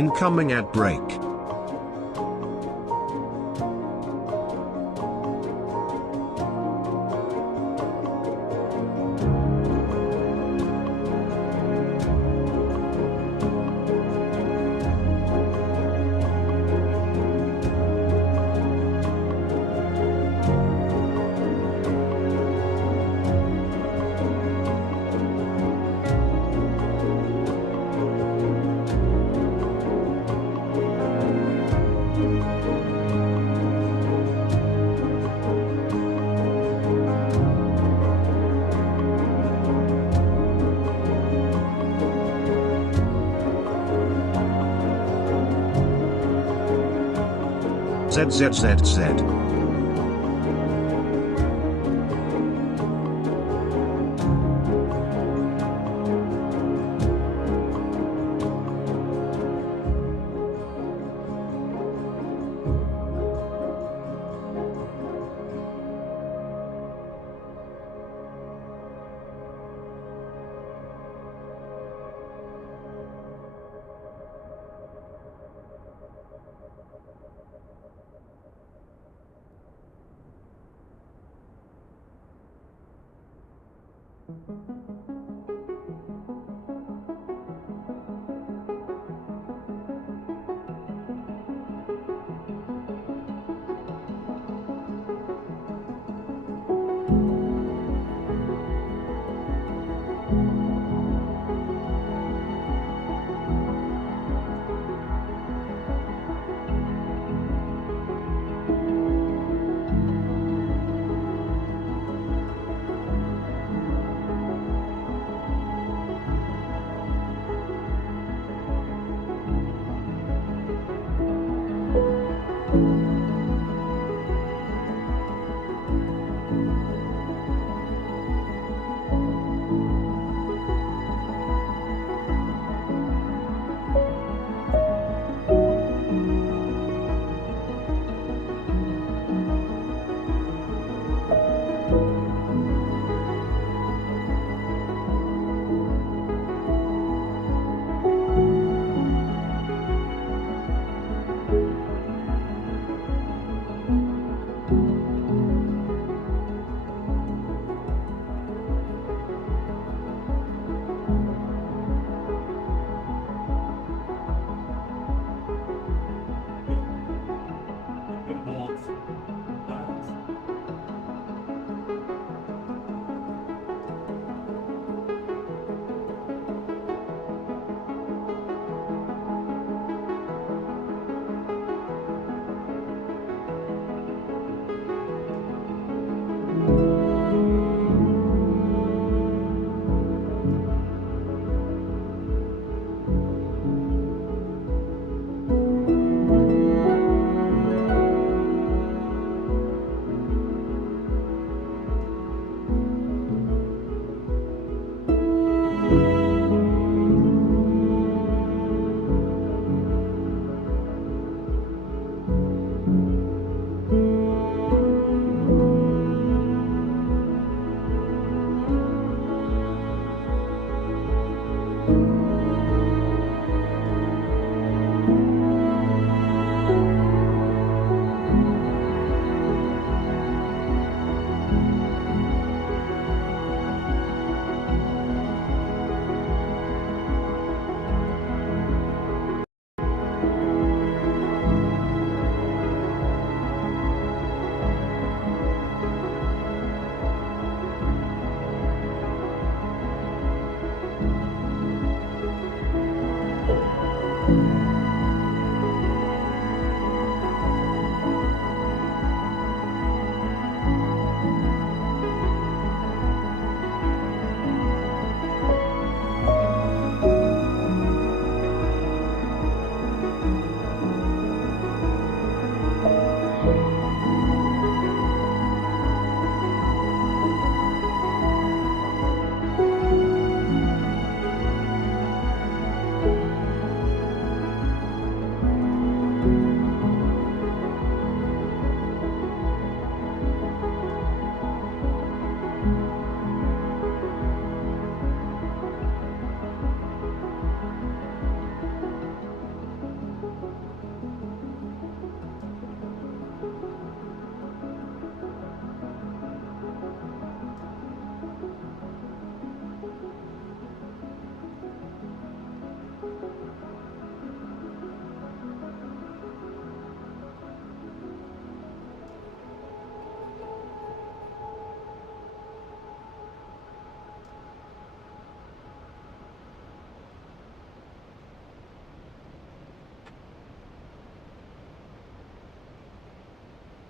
Incoming ad break. ZZZZ.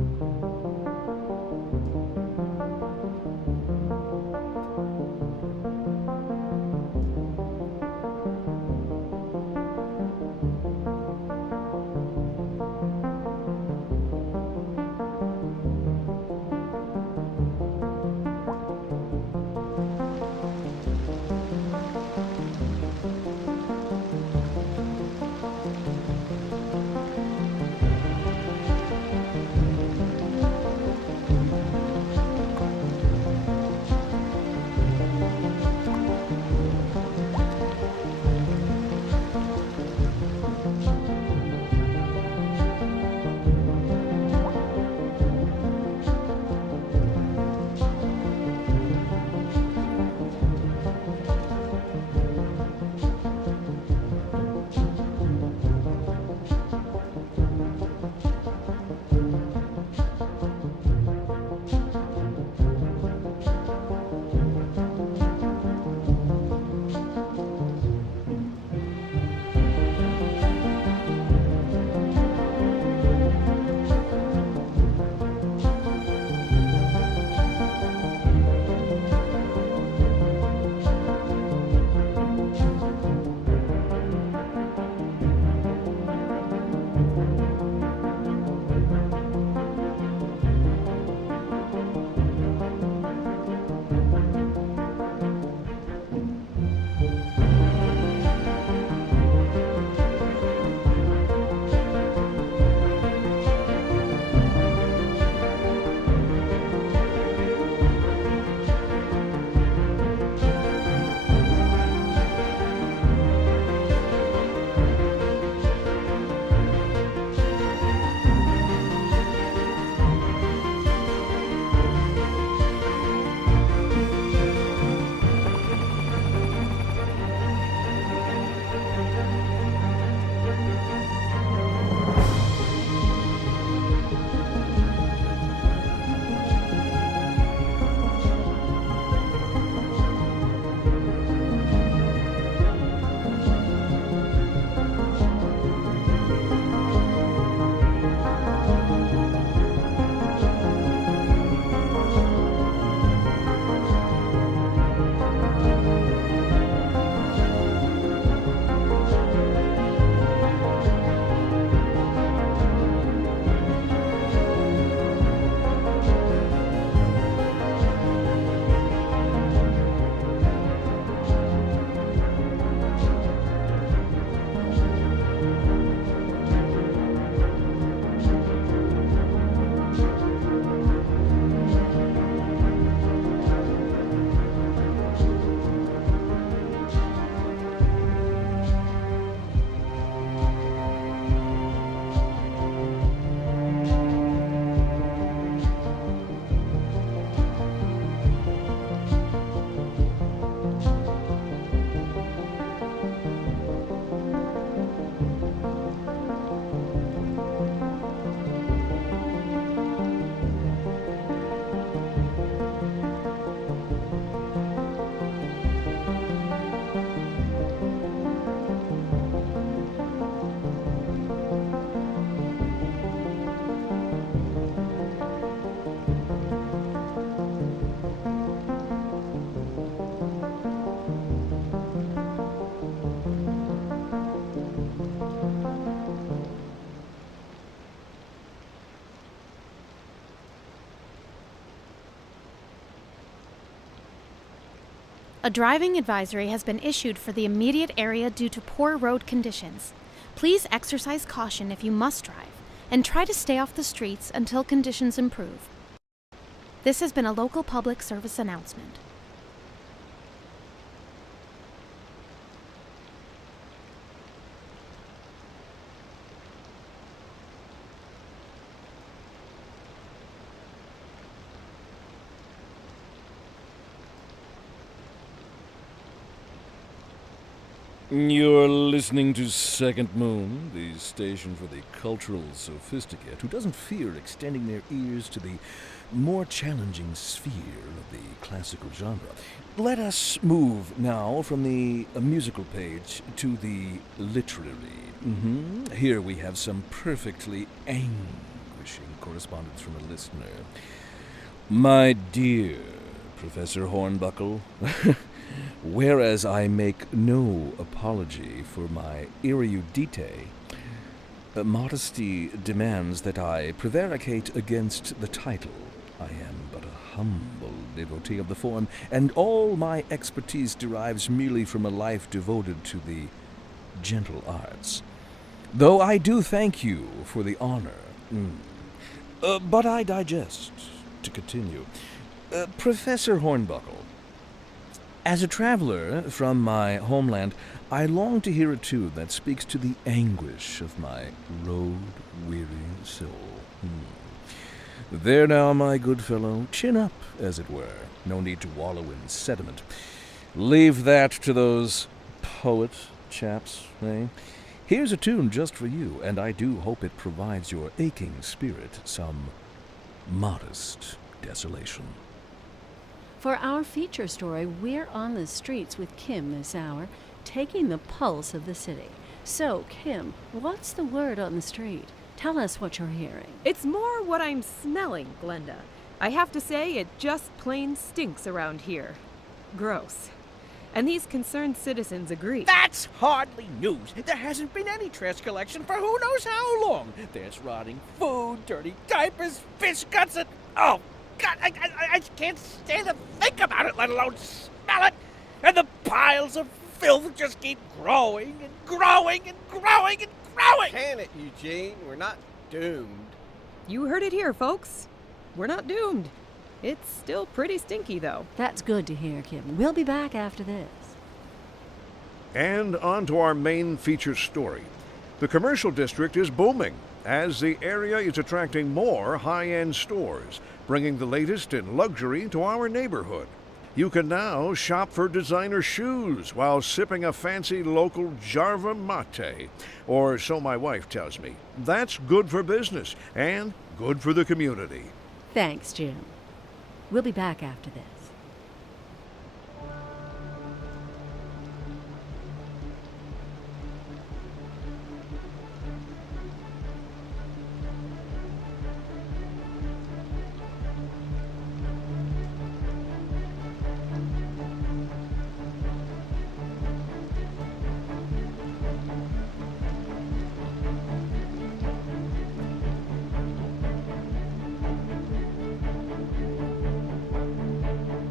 A driving advisory has been issued for the immediate area due to poor road conditions. Please exercise caution if you must drive, and try to stay off the streets until conditions improve. This has been a local public service announcement. You're listening to Second Moon, the station for the cultural sophisticate who doesn't fear extending their ears to the more challenging sphere of the classical genre. Let us move now from the musical page to the literary. Here we have some perfectly angry languishing correspondence from a listener. My dear Professor Hornbuckle, whereas I make no apology for my erudite, modesty demands that I prevaricate against the title. I am but a humble devotee of the form, and all my expertise derives merely from a life devoted to the gentle arts. Though I do thank you for the honor. But I digest. To continue. Professor Hornbuckle, as a traveler from my homeland, I long to hear a tune that speaks to the anguish of my road-weary soul. There now, my good fellow, chin up, as it were. No need to wallow in sediment. Leave that to those poet chaps, eh? Here's a tune just for you, and I do hope it provides your aching spirit some modest desolation. For our feature story, we're on the streets with Kim this hour, taking the pulse of the city. So, Kim, what's the word on the street? Tell us what you're hearing. It's more what I'm smelling, Glenda. I have to say, it just plain stinks around here. Gross. And these concerned citizens agree. That's hardly news. There hasn't been any trash collection for who knows how long. There's rotting food, dirty diapers, fish guts, and... Oh, God, I can't stand to think about it, let alone smell it. And the piles of filth just keep growing and growing and growing and growing. Can it, Eugene? We're not doomed. You heard it here, folks. We're not doomed. It's still pretty stinky, though. That's good to hear, Kim. We'll be back after this. And on to our main feature story. The commercial district is booming as the area is attracting more high-end stores, bringing the latest in luxury to our neighborhood. You can now shop for designer shoes while sipping a fancy local Jarva mate, or so my wife tells me. That's good for business and good for the community. Thanks, Jim. We'll be back after this.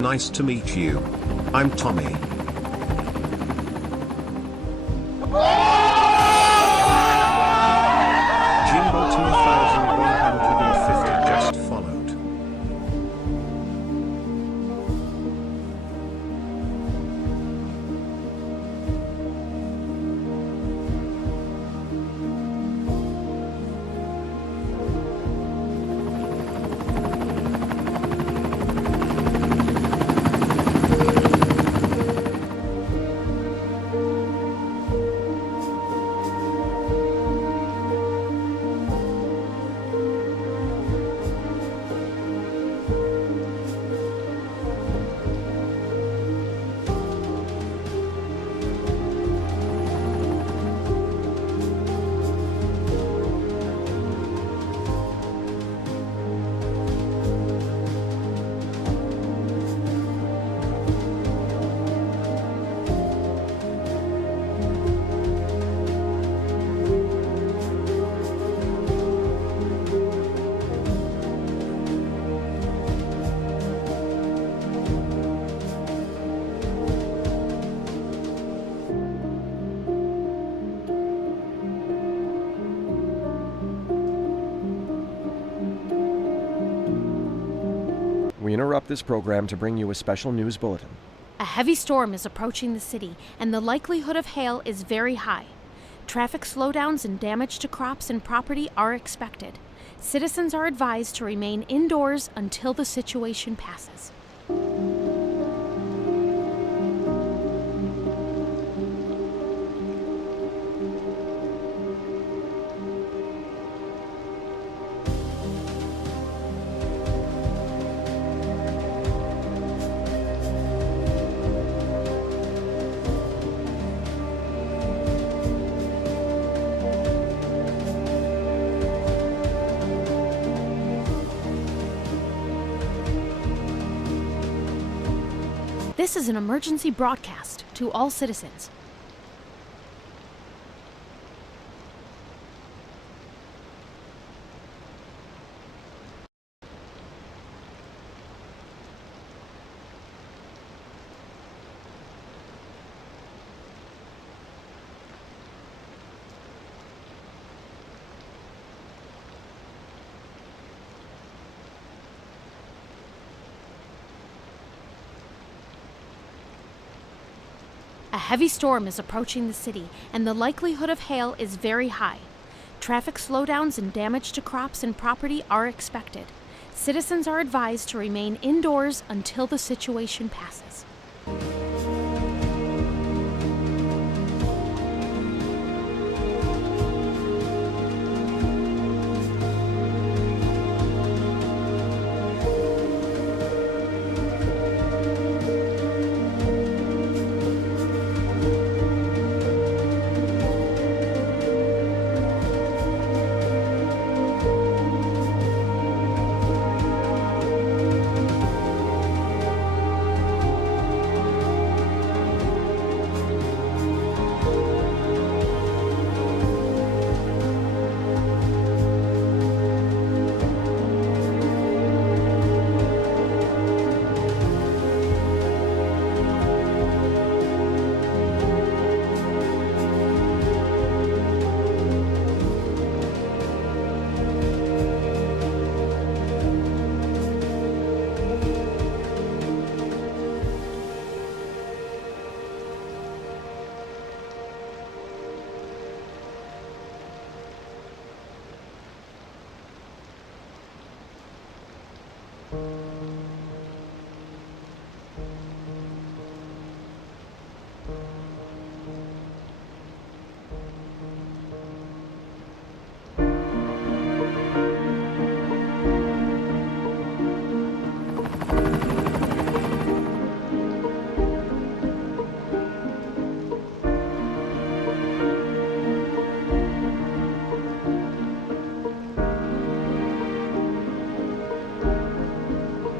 Nice to meet you. I'm Tommy. Jimbo 2150 just followed. We interrupt this program to bring you a special news bulletin. A heavy storm is approaching the city, and the likelihood of hail is very high. Traffic slowdowns and damage to crops and property are expected. Citizens are advised to remain indoors until the situation passes. This is an emergency broadcast to all citizens. A heavy storm is approaching the city, and the likelihood of hail is very high. Traffic slowdowns and damage to crops and property are expected. Citizens are advised to remain indoors until the situation passes.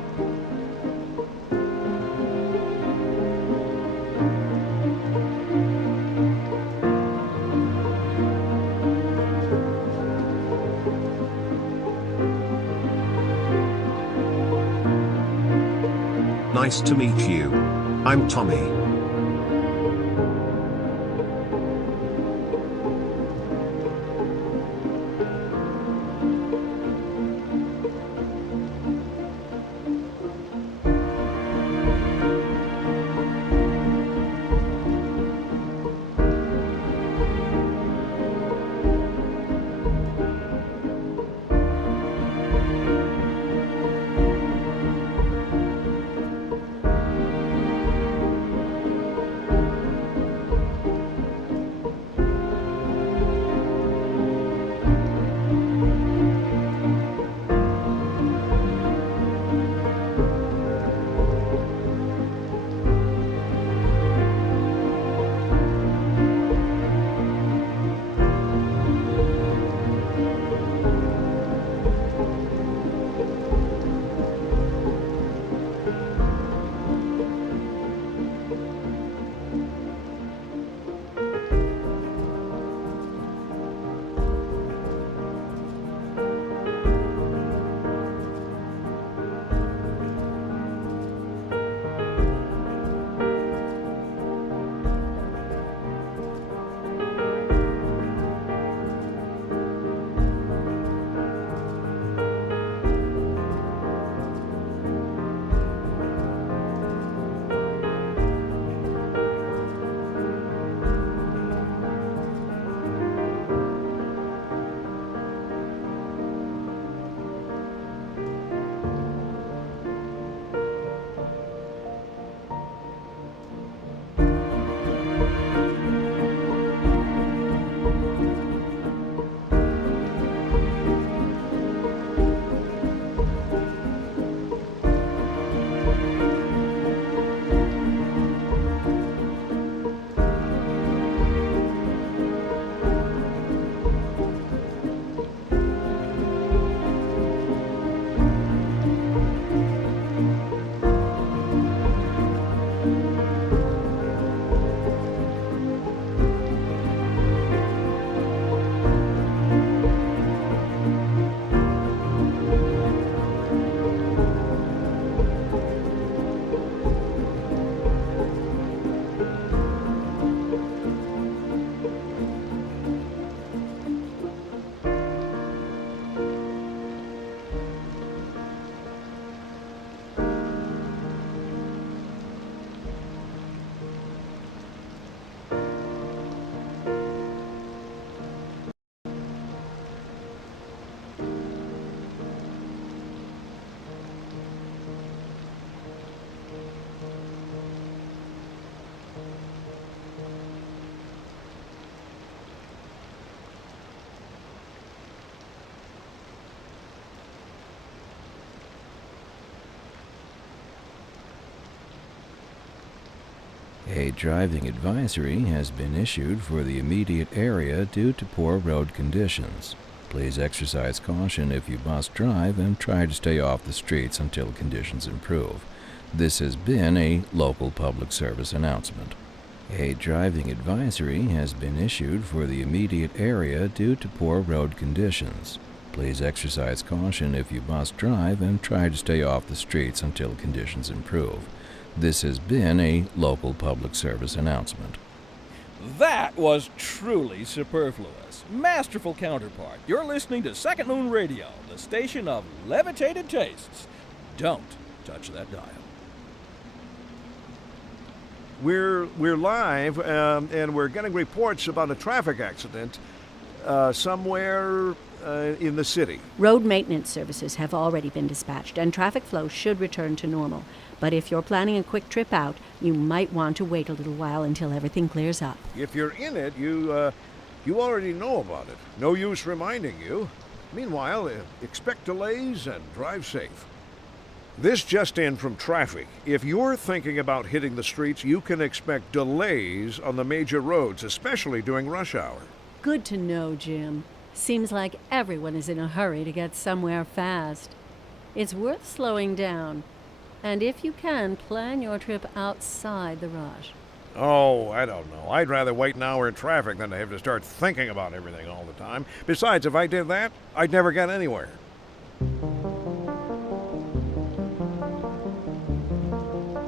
Nice to meet you. I'm Tommy. A driving advisory has been issued for the immediate area due to poor road conditions. Please exercise caution if you must drive and try to stay off the streets until conditions improve. This has been a local public service announcement. A driving advisory has been issued for the immediate area due to poor road conditions. Please exercise caution if you must drive and try to stay off the streets until conditions improve. This has been a local public service announcement. That was truly superfluous. Masterful counterpart. You're listening to Second Moon Radio, the station of levitated tastes. Don't touch that dial. We're live, and we're getting reports about a traffic accident somewhere in the city. Road maintenance services have already been dispatched, and traffic flow should return to normal. But if you're planning a quick trip out, you might want to wait a little while until everything clears up. If you're in it, you already know about it. No use reminding you. Meanwhile, expect delays and drive safe. This just in from traffic. If you're thinking about hitting the streets, you can expect delays on the major roads, especially during rush hour. Good to know, Jim. Seems like everyone is in a hurry to get somewhere fast. It's worth slowing down. And if you can, plan your trip outside the rush. Oh, I don't know. I'd rather wait an hour in traffic than to have to start thinking about everything all the time. Besides, if I did that, I'd never get anywhere.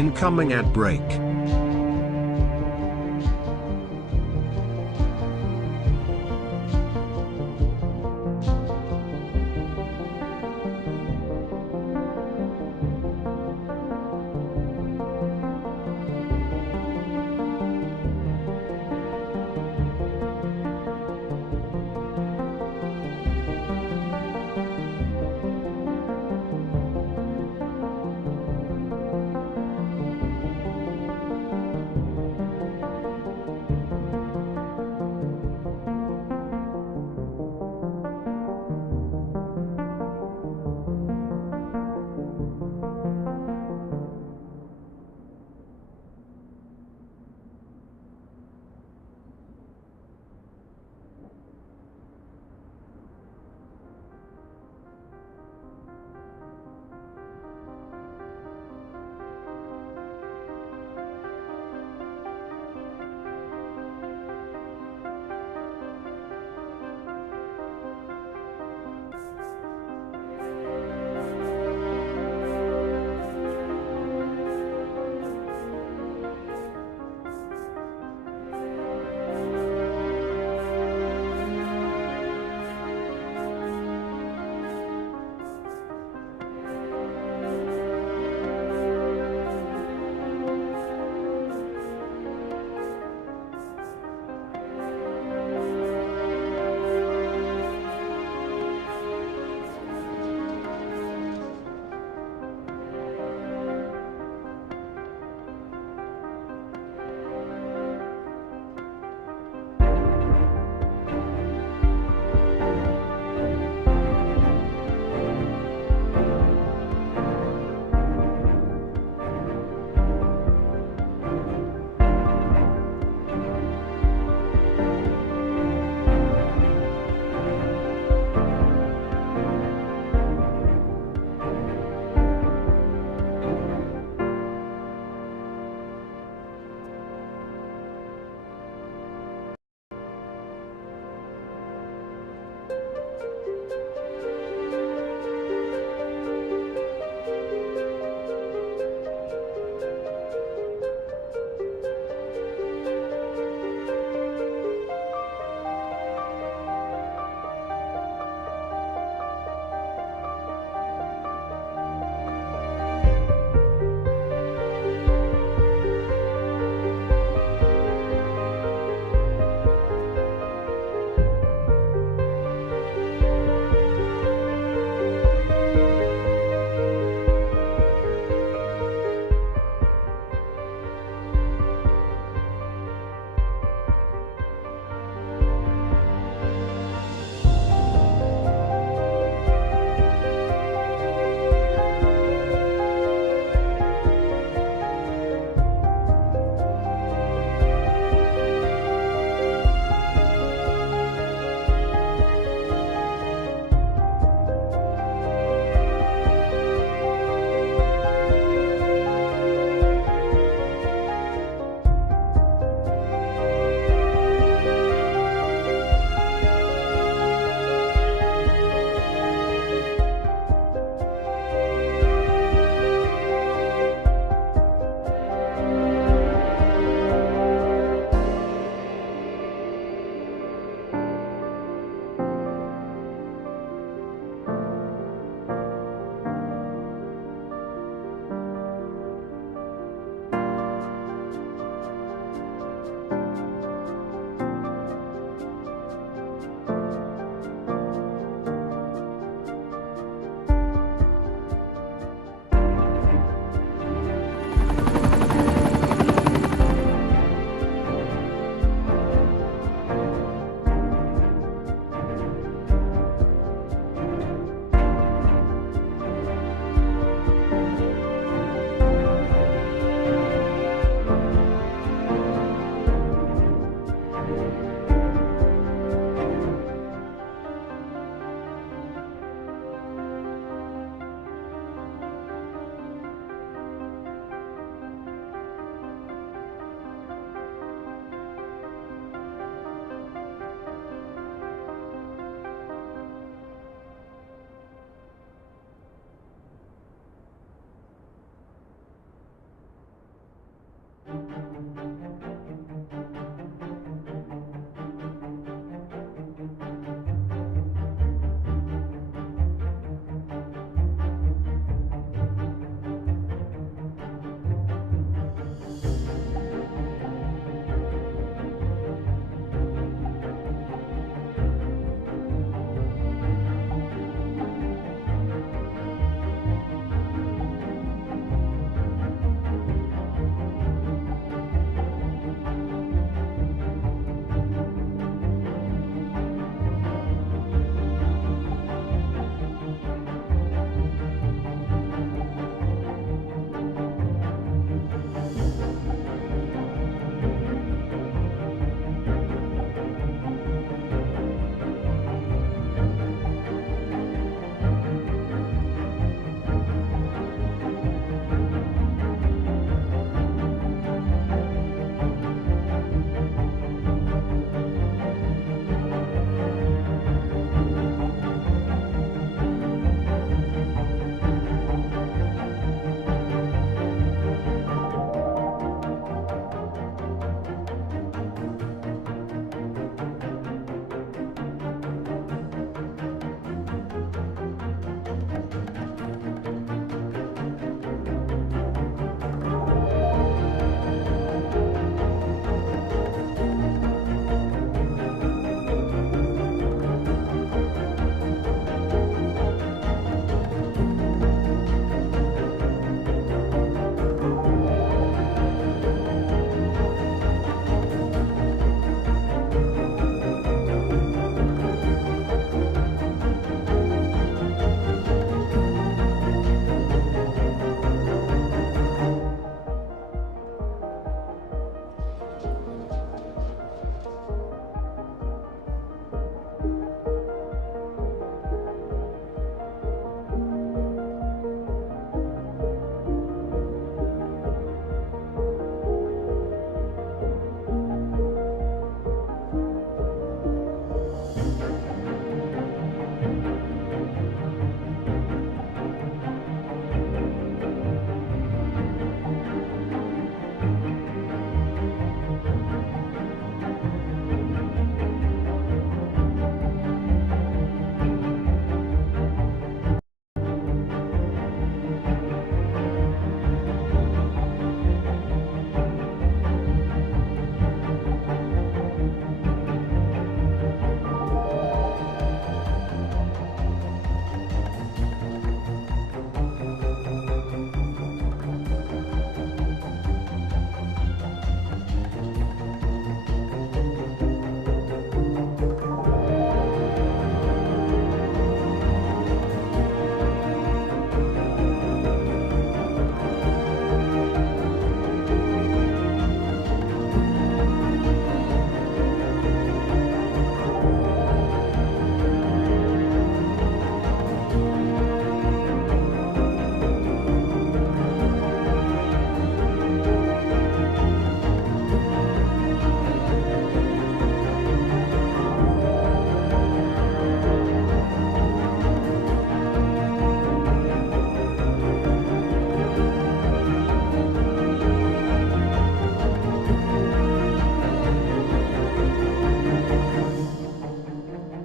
Incoming ad break.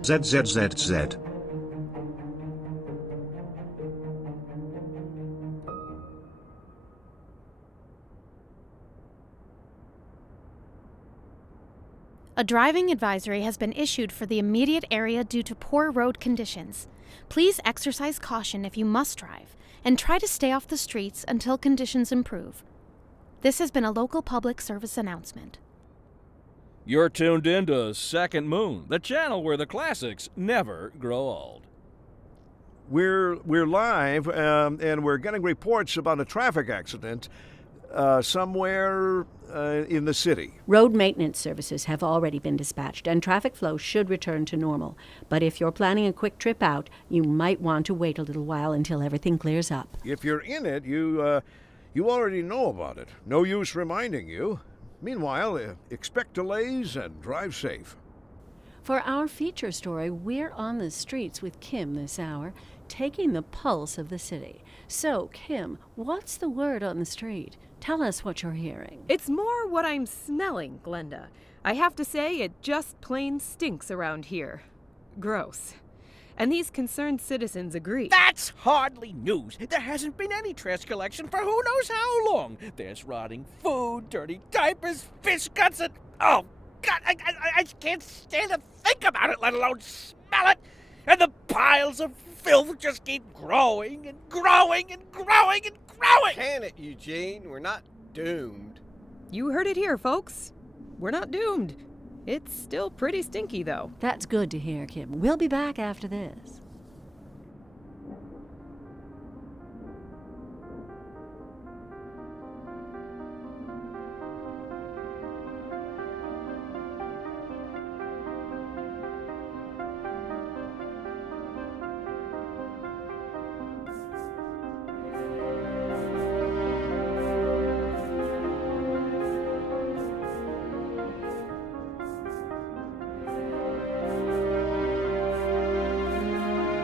ZZZZ. A driving advisory has been issued for the immediate area due to poor road conditions. Please exercise caution if you must drive, and try to stay off the streets until conditions improve. This has been a local public service announcement. You're tuned in to Second Moon, the channel where the classics never grow old. We're live, and we're getting reports about a traffic accident somewhere in the city. Road maintenance services have already been dispatched, and traffic flow should return to normal. But if you're planning a quick trip out, you might want to wait a little while until everything clears up. If you're in it, you already know about it. No use reminding you. Meanwhile, expect delays and drive safe. For our feature story, we're on the streets with Kim this hour, taking the pulse of the city. So, Kim, what's the word on the street? Tell us what you're hearing. It's more what I'm smelling, Glenda. I have to say, it just plain stinks around here. Gross. And these concerned citizens agree. That's hardly news. There hasn't been any trash collection for who knows how long. There's rotting food, dirty diapers, fish guts, and... Oh, God, I can't stand to think about it, let alone smell it. And the piles of filth just keep growing and growing and growing and growing. Can it, Eugene? We're not doomed. You heard it here, folks. We're not doomed. It's still pretty stinky, though. That's good to hear, Kim. We'll be back after this.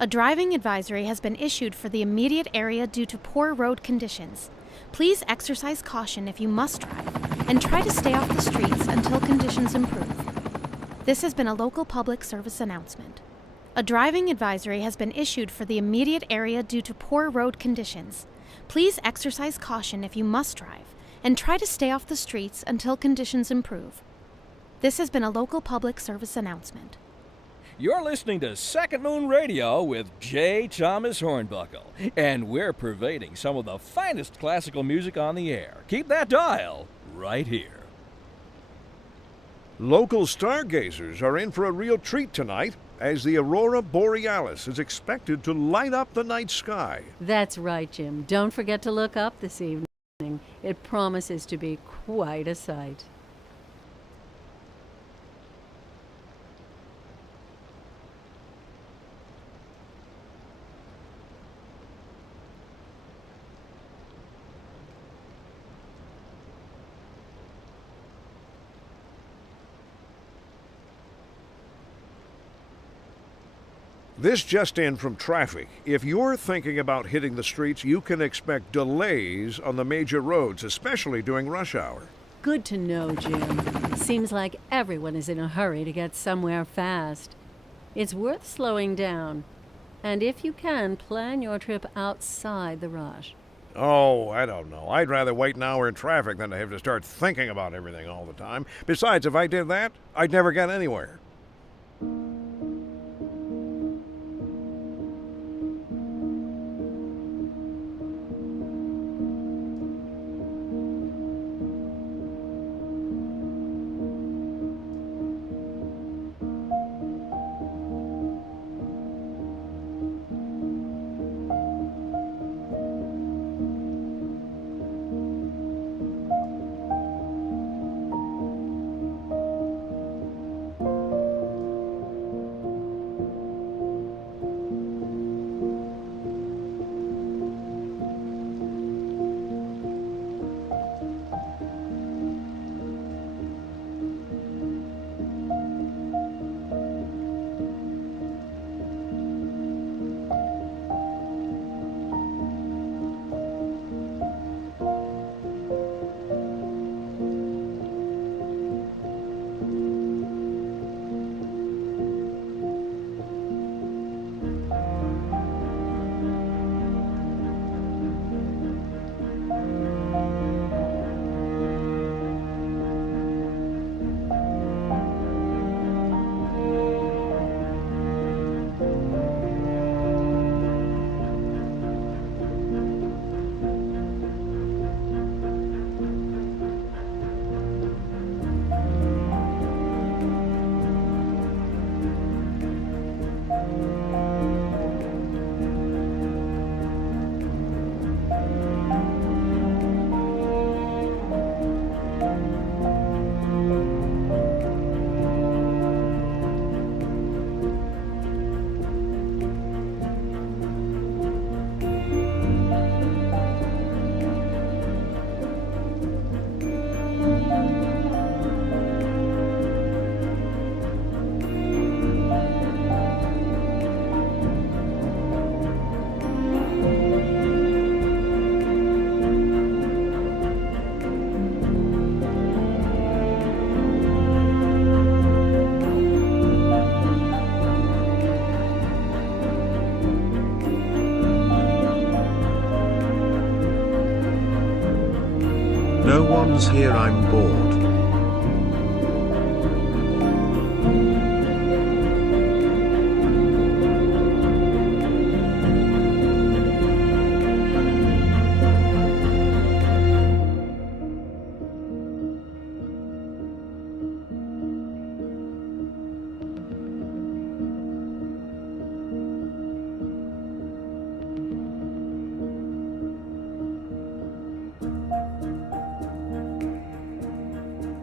A driving advisory has been issued for the immediate area due to poor road conditions. Please exercise caution if you must drive, and try to stay off the streets until conditions improve. This has been a local public service announcement. A driving advisory has been issued for the immediate area due to poor road conditions. Please exercise caution if you must drive, and try to stay off the streets until conditions improve. This has been a local public service announcement. You're listening to Second Moon Radio with J. Thomas Hornbuckle, and we're pervading some of the finest classical music on the air. Keep that dial right here. Local stargazers are in for a real treat tonight as the aurora borealis is expected to light up the night sky. That's right, Jim. Don't forget to look up this evening. It promises to be quite a sight. This just in from traffic. If you're thinking about hitting the streets, you can expect delays on the major roads, especially during rush hour. Good to know, Jim. Seems like everyone is in a hurry to get somewhere fast. It's worth slowing down. And if you can, plan your trip outside the rush. Oh, I don't know. I'd rather wait an hour in traffic than to have to start thinking about everything all the time. Besides, if I did that, I'd never get anywhere. No one's here, I'm bored.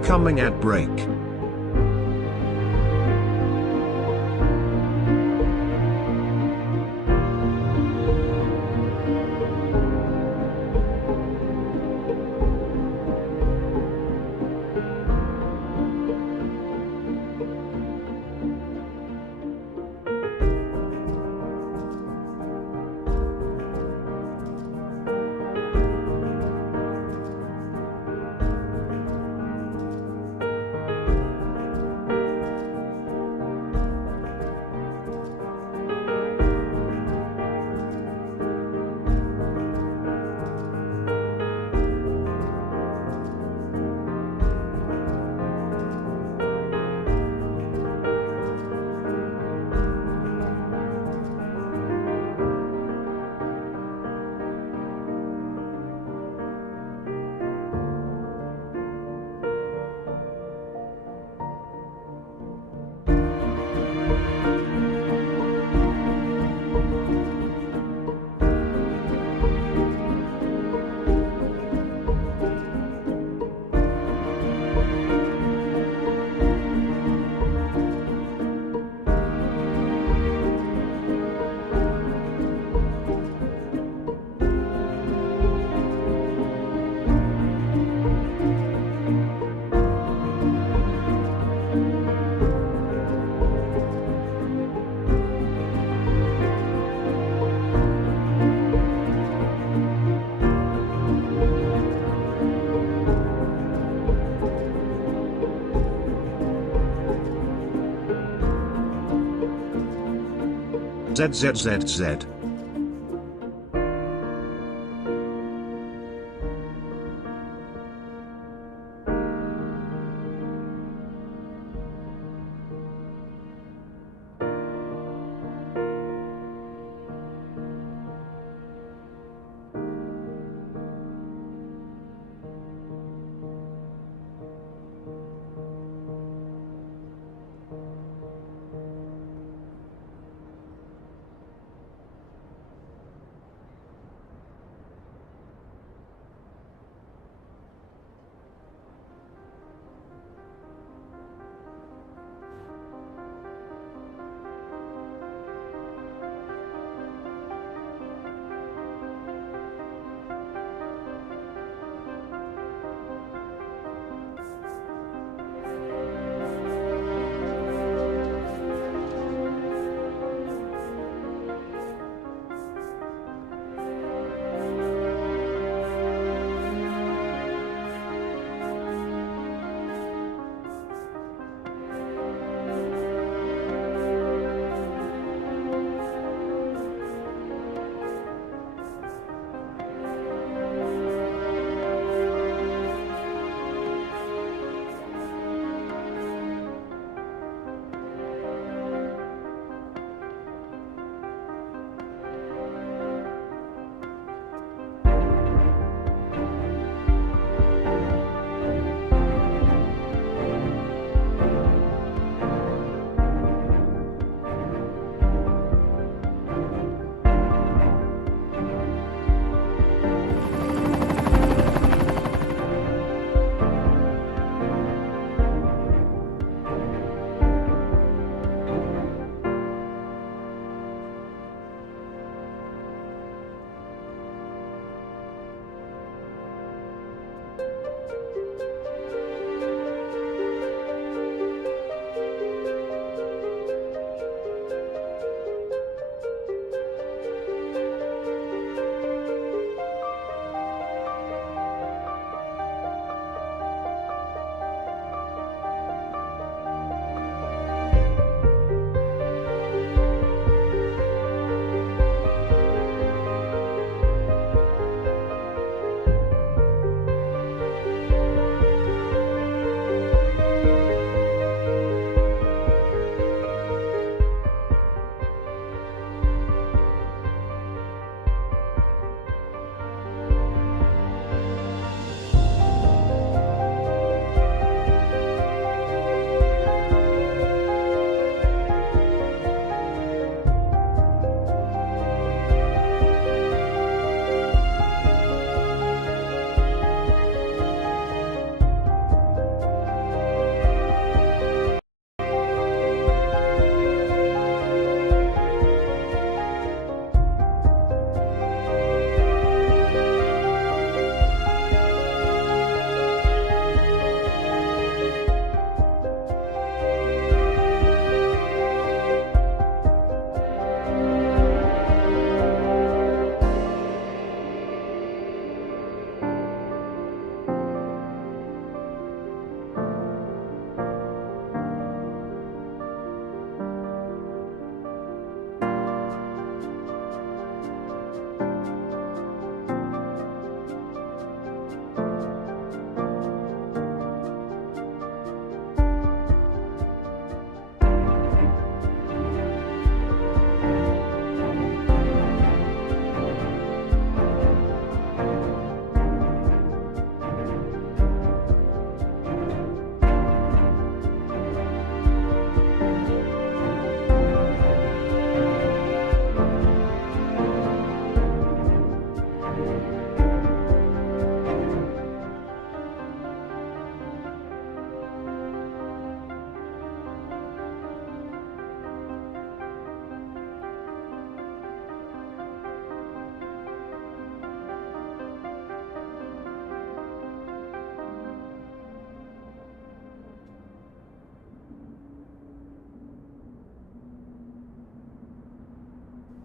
incoming ad break. ZZZZ.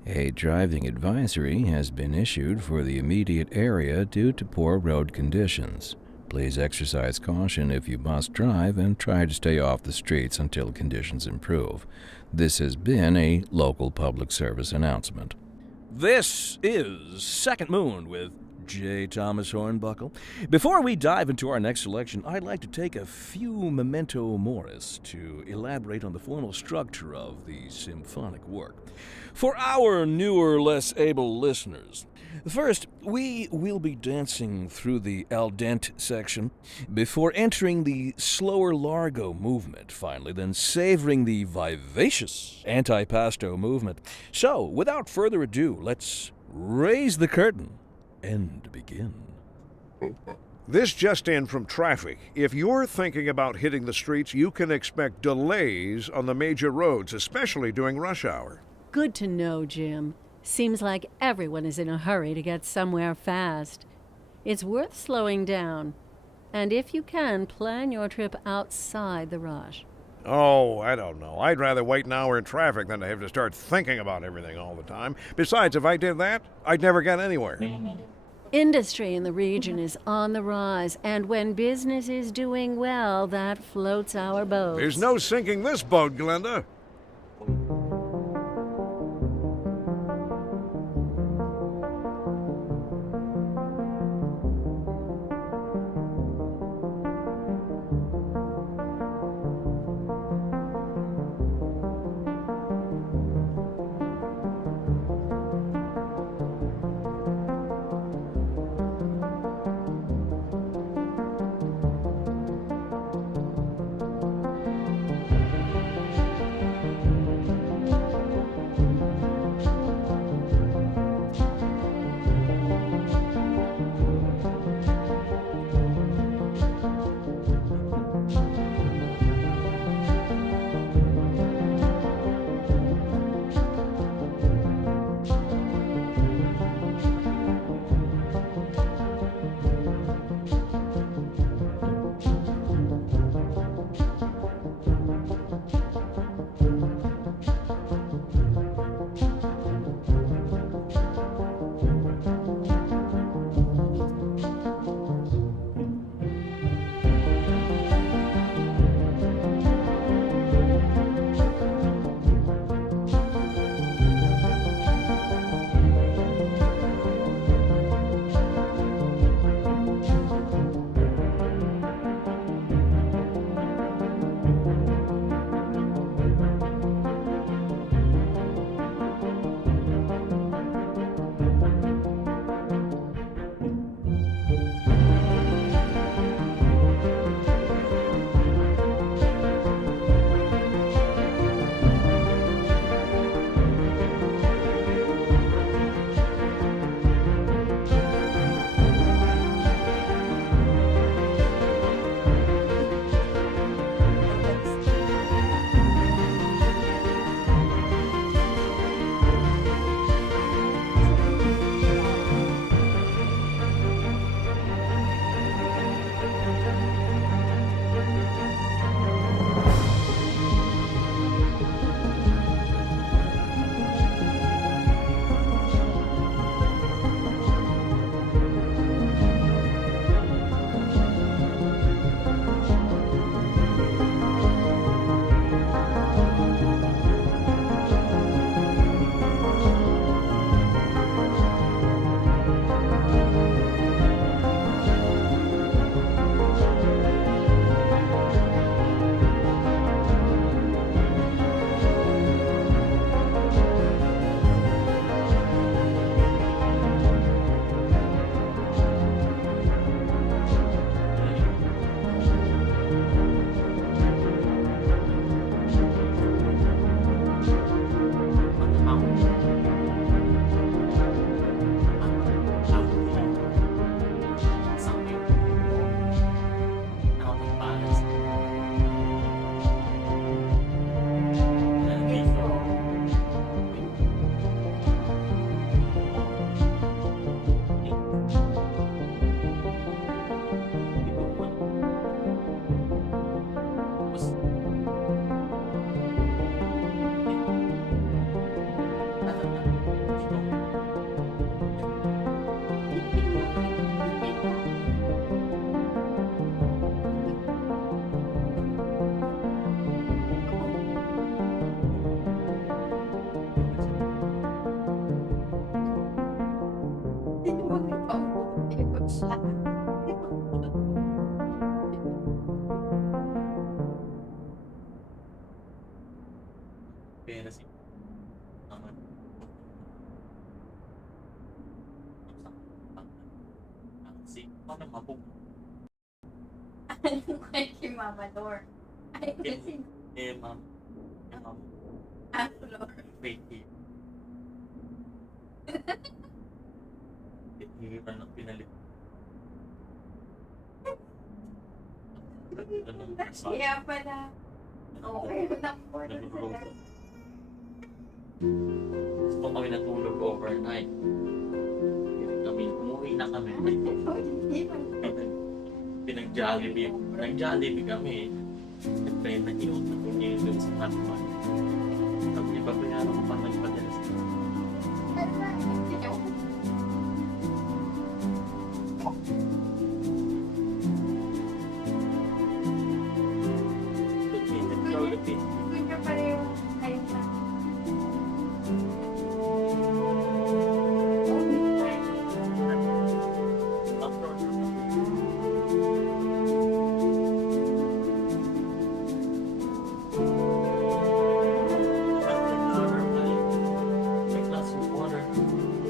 A driving advisory has been issued for the immediate area due to poor road conditions. Please exercise caution if you must drive and try to stay off the streets until conditions improve. This has been a local public service announcement. This is Second Moon with J. Thomas Hornbuckle. Before we dive into our next selection, I'd like to take a few memento moris to elaborate on the formal structure of the symphonic work. For our newer, less able listeners, first, we will be dancing through the al dente section before entering the slower largo movement, finally, then savoring the vivacious antipasto movement. So, without further ado, let's raise the curtain and begin. This just in from traffic. If you're thinking about hitting the streets, you can expect delays on the major roads, especially during rush hour. Good to know, Jim. Seems like everyone is in a hurry to get somewhere fast. It's worth slowing down. And if you can, plan your trip outside the rush. Oh, I don't know. I'd rather wait an hour in traffic than to have to start thinking about everything all the time. Besides, if I did that, I'd never get anywhere. Industry in the region is on the rise, and when business is doing well, that floats our boats. There's no sinking this boat, Glenda. na si naman. Si paano mabog? Kay Mama Dor. Ay, kasi Ma'am. Ma'am. ano, Lord. Wait here. Hihirapan ng pinalit. Kaya pala. Okay lang po. Nag-road. Gusto kami natulog overnight. Kami, umuwi na kami. Pinag-Jollibee. Nag-Jollibee kami. Nag-try na iutot ko niya yung sa Hotman. Tapos iba ko yan ako pa nagpadala sa Jollibee. Gusto niya pala yung ayun na. May glass of water.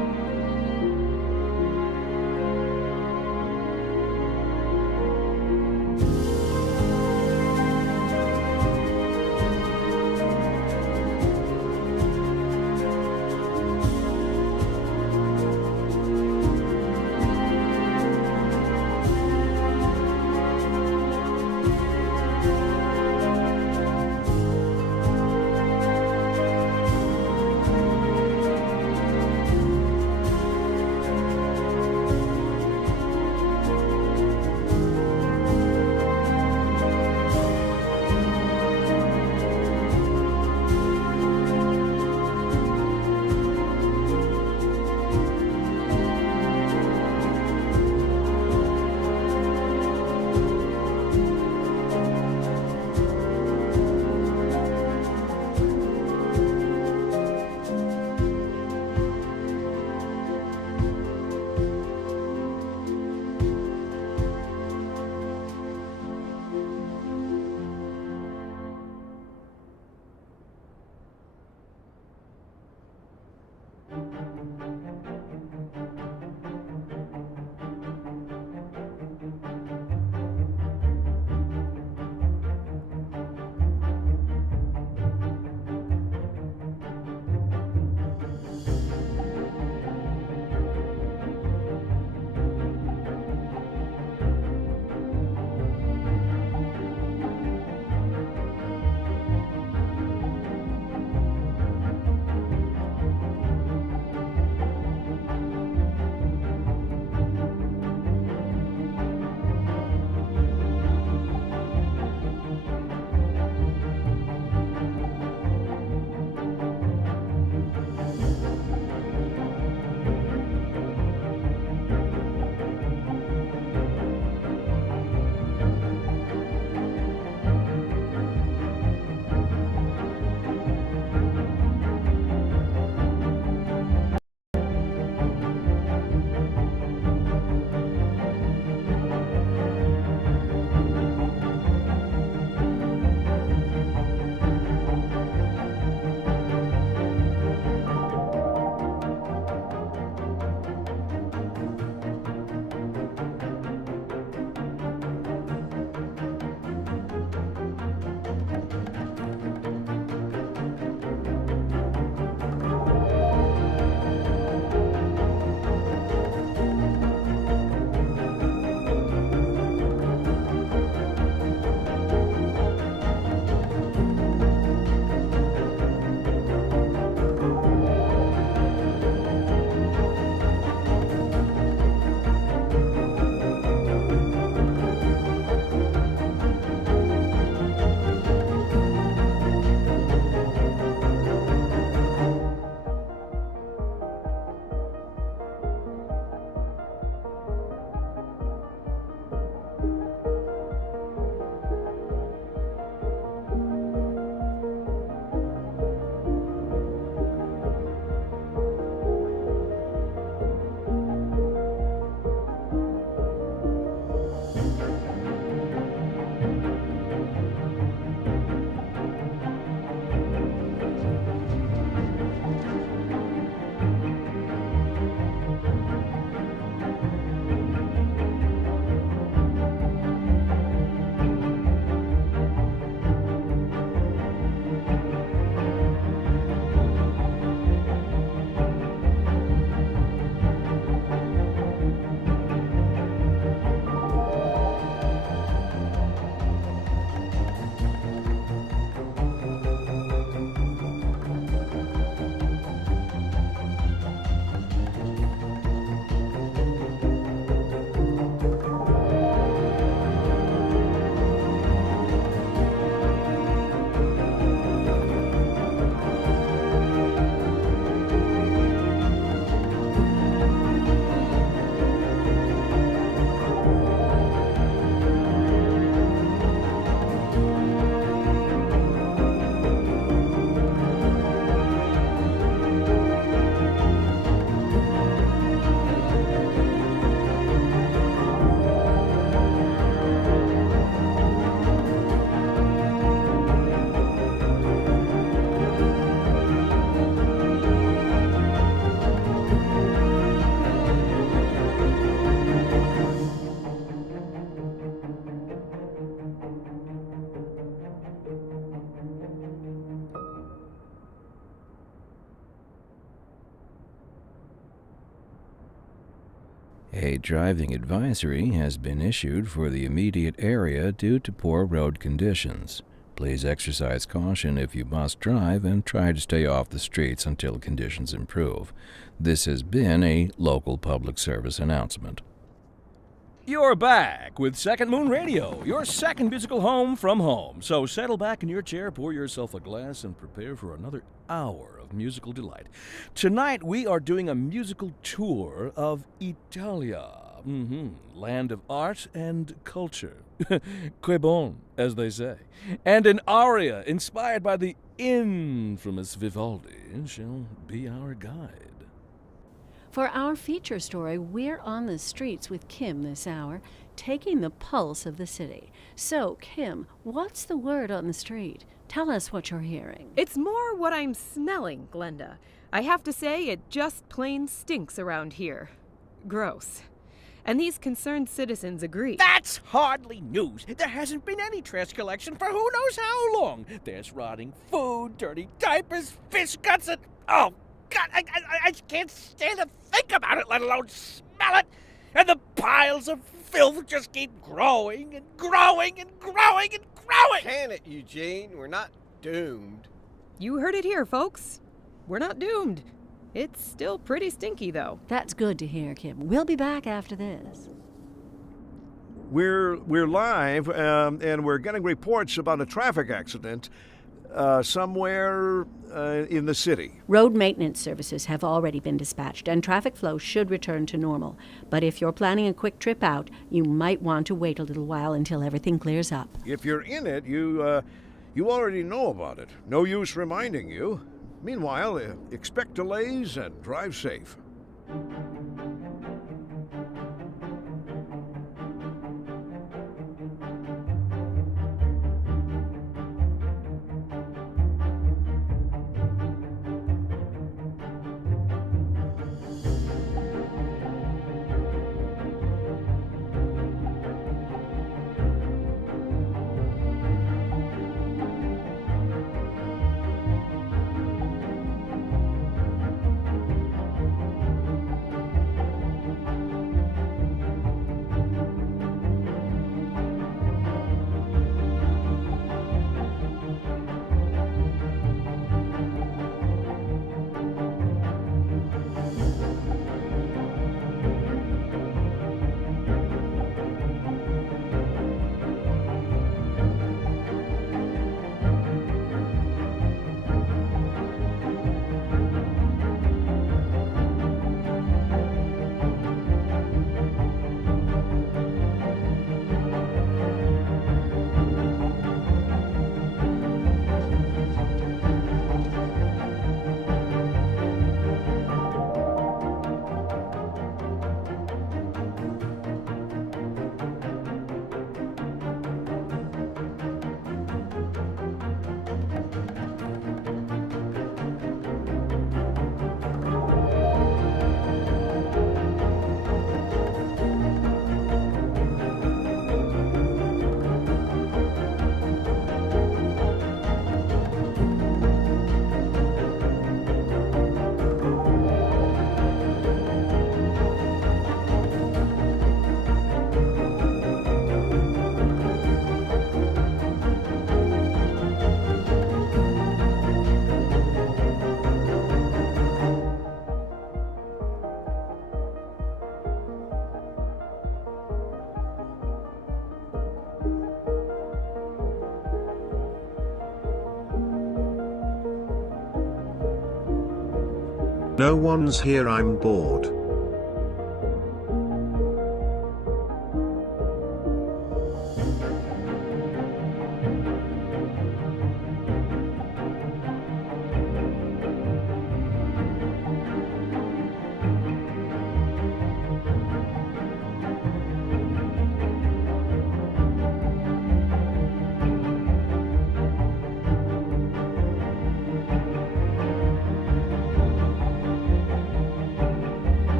A driving advisory has been issued for the immediate area due to poor road conditions. Please exercise caution if you must drive and try to stay off the streets until conditions improve. This has been a local public service announcement. You're back with Second Moon Radio, your second musical home from home. So settle back in your chair, pour yourself a glass, and prepare for another hour of musical delight. Tonight we are doing a musical tour of Italia, land of art and culture. Que bon, as they say. And an aria inspired by the infamous Vivaldi shall be our guide. For our feature story, we're on the streets with Kim this hour, taking the pulse of the city. So, Kim, what's the word on the street? Tell us what you're hearing. It's more what I'm smelling, Glenda. I have to say, it just plain stinks around here. Gross. And these concerned citizens agree. That's hardly news. There hasn't been any trash collection for who knows how long. There's rotting food, dirty diapers, fish guts, and... Oh, God, I can't stand to think about it, let alone smell it. And the piles of filth just keep growing and growing and growing and growing. Can it, Eugene? We're not doomed. You heard it here, folks. We're not doomed. It's still pretty stinky, though. That's good to hear, Kim. We'll be back after this. We're live, and we're getting reports about a traffic accident somewhere in the city. Road maintenance services have already been dispatched, and traffic flow should return to normal. But if you're planning a quick trip out, you might want to wait a little while until everything clears up. If you're in it, you already know about it. No use reminding you. Meanwhile, expect delays and drive safe. No one's here, I'm bored.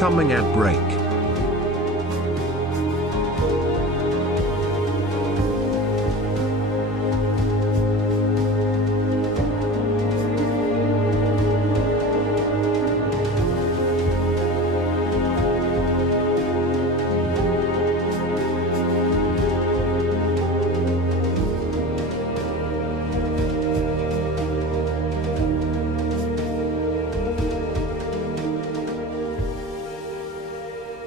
coming at break.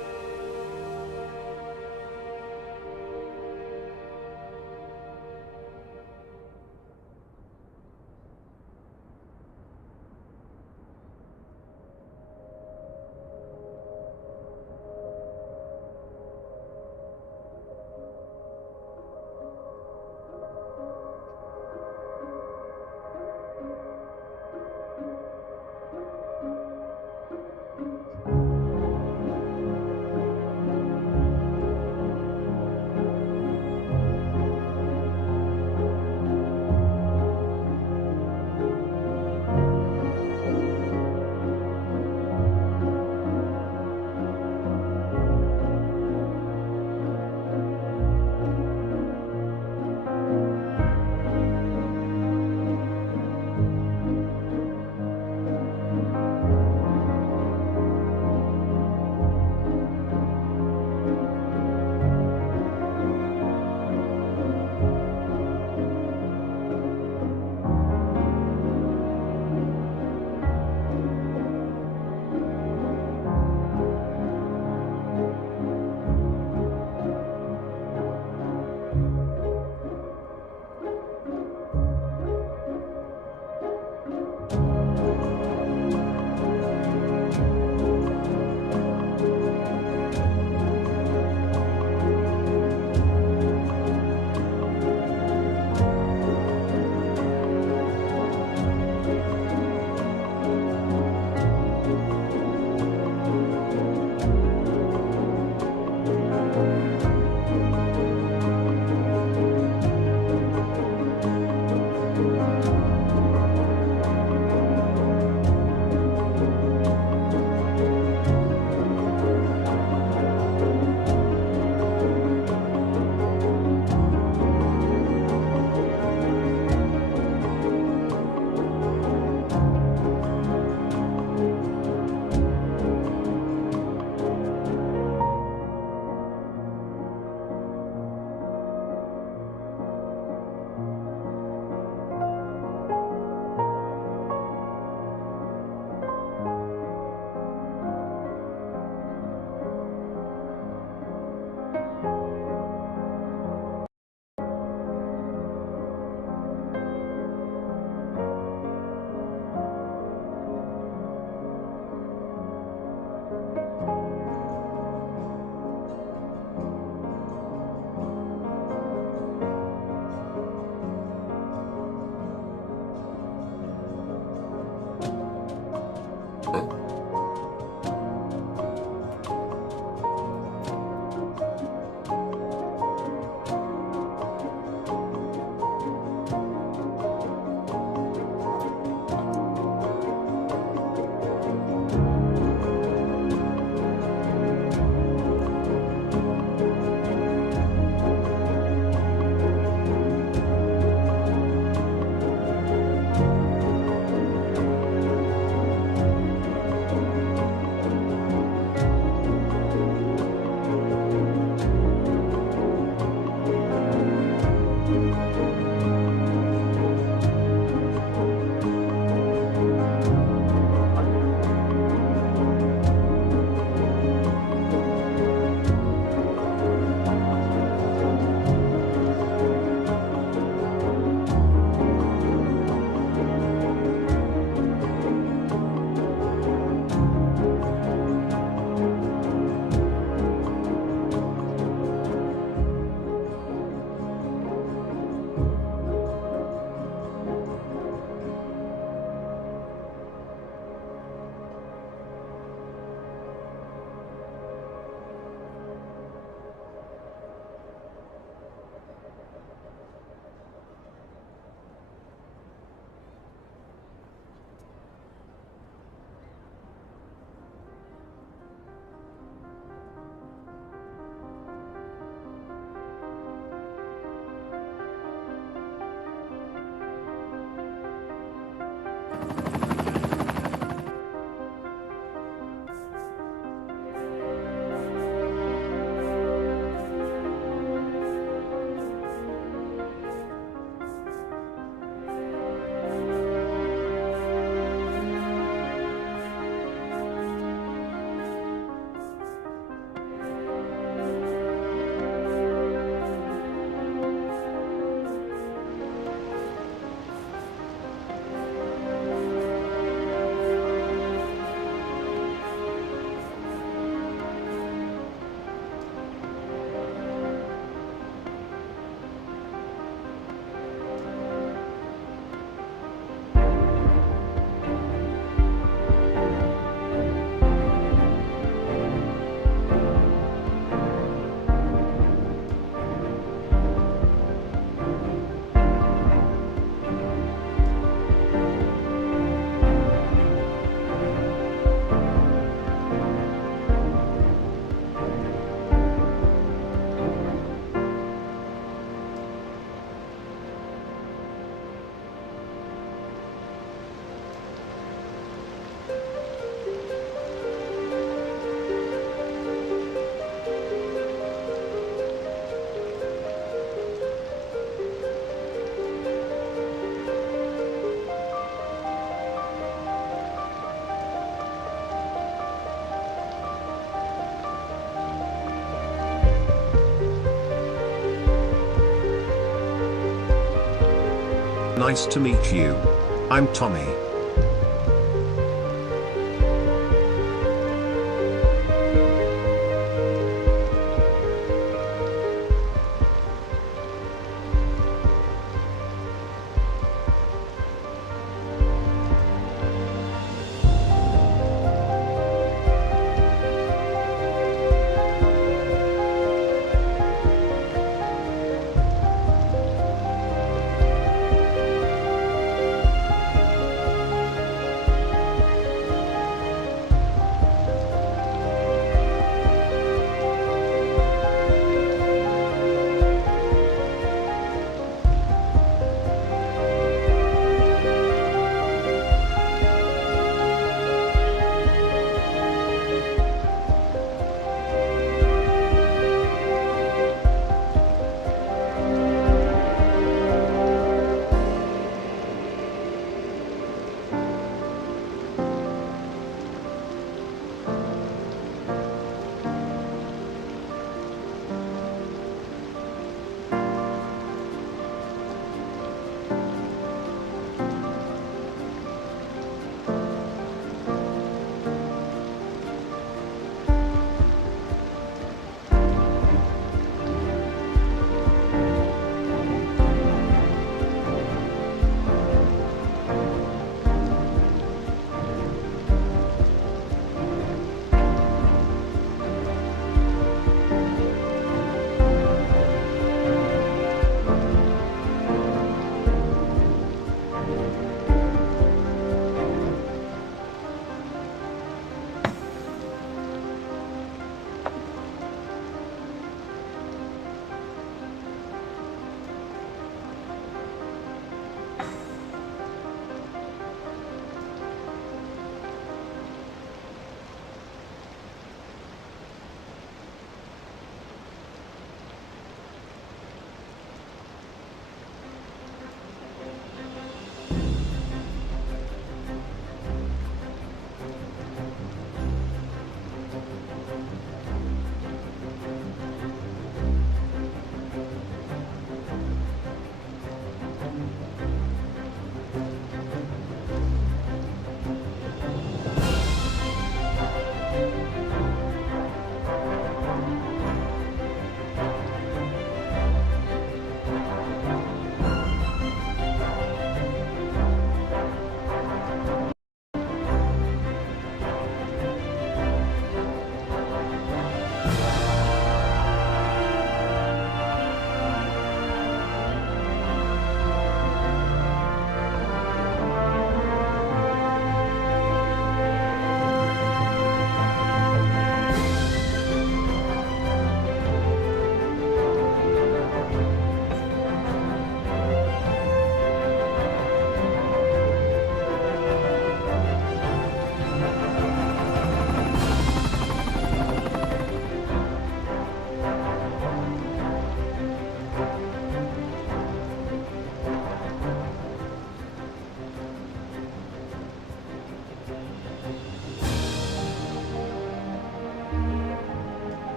Nice to meet you. I'm Tommy.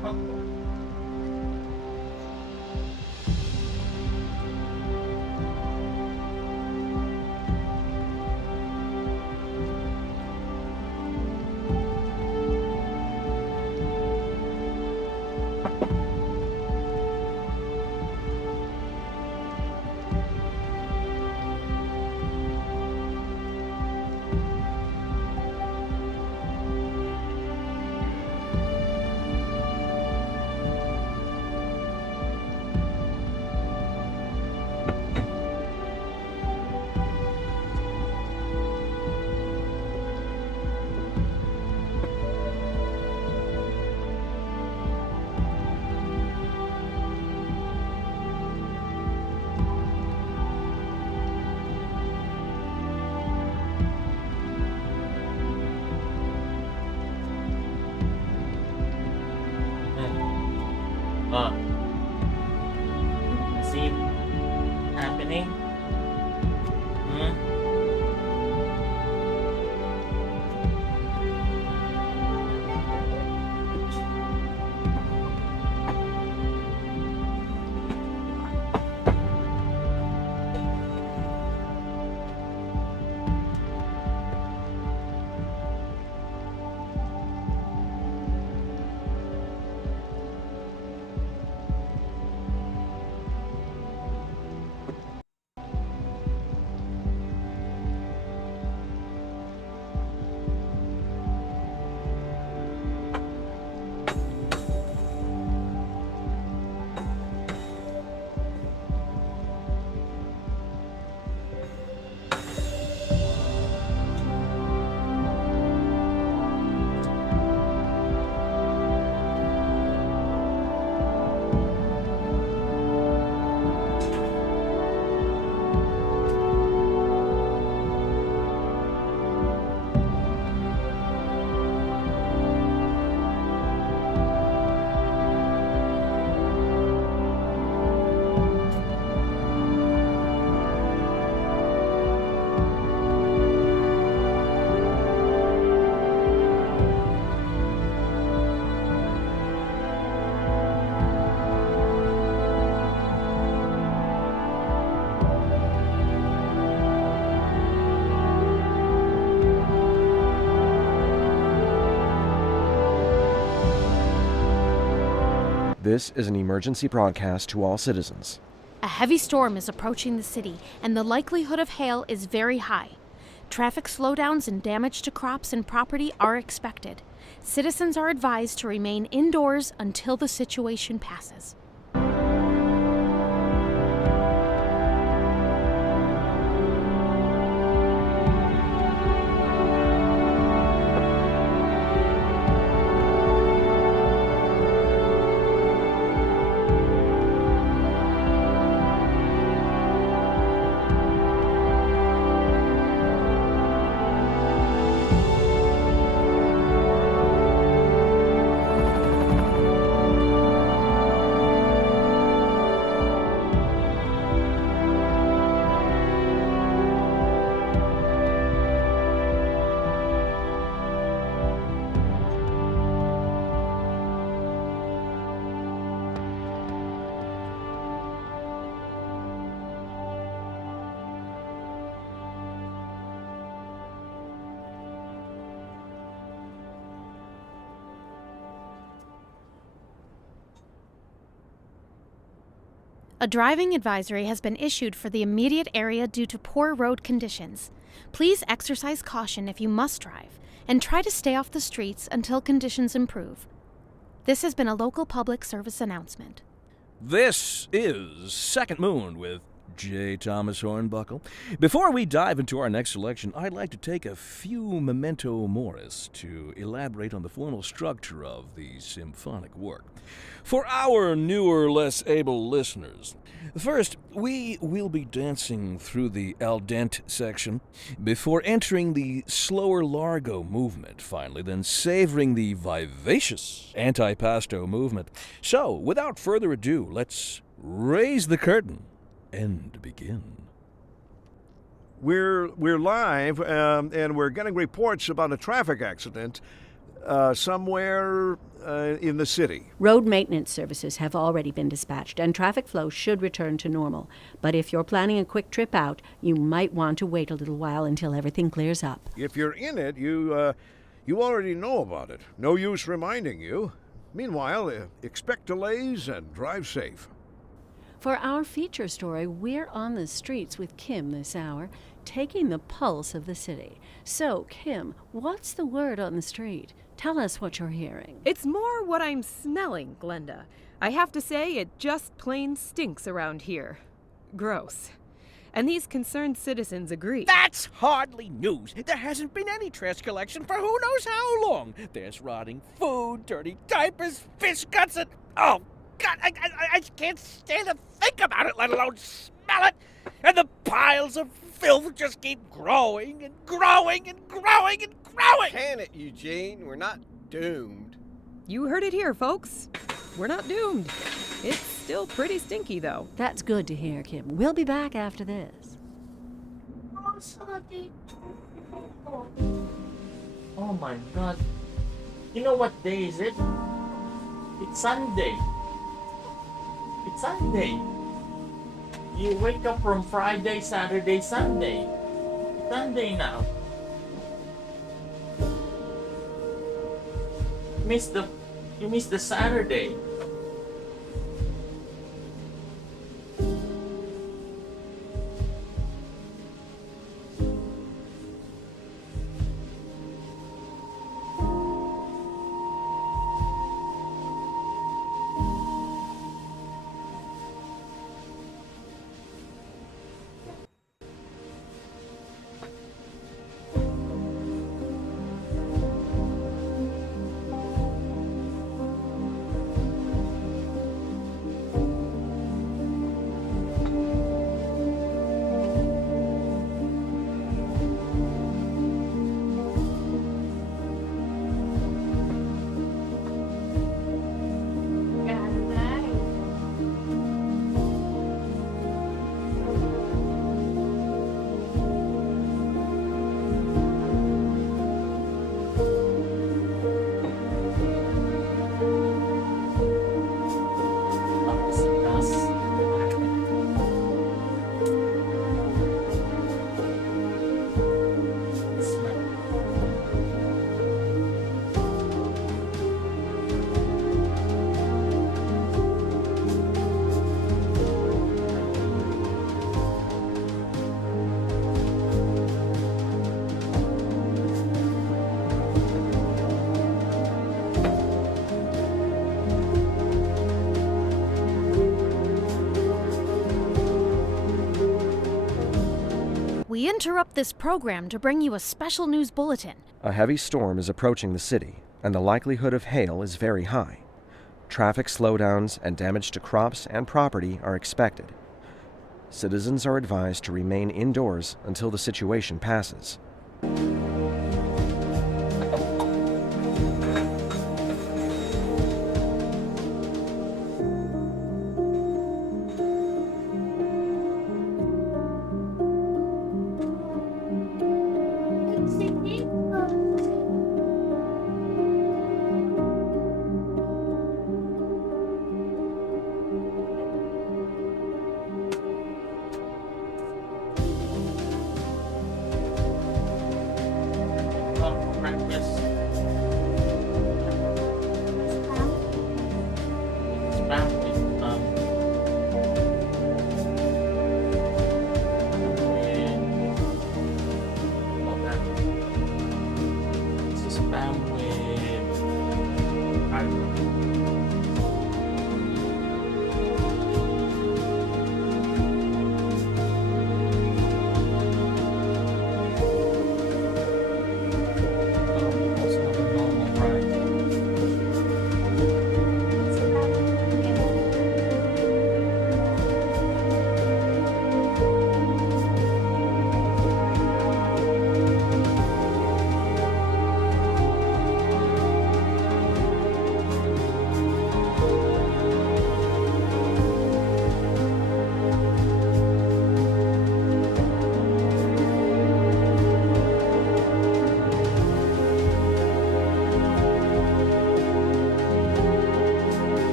Scene happening. This is an emergency broadcast to all citizens. A heavy storm is approaching the city, and the likelihood of hail is very high. Traffic slowdowns and damage to crops and property are expected. Citizens are advised to remain indoors until the situation passes. A driving advisory has been issued for the immediate area due to poor road conditions. Please exercise caution if you must drive, and try to stay off the streets until conditions improve. This has been a local public service announcement. This is Second Moon with J. Thomas Hornbuckle. Before we dive into our next selection, I'd like to take a few memento moris to elaborate on the formal structure of the symphonic work. For our newer, less able listeners, first, we will be dancing through the al dente section before entering the slower largo movement, finally, then savoring the vivacious antipasto movement. So, without further ado, let's raise the curtain and begin. We're live, and we're getting reports about a traffic accident. somewhere in the city. Road maintenance services have already been dispatched, and traffic flow should return to normal. But if you're planning a quick trip out, you might want to wait a little while until everything clears up. If you're in it, you already know about it. No use reminding you. Meanwhile, expect delays and drive safe. For our feature story, we're on the streets with Kim this hour, taking the pulse of the city. So, Kim, what's the word on the street? Tell us what you're hearing. It's more what I'm smelling, Glenda. I have to say, it just plain stinks around here. Gross. And these concerned citizens agree. That's hardly news. There hasn't been any trash collection for who knows how long. There's rotting food, dirty diapers, fish guts, and... Oh, God, I just can't stand to think about it, let alone smell it. And the piles of filth just keep growing and growing and growing and growing. Can it, Eugene? We're not doomed. You heard it here, folks. We're not doomed. It's still pretty stinky, though. That's good to hear, Kim. We'll be back after this. Oh my God. You know what day is it? It's Sunday. It's Sunday. You wake up from Friday, Saturday, Sunday. Sunday now. You miss the Saturday. We interrupt this program to bring you a special news bulletin. A heavy storm is approaching the city, and the likelihood of hail is very high. Traffic slowdowns and damage to crops and property are expected. Citizens are advised to remain indoors until the situation passes.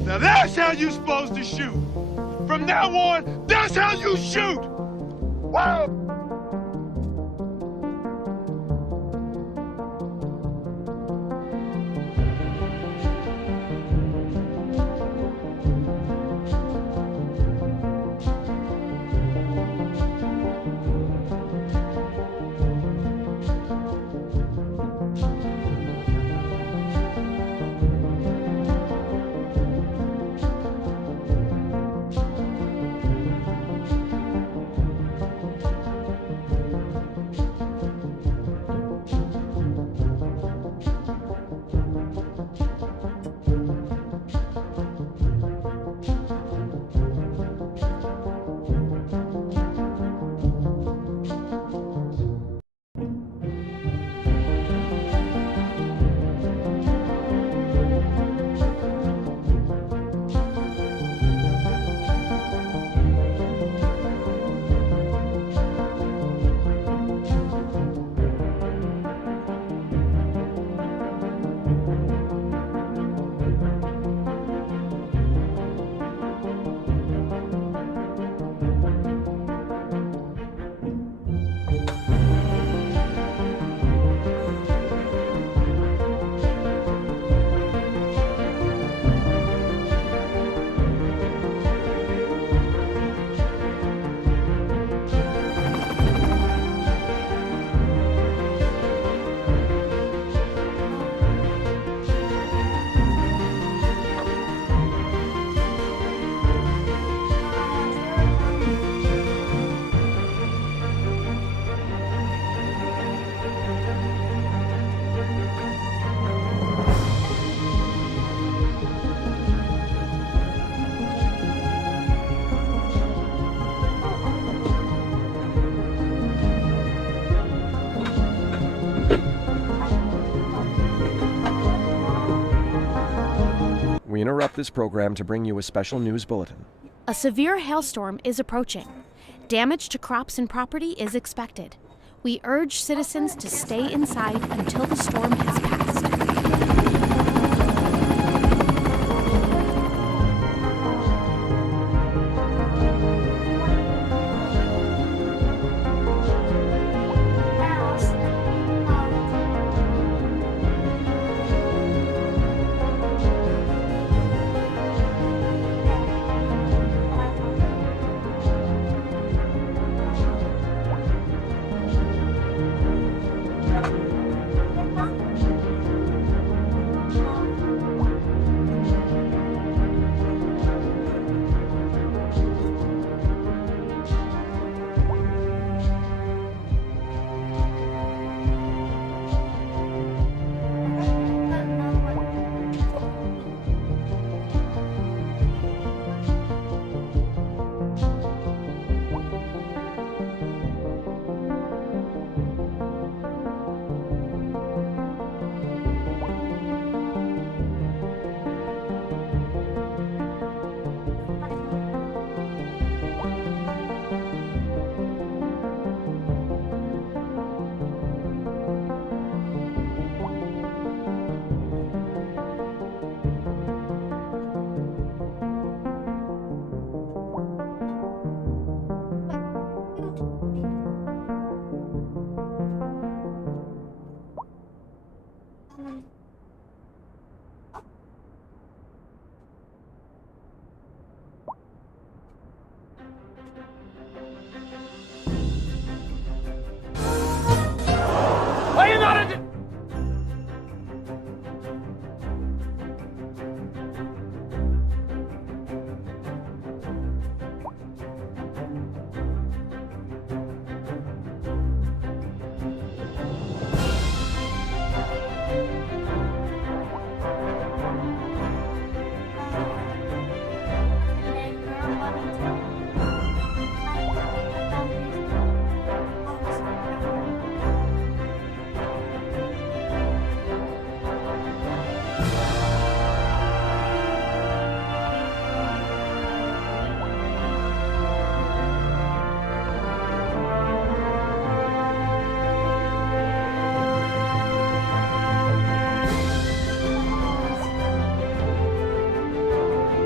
Now that's how you're supposed to shoot. From now on, that's how you shoot. Wow. We interrupt this program to bring you a special news bulletin. A severe hailstorm is approaching. Damage to crops and property is expected. We urge citizens to stay inside until the storm has passed. Are you not a...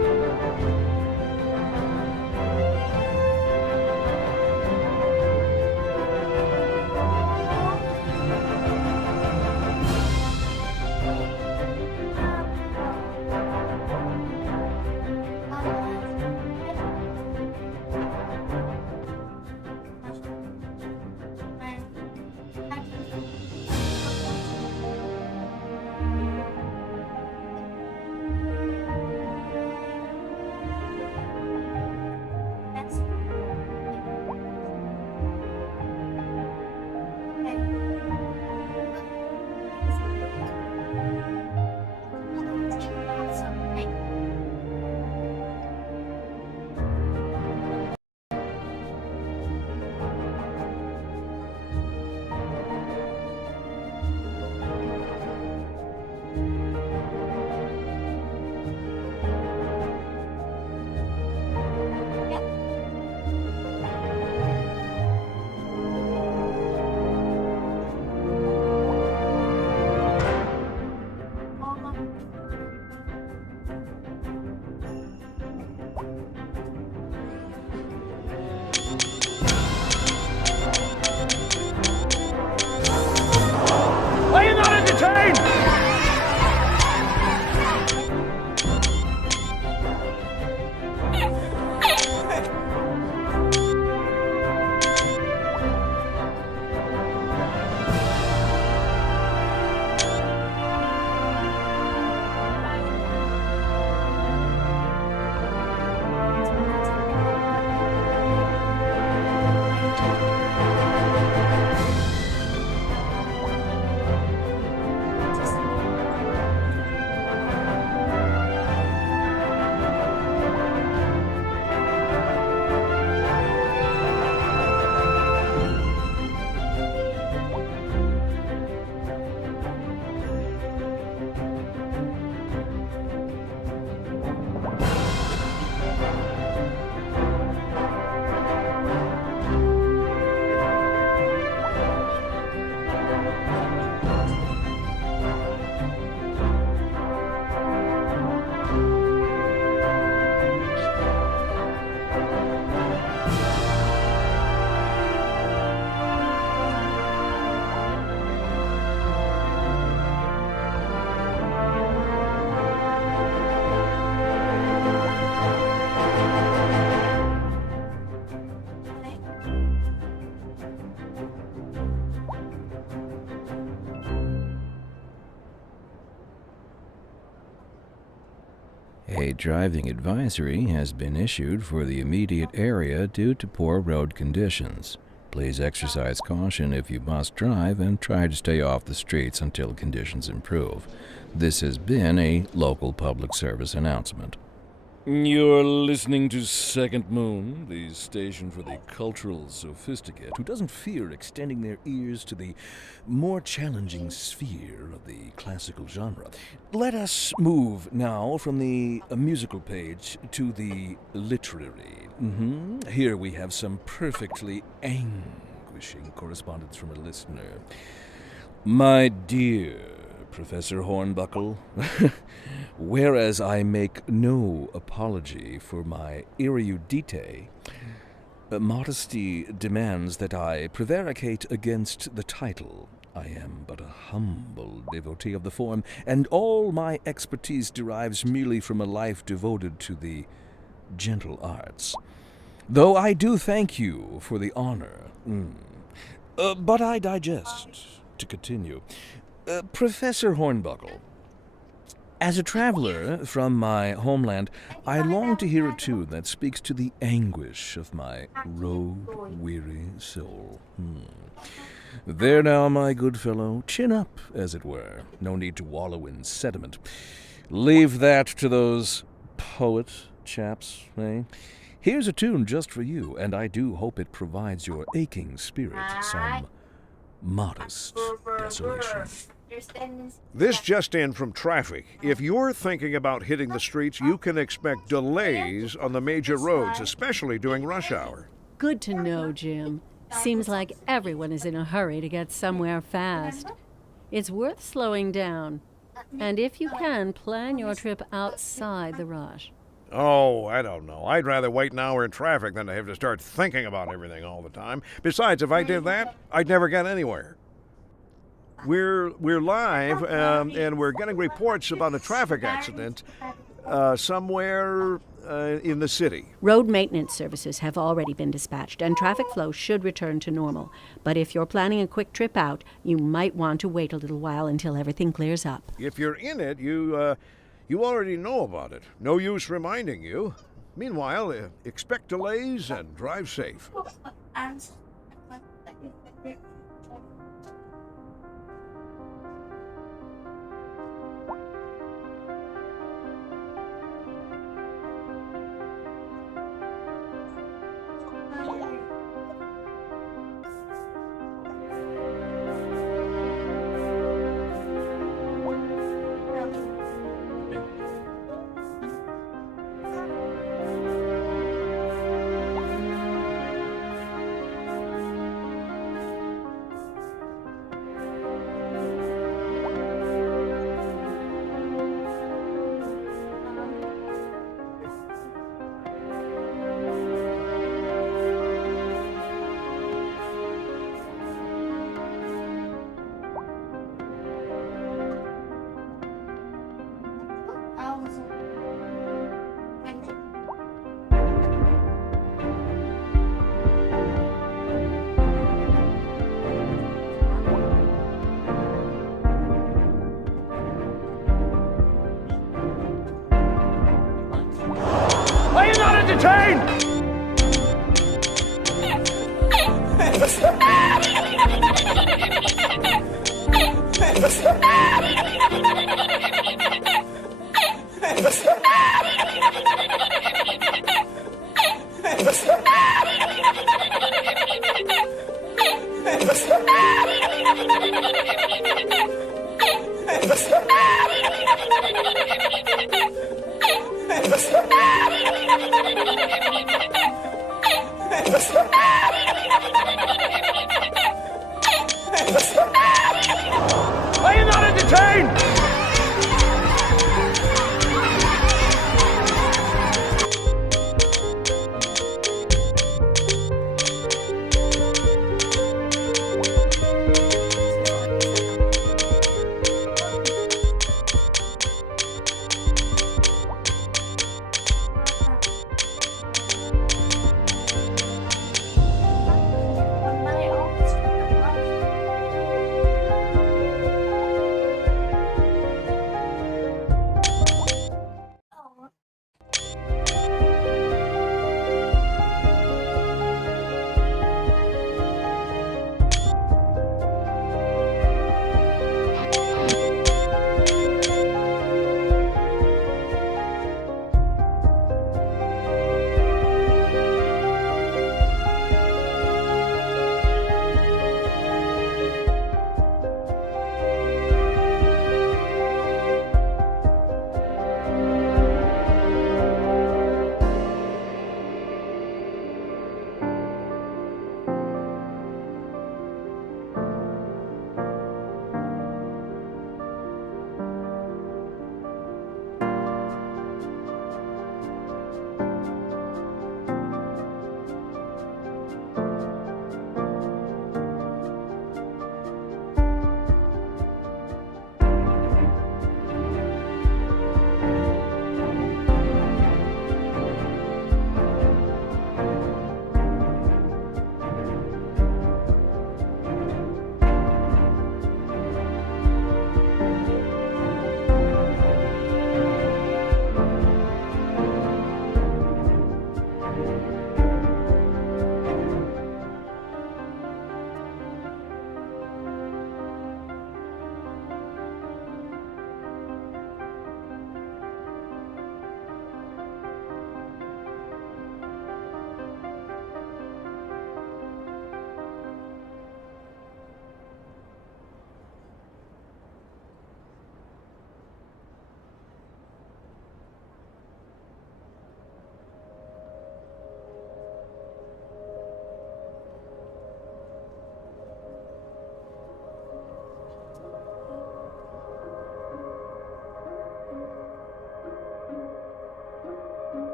A driving advisory has been issued for the immediate area due to poor road conditions. Please exercise caution if you must drive and try to stay off the streets until conditions improve. This has been a local public service announcement. You're listening to Second Moon, the station for the cultural sophisticate who doesn't fear extending their ears to the more challenging sphere of the classical genre. Let us move now from the musical page to the literary. Here we have some perfectly anguishing correspondence from a listener. My dear Professor Hornbuckle, whereas I make no apology for my erudite, modesty demands that I prevaricate against the title. I am but a humble devotee of the form, and all my expertise derives merely from a life devoted to the gentle arts. Though I do thank you for the honor. But I digest. To continue. Professor Hornbuckle, as a traveler from my homeland, I long to hear a tune that speaks to the anguish of my road-weary soul. There now, my good fellow, chin up, as it were. No need to wallow in sediment. Leave that to those poet chaps, eh? Here's a tune just for you, and I do hope it provides your aching spirit some modest desolation. This just in from traffic. If you're thinking about hitting the streets, you can expect delays on the major roads, especially during rush hour. Good to know, Jim. Seems like everyone is in a hurry to get somewhere fast. It's worth slowing down. And if you can, plan your trip outside the rush. Oh, I don't know. I'd rather wait an hour in traffic than to have to start thinking about everything all the time. Besides, if I did that, I'd never get anywhere. We're live, and we're getting reports about a traffic accident somewhere in the city. Road maintenance services have already been dispatched, and traffic flow should return to normal. But if you're planning a quick trip out, you might want to wait a little while until everything clears up. If you're in it, you already know about it. No use reminding you. Meanwhile, expect delays and drive safe. Are you not entertained?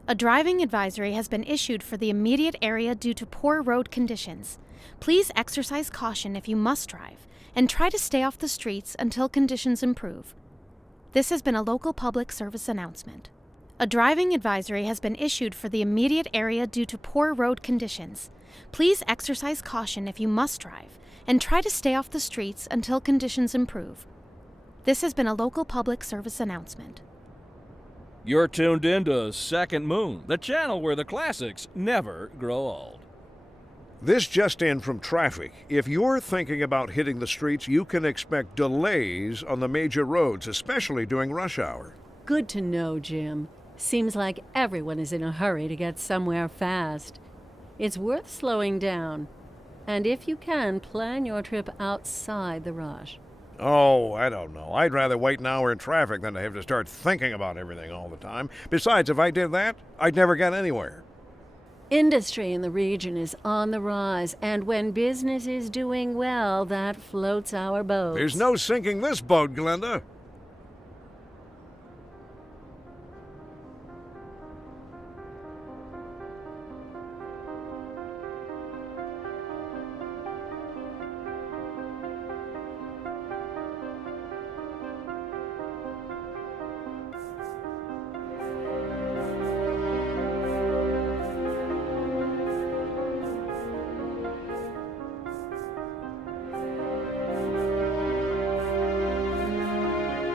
A driving advisory has been issued for the immediate area due to poor road conditions. Please exercise caution if you must drive, and try to stay off the streets until conditions improve. This has been a local public service announcement. A driving advisory has been issued for the immediate area due to poor road conditions. Please exercise caution if you must drive, and try to stay off the streets until conditions improve. This has been a local public service announcement. You're tuned in to Second Moon, the channel where the classics never grow old. This just in from traffic. If you're thinking about hitting the streets, you can expect delays on the major roads, especially during rush hour. Good to know, Jim. Seems like everyone is in a hurry to get somewhere fast. It's worth slowing down. And if you can, plan your trip outside the rush. Oh, I don't know. I'd rather wait an hour in traffic than to have to start thinking about everything all the time. Besides, if I did that, I'd never get anywhere. Industry in the region is on the rise, and when business is doing well, that floats our boats. There's no sinking this boat, Glenda.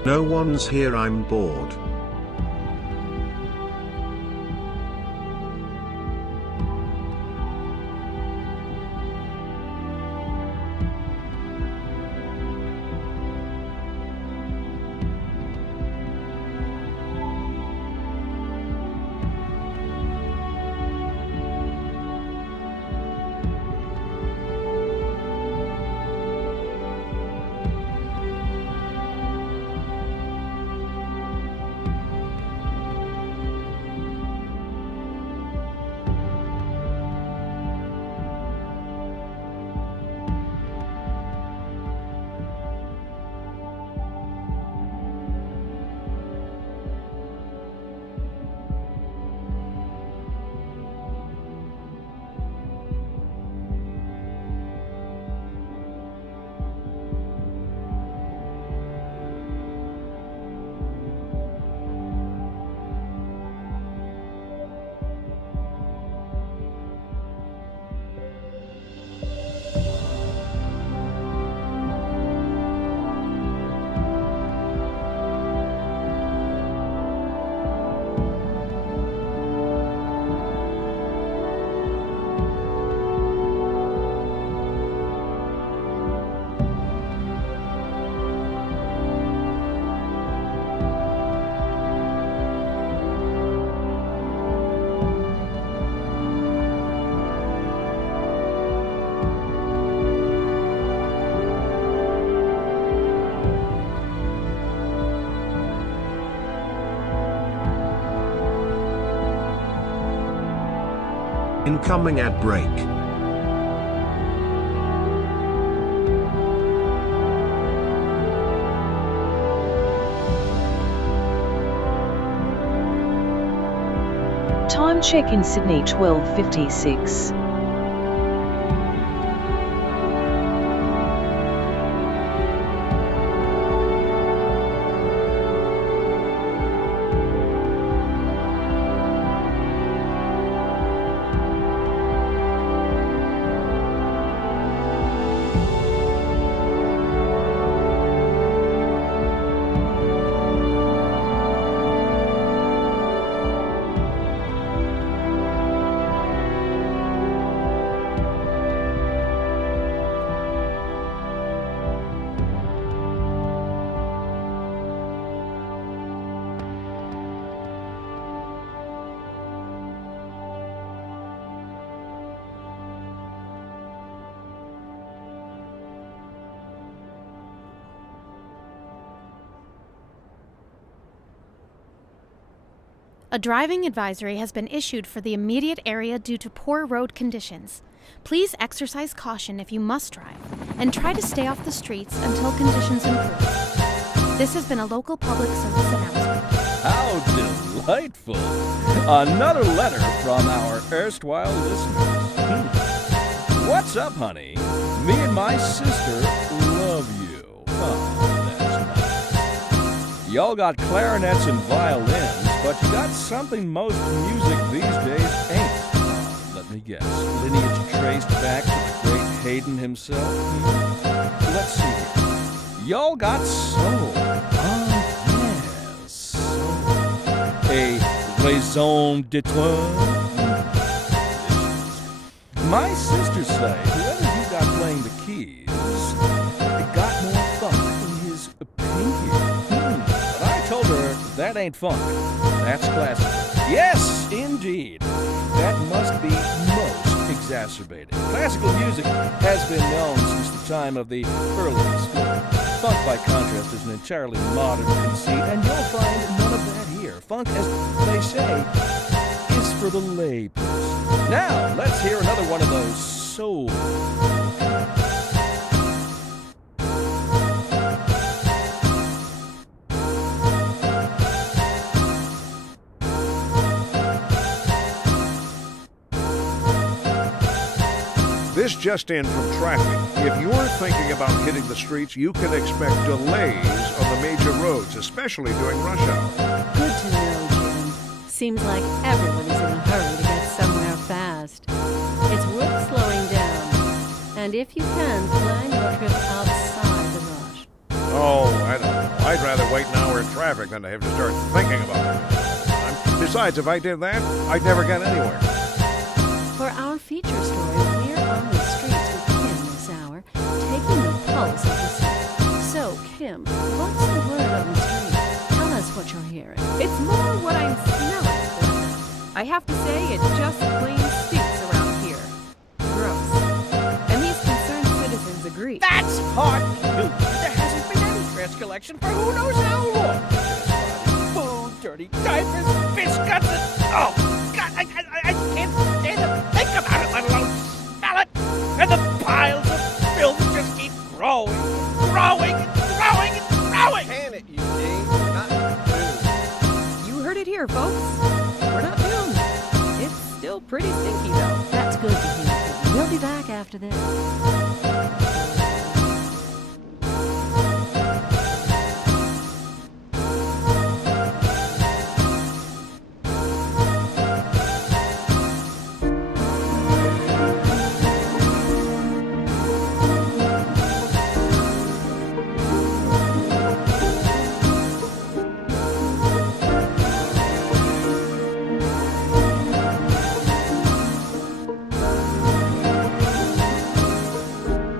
No one's here, I'm bored. Incoming ad break. Time check in Sydney 12:56. A driving advisory has been issued for the immediate area due to poor road conditions. Please exercise caution if you must drive, and try to stay off the streets until conditions improve. This has been a local public service announcement. How delightful! Another letter from our erstwhile listeners. What's up, honey? Me and my sister love you. Oh, that's nice. Y'all got clarinets and violins, but you got something most music these days ain't. Let me guess. Lineage traced back to the great Haydn himself? Let's see here. Y'all got soul. Oh, yes. Soul. A raison d'etre. My sisters say whoever you got playing the keys, it got more funk in his pinky. But I told her that ain't funk. That's classical. Yes, indeed. That must be most exacerbated. Classical music has been known since the time of the early explorer. Funk, by contrast, is an entirely modern conceit, and you'll find none of that here. Funk, as they say, is for the lay person. Now, let's hear another one of those soul. This just in from traffic. If you're thinking about hitting the streets, you can expect delays on the major roads, especially during rush hour. Good to know, Jim. Seems like everyone is in a hurry to get somewhere fast. It's worth slowing down. And if you can, plan your trip outside the rush. Oh, I don't know. I'd rather wait an hour in traffic than to have to start thinking about it. Besides, if I did that, I'd never get anywhere. For our feature story, we're on the streets with Kim this hour, taking the pulse of the city. So, Kim, what's the word on the street? Tell us what you're hearing. It's more what I'm smelling, Glenda. I have to say, it just plain stinks around here. Gross. And these concerned citizens agree. That's hard news. There hasn't been any trash collection for who knows how long. There's food, dirty diapers, fish guts, and... Oh, God, I can't stand to think about it, let alone smell it. And the piles of filth just keep growing, growing, and growing, and growing. Can it, Eugene? We're not doomed. You heard it here, folks. We're not doomed. It's still pretty stinky, though. That's good to hear. We'll be back after this.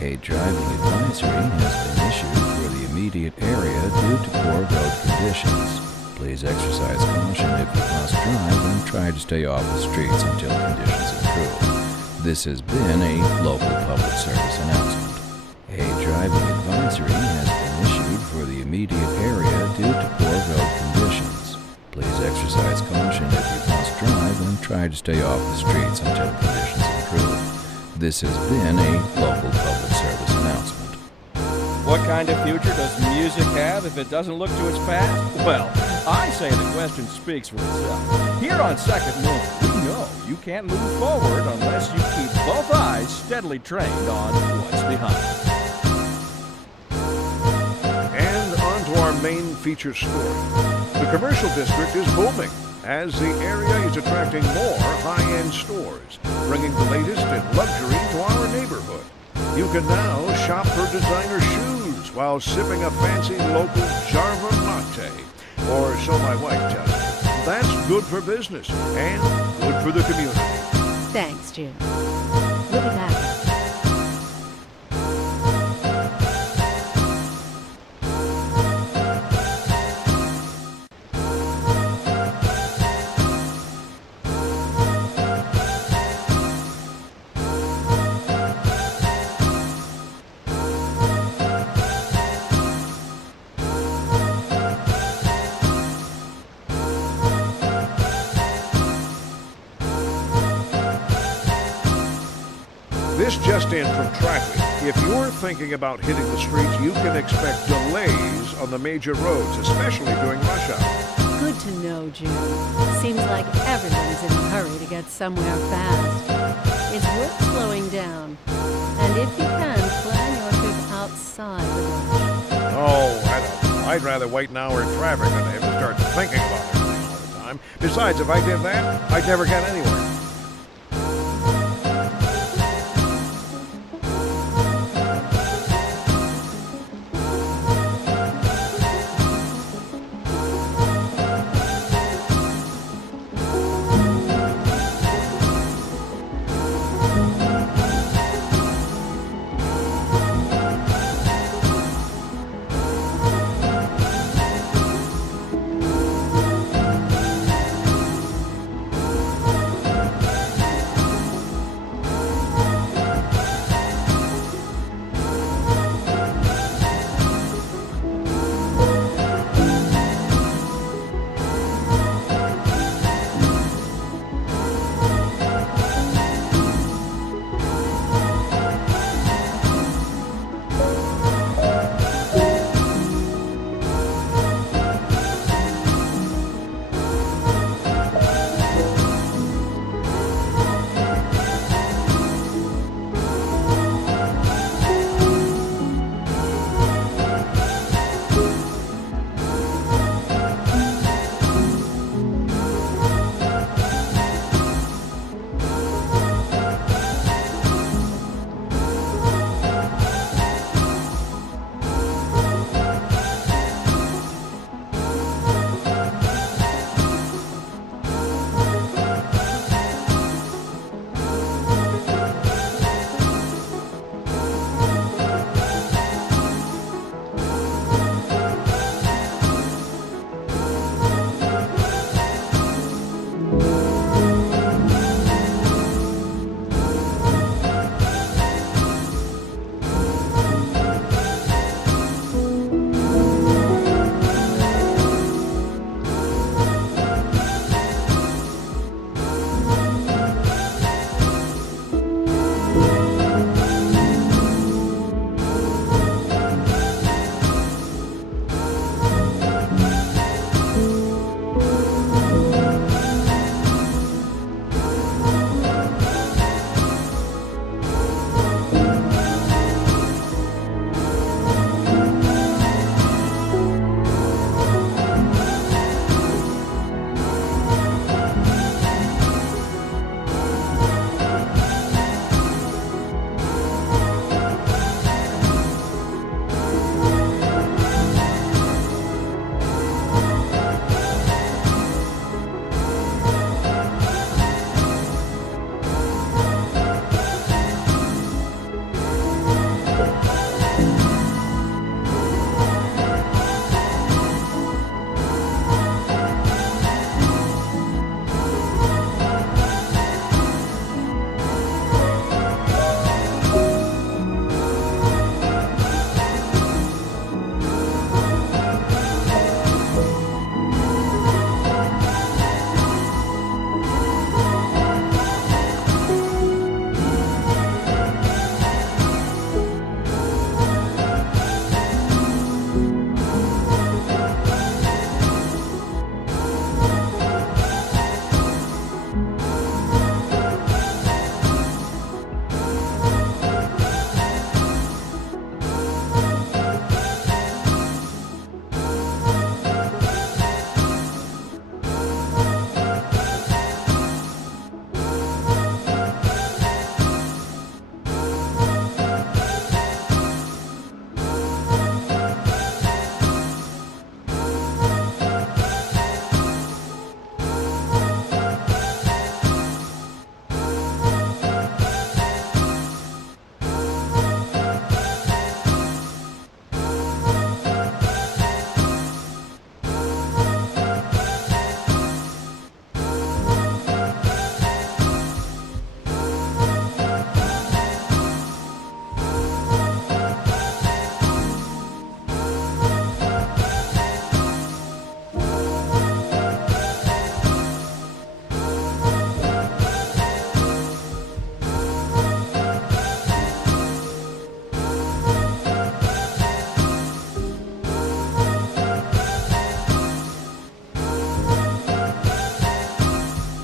A driving advisory has been issued for the immediate area due to poor road conditions. Please exercise caution if you must drive and try to stay off the streets until conditions improve. This has been a local public service announcement. A driving advisory has been issued for the immediate area due to poor road conditions. Please exercise caution if you must drive and try to stay off the streets until conditions improve. This has been a local public service announcement. What kind of future does music have if it doesn't look to its past? Well, I say the question speaks for itself. Here on Second Moon, we know you can't move forward unless you keep both eyes steadily trained on what's behind. And on to our main feature story. The commercial district is booming as the area is attracting more high-end stores, bringing the latest in luxury to our neighborhood. You can now shop for designer shoes while sipping a fancy local Java latte. Or so my wife tells me. That's good for business and good for the community. Thanks, Jim. We'll be back. This just in from traffic. If you're thinking about hitting the streets, you can expect delays on the major roads, especially during rush hour. Good to know, Jim. Seems like everyone's in a hurry to get somewhere fast. It's worth slowing down. And if you can, plan your trip outside the rush. Oh, I don't know. I'd rather wait an hour in traffic than have to start thinking about everything all the time. Besides, if I did that, I'd never get anywhere.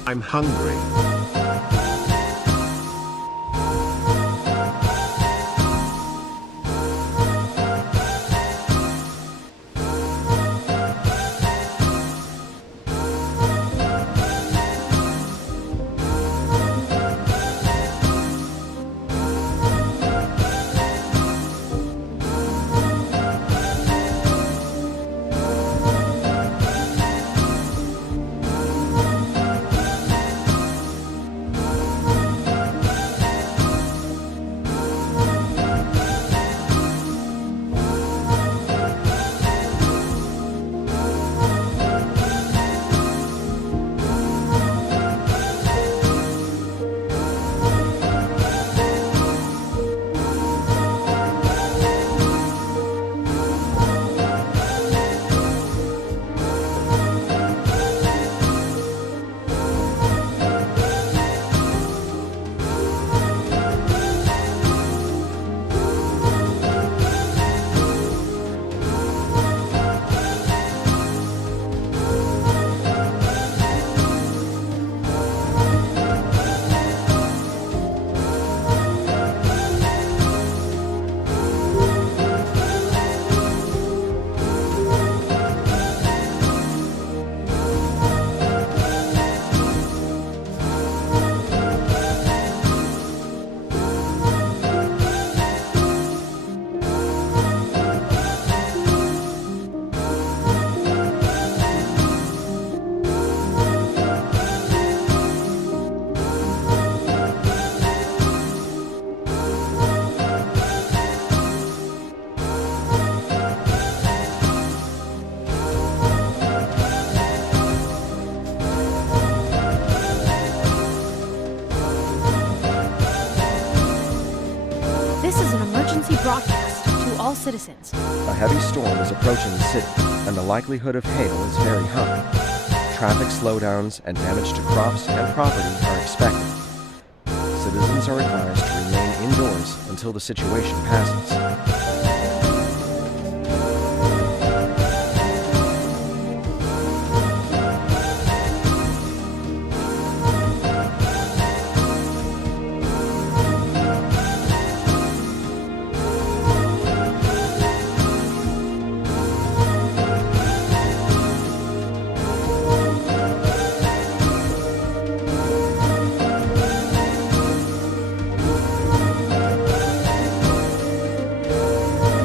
I'm hungry. This is an emergency broadcast to all citizens. A heavy storm is approaching the city, and the likelihood of hail is very high. Traffic slowdowns and damage to crops and property are expected. Citizens are advised to remain indoors until the situation passes.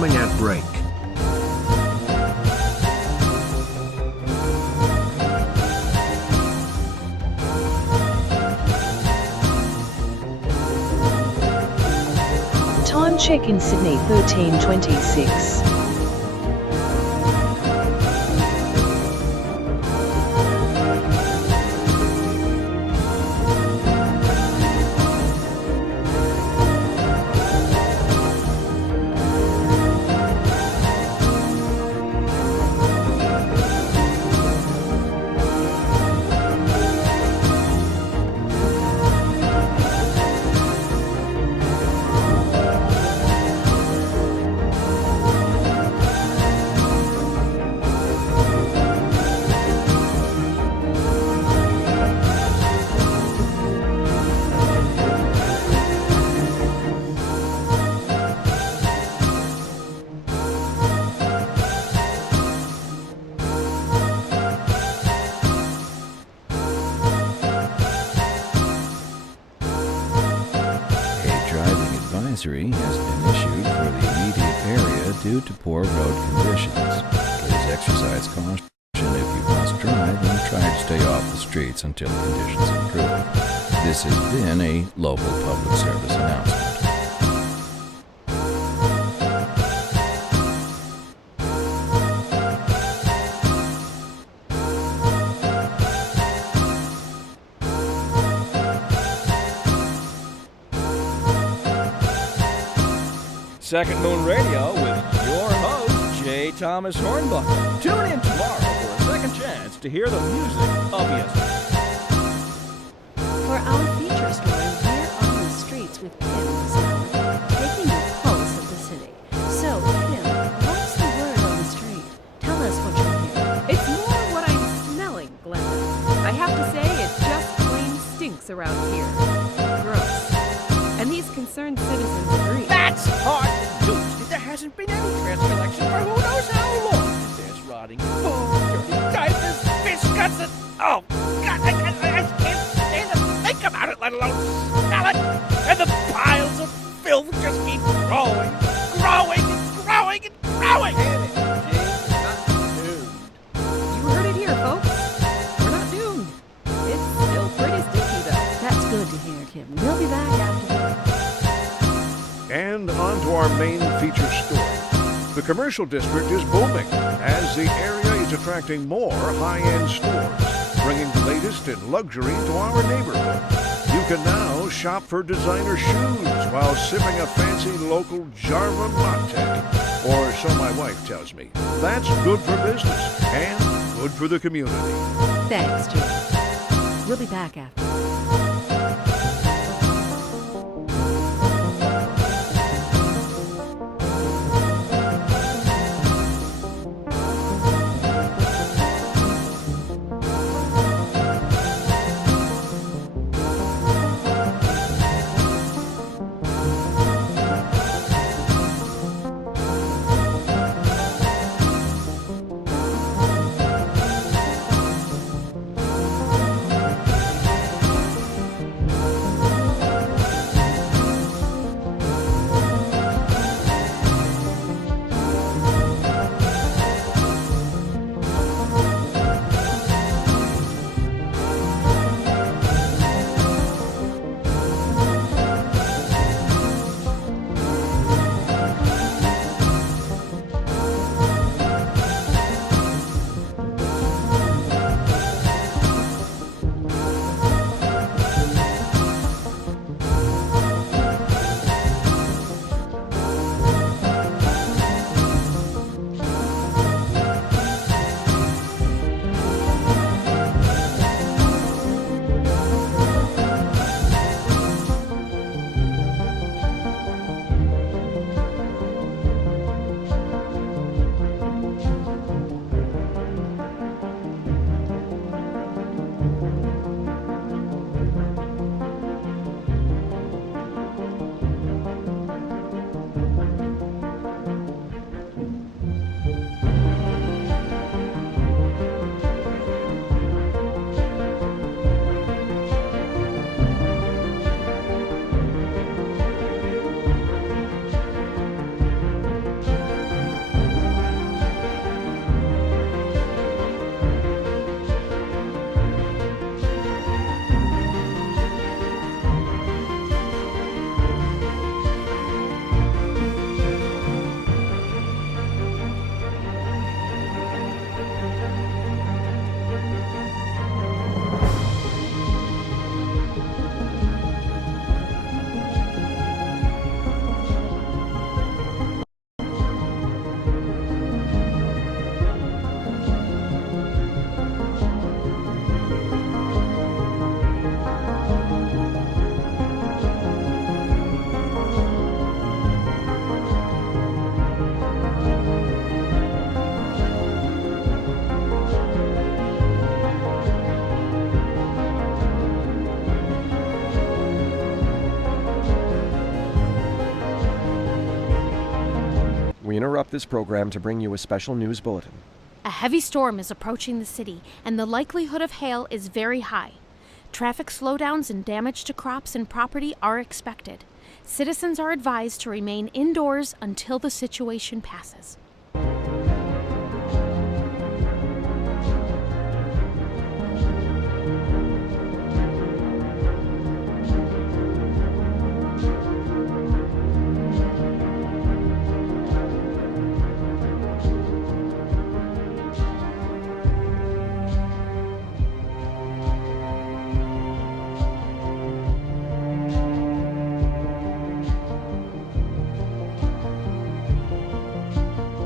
Incoming ad break. Time check in Sydney 13:26. Advisory has been issued for the immediate area due to poor road conditions. Please exercise caution if you must drive and try to stay off the streets until conditions improve. This has been a local public service announcement. Second Moon Radio with your host, J. Thomas Hornbuckle. Tune in tomorrow for a second chance to hear the music of yesterday. For our feature story, we're on the streets with Kim this hour, taking the pulse of the city. So, Kim, what's the word on the street? Tell us what you're hearing. It's more what I'm smelling, Glenda. I have to say, it just plain stinks around here. Gross. And these concerned citizens agree. That's hard news. There hasn't been any trash collection for who knows how long. There's rotting food, dirty diapers, fish guts, and... Oh, God, I can't stand to think about it, let alone smell it. And the piles of filth just keep growing, growing, and growing, and growing. Damn it, James, we're not doomed. You heard it here, folks. We're not doomed. It's still pretty stinky, though. That's good to hear, Kim. We'll be back after this. And on to our main feature story. The commercial district is booming as the area is attracting more high-end stores, bringing the latest in luxury to our neighborhood. You can now shop for designer shoes while sipping a fancy local Jarva latte. Or so my wife tells me. That's good for business and good for the community. Thanks, Jim. We'll be back after this. this program to bring you a special news bulletin. A heavy storm is approaching the city, and the likelihood of hail is very high. Traffic slowdowns and damage to crops and property are expected. Citizens are advised to remain indoors until the situation passes.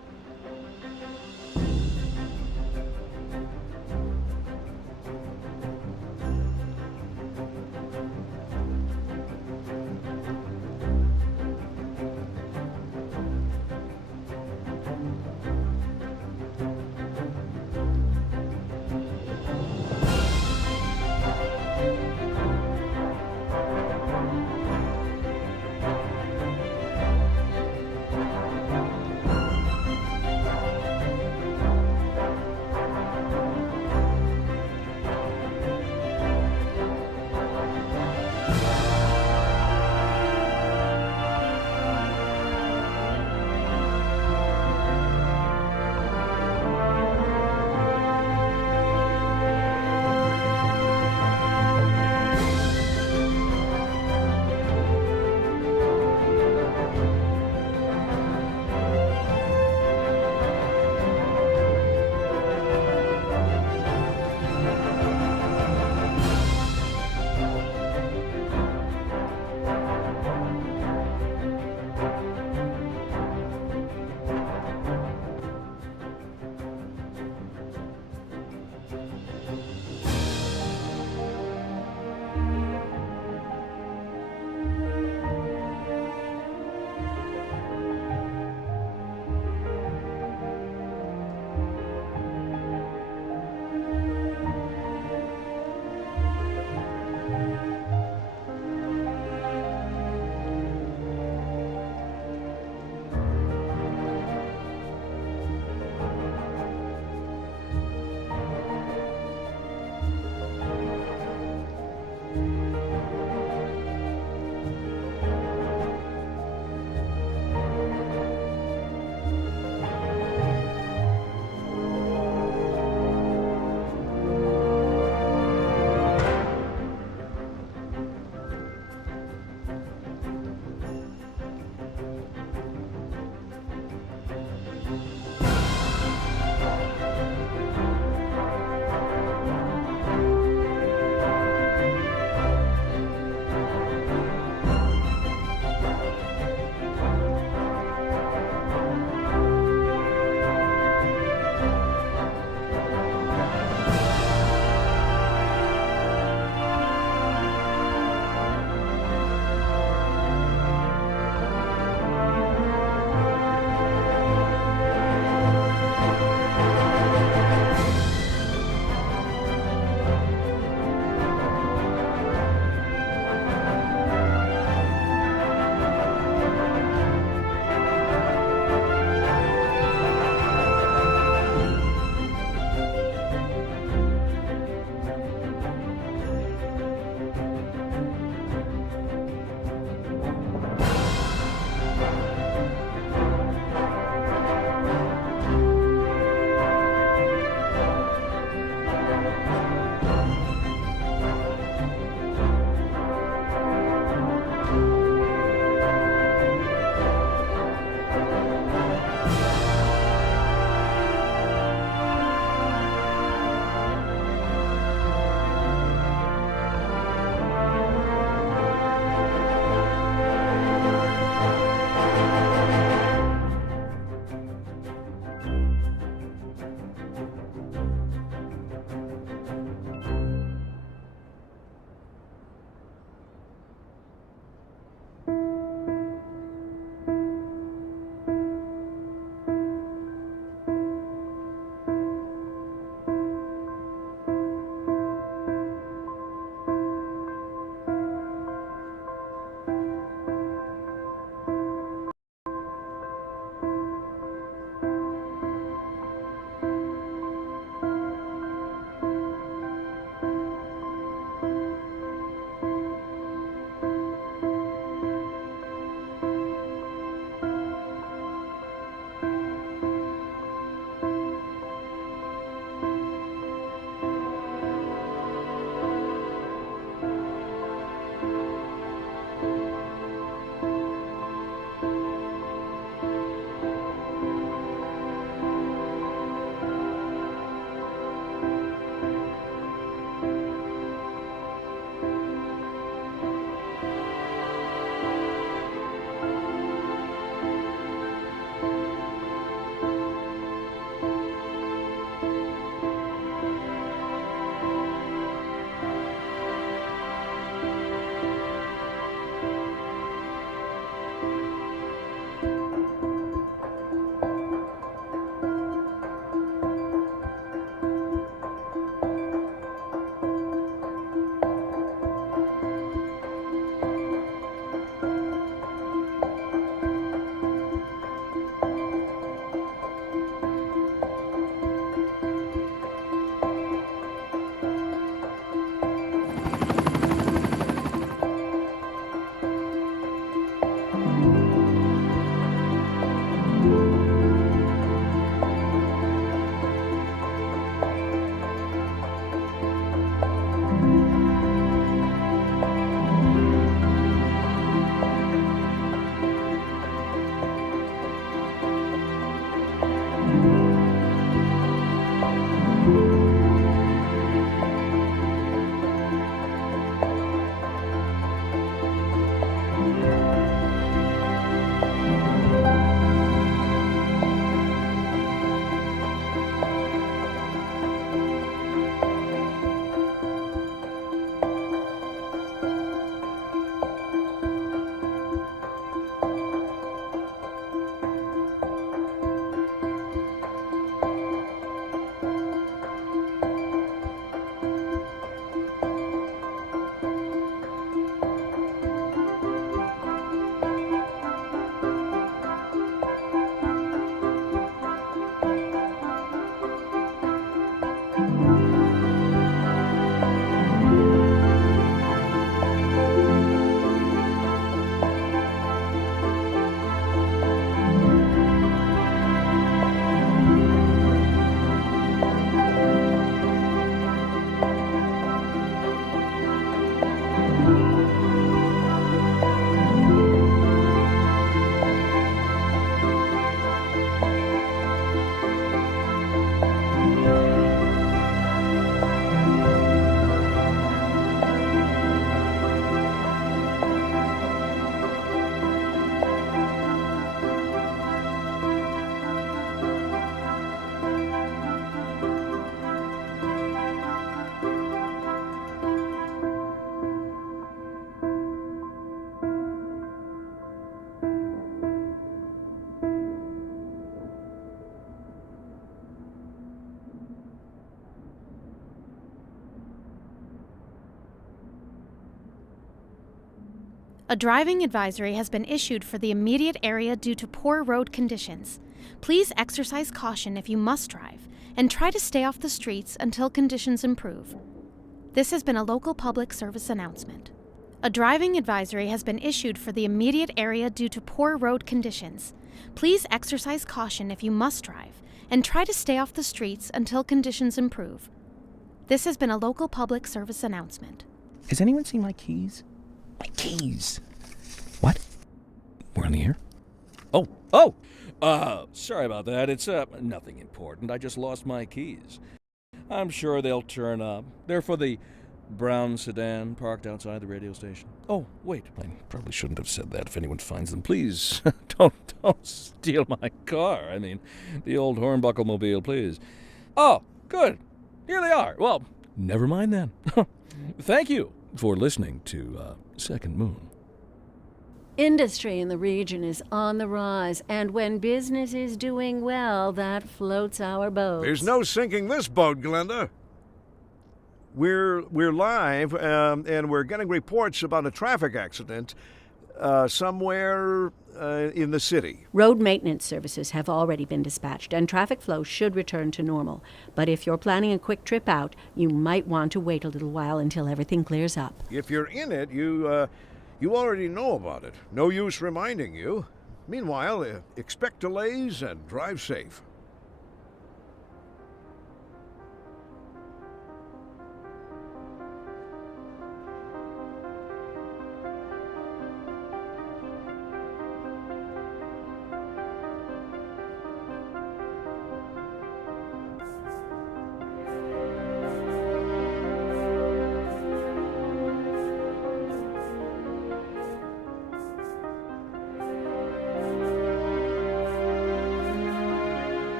A driving advisory has been issued for the immediate area due to poor road conditions. Please exercise caution if you must drive, and try to stay off the streets until conditions improve. This has been a local public service announcement. A driving advisory has been issued for the immediate area due to poor road conditions. Please exercise caution if you must drive, and try to stay off the streets until conditions improve. This has been a local public service announcement. Has anyone seen my keys? My keys. What? We're on the air? Oh! Sorry about that. It's, nothing important. I just lost my keys. I'm sure they'll turn up. They're for the brown sedan parked outside the radio station. Oh, wait. I probably shouldn't have said that. If anyone finds them, please don't steal my car. I mean, the old Hornbuckle mobile, please. Oh, good. Here they are. Well, never mind then. Thank you for listening to Second Moon. Industry in the region is on the rise, and when business is doing well, that floats our boats. There's no sinking this boat, Glenda. We're live, and we're getting reports about a traffic accident somewhere in the city. Road maintenance services have already been dispatched, and traffic flow should return to normal. But if you're planning a quick trip out, you might want to wait a little while until everything clears up. If you're in it, you already know about it. No use reminding you. Meanwhile, expect delays and drive safe.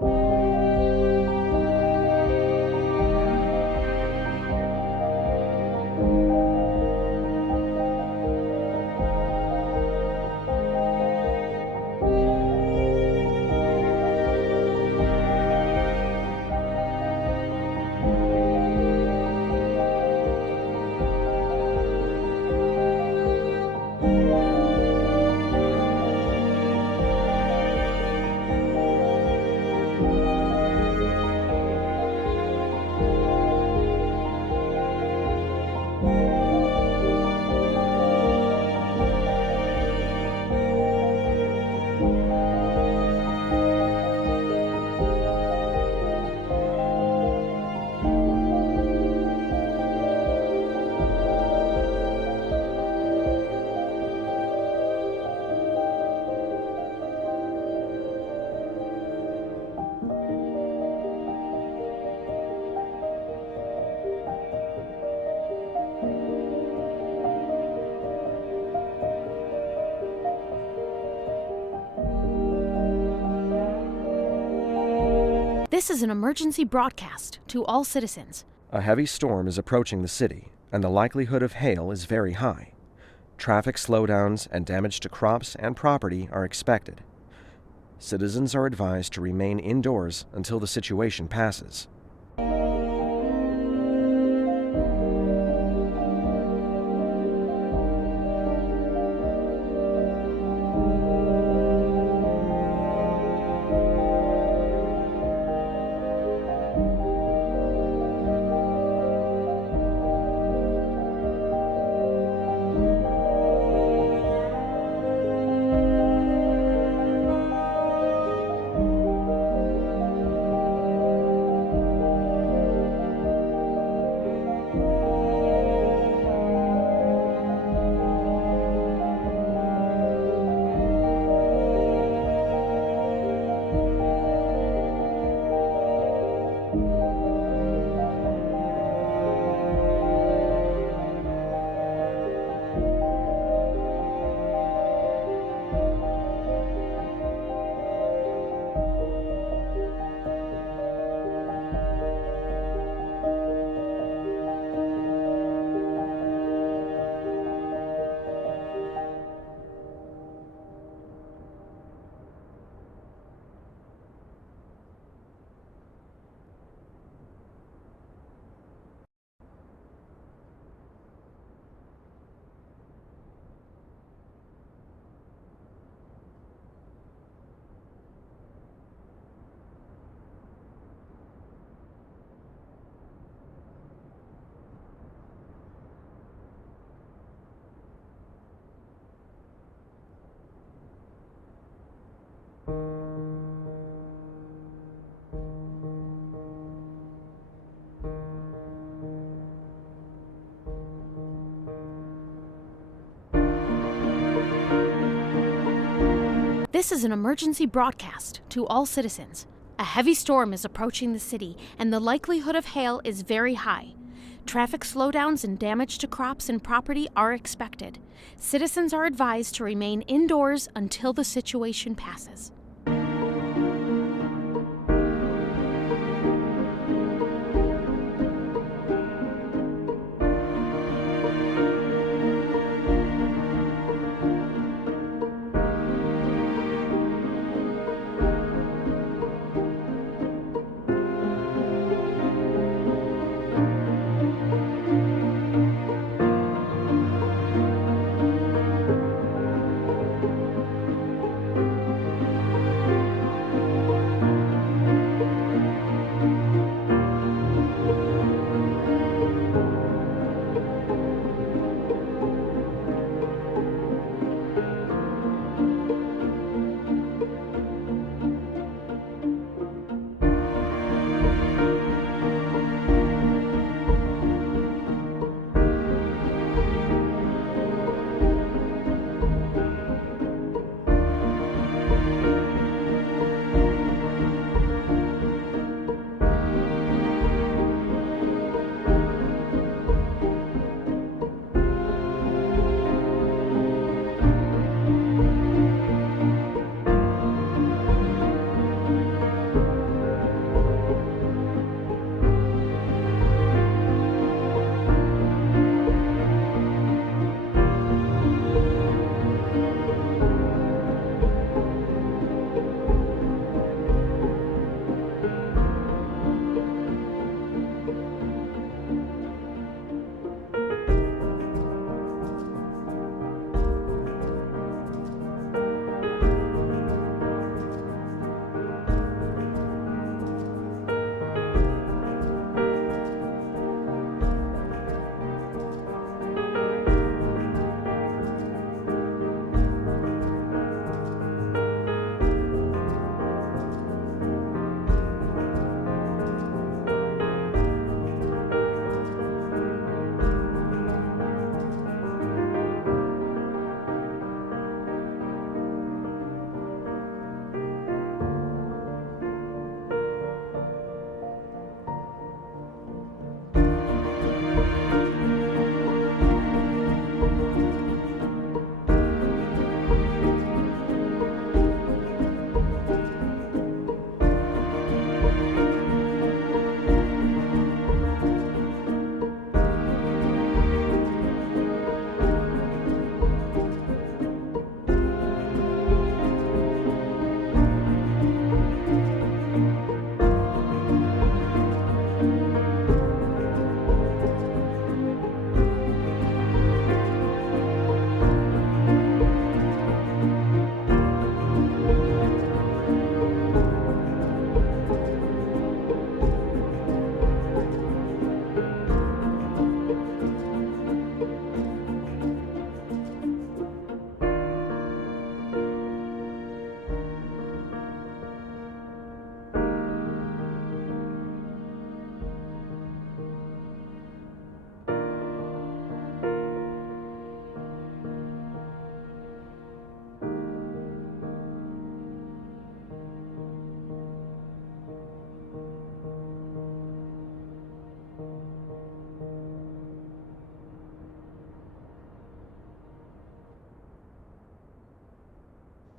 This is an emergency broadcast to all citizens. A heavy storm is approaching the city, and the likelihood of hail is very high. Traffic slowdowns and damage to crops and property are expected. Citizens are advised to remain indoors until the situation passes. This is an emergency broadcast to all citizens. A heavy storm is approaching the city, and the likelihood of hail is very high. Traffic slowdowns and damage to crops and property are expected. Citizens are advised to remain indoors until the situation passes.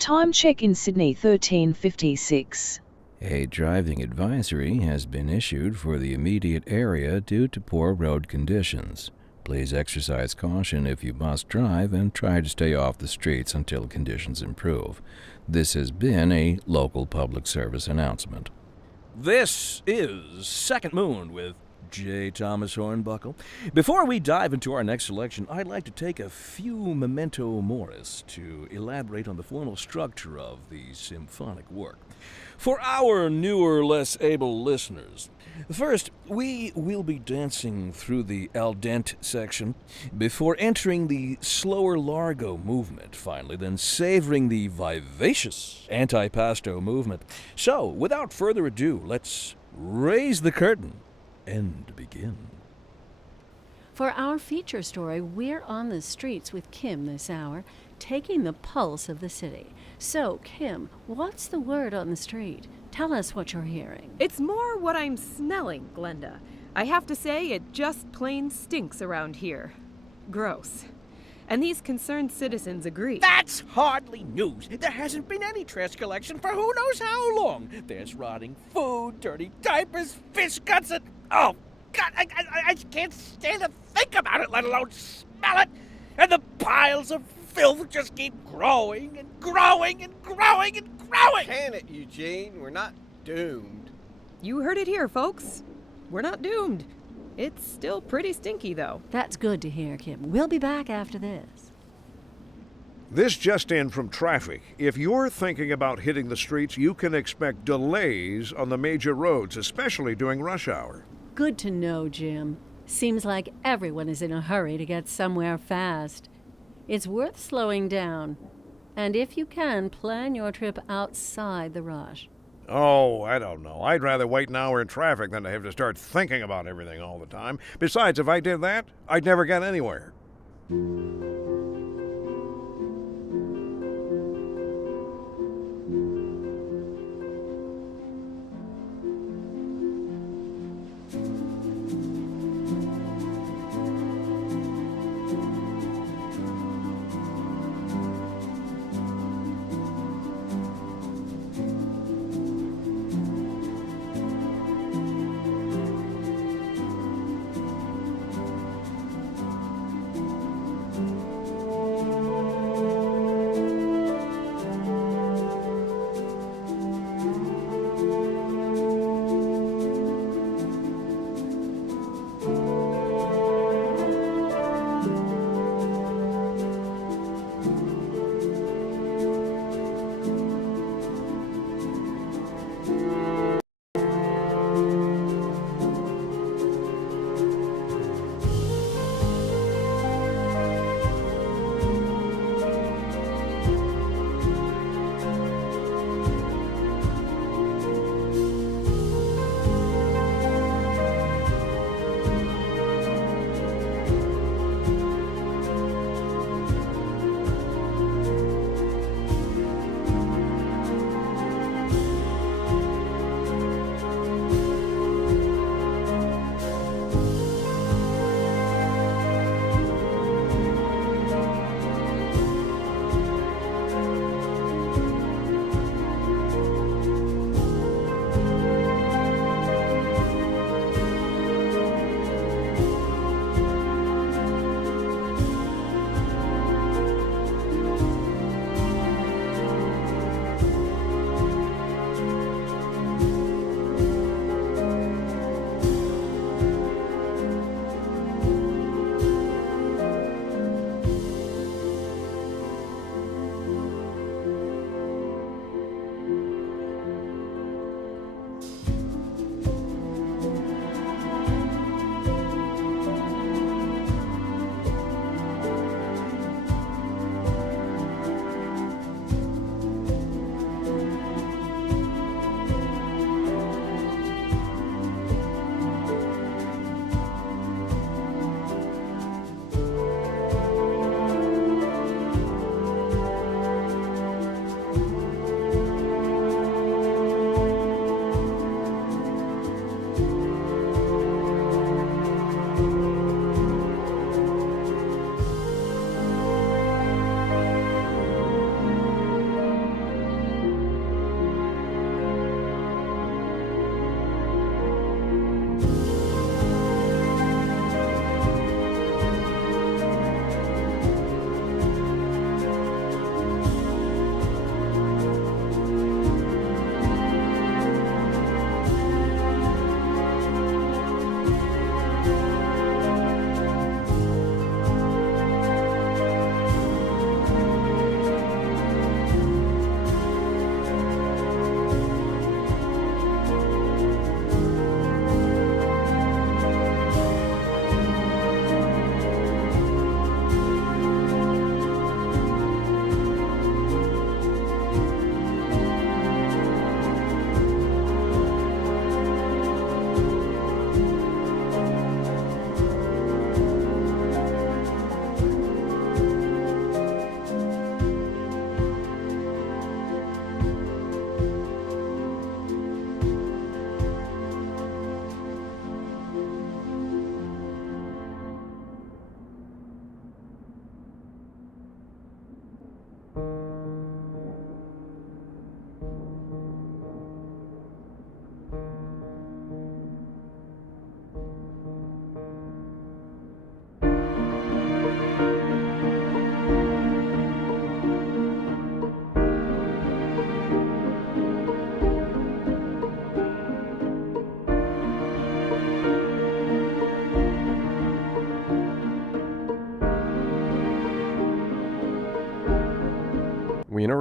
Time check in Sydney 13:56. A driving advisory has been issued for the immediate area due to poor road conditions. Please exercise caution if you must drive and try to stay off the streets until conditions improve. This has been a local public service announcement. This is Second Moon with J. Thomas Hornbuckle. Before we dive into our next selection, I'd like to take a few memento moris to elaborate on the formal structure of the symphonic work. For our newer, less able listeners, first, we will be dancing through the al dente section before entering the slower largo movement, finally, then savoring the vivacious antipasto movement. So, without further ado, let's raise the curtain and begin. For our feature story, we're on the streets with Kim this hour, taking the pulse of the city. So, Kim, what's the word on the street? Tell us what you're hearing. It's more what I'm smelling, Glenda. I have to say, it just plain stinks around here. Gross. And these concerned citizens agree. That's hardly news. There hasn't been any trash collection for who knows how long. There's rotting food, dirty diapers, fish guts, and... Oh, God, I can't stand to think about it, let alone smell it. And the piles of filth just keep growing and growing and growing and growing. Can it, Eugene? We're not doomed. You heard it here, folks. We're not doomed. It's still pretty stinky, though. That's good to hear, Kim. We'll be back after this. This just in from traffic. If you're thinking about hitting the streets, you can expect delays on the major roads, especially during rush hour. Good to know, Jim. Seems like everyone is in a hurry to get somewhere fast. It's worth slowing down. And if you can, plan your trip outside the rush. Oh, I don't know. I'd rather wait an hour in traffic than to have to start thinking about everything all the time. Besides, if I did that, I'd never get anywhere.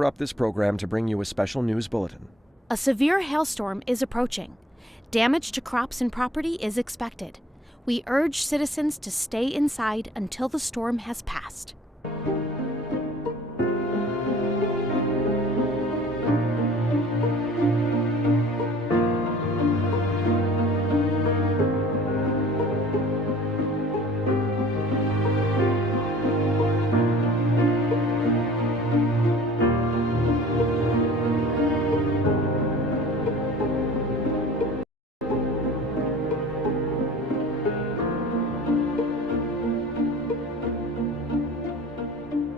interrupt this program to bring you a special news bulletin. A severe hailstorm is approaching. Damage to crops and property is expected. We urge citizens to stay inside until the storm has passed.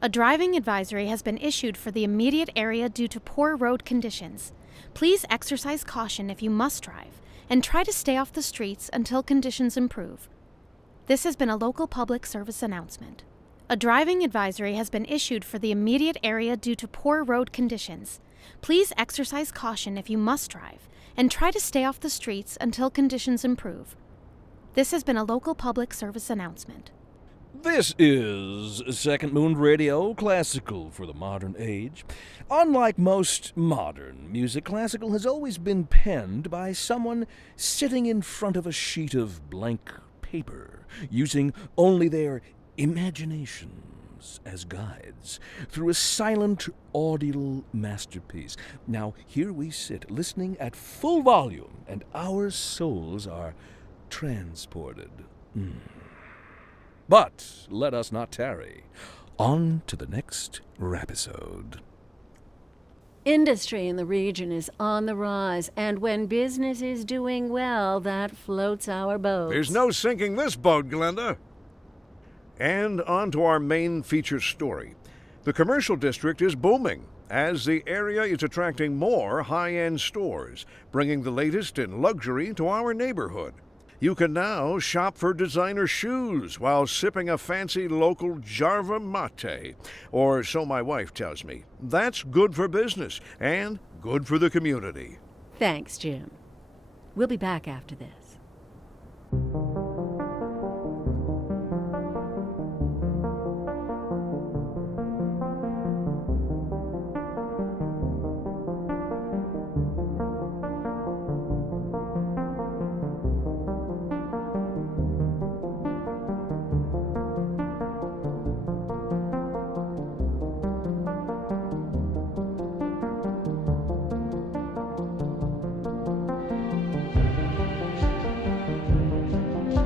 A driving advisory has been issued for the immediate area due to poor road conditions. Please exercise caution if you must drive, and try to stay off the streets until conditions improve. This has been a local public service announcement. A driving advisory has been issued for the immediate area due to poor road conditions. Please exercise caution if you must drive, and try to stay off the streets until conditions improve. This has been a local public service announcement. This is Second Moon Radio, classical for the modern age. Unlike most modern music, classical has always been penned by someone sitting in front of a sheet of blank paper, using only their imaginations as guides through a silent, audible masterpiece. Now, here we sit, listening at full volume, and our souls are transported. But let us not tarry. On to the next rapisode. Industry in the region is on the rise, and when business is doing well, that floats our boat. There's no sinking this boat, Glenda. And on to our main feature story. The commercial district is booming as the area is attracting more high-end stores, bringing the latest in luxury to our neighborhood. You can now shop for designer shoes while sipping a fancy local Jarva mate, or so my wife tells me. That's good for business and good for the community. Thanks, Jim. We'll be back after this.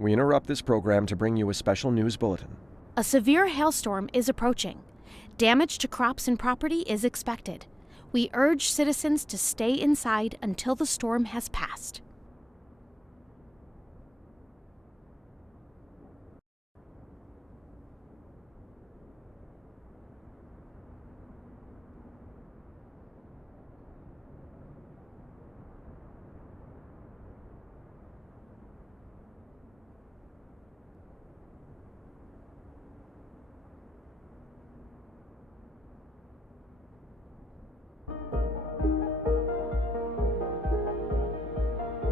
We interrupt this program to bring you a special news bulletin. A severe hailstorm is approaching. Damage to crops and property is expected. We urge citizens to stay inside until the storm has passed.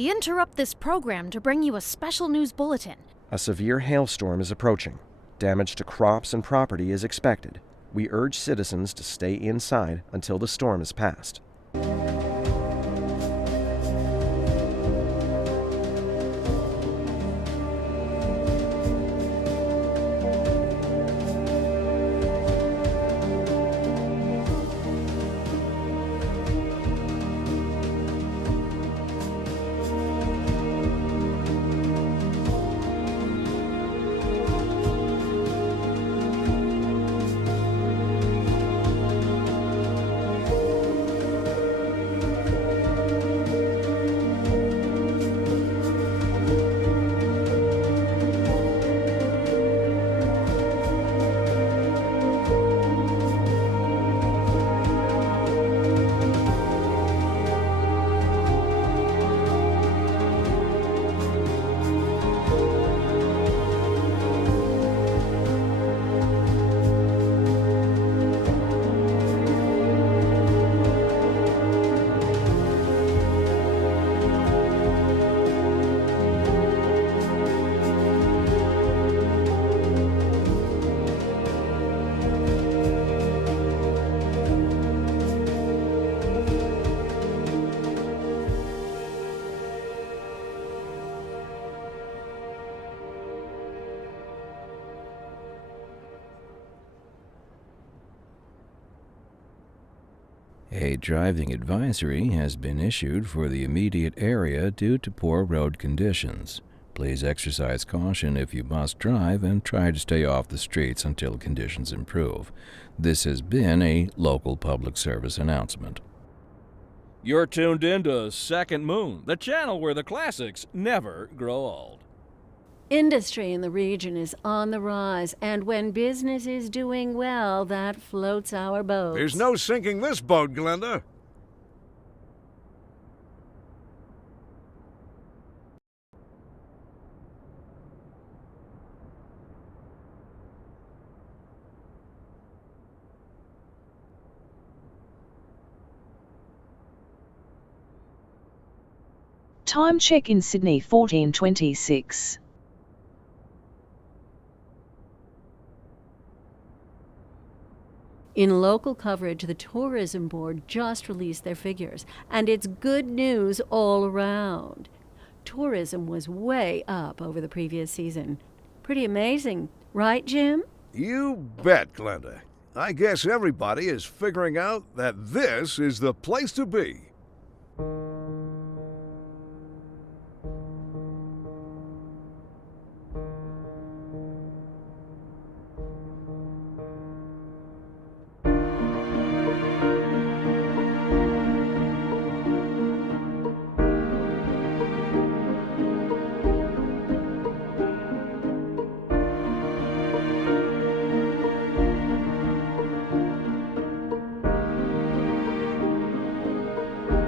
We interrupt this program to bring you a special news bulletin. A severe hailstorm is approaching. Damage to crops and property is expected. We urge citizens to stay inside until the storm is past. A driving advisory has been issued for the immediate area due to poor road conditions. Please exercise caution if you must drive and try to stay off the streets until conditions improve. This has been a local public service announcement. You're tuned in to Second Moon, the channel where the classics never grow old. Industry in the region is on the rise, and when business is doing well, that floats our boats. There's no sinking this boat, Glenda. Time check in Sydney 14:26. In local coverage, the Tourism Board just released their figures, and it's good news all around. Tourism was way up over the previous season. Pretty amazing, right, Jim? You bet, Glenda. I guess everybody is figuring out that this is the place to be.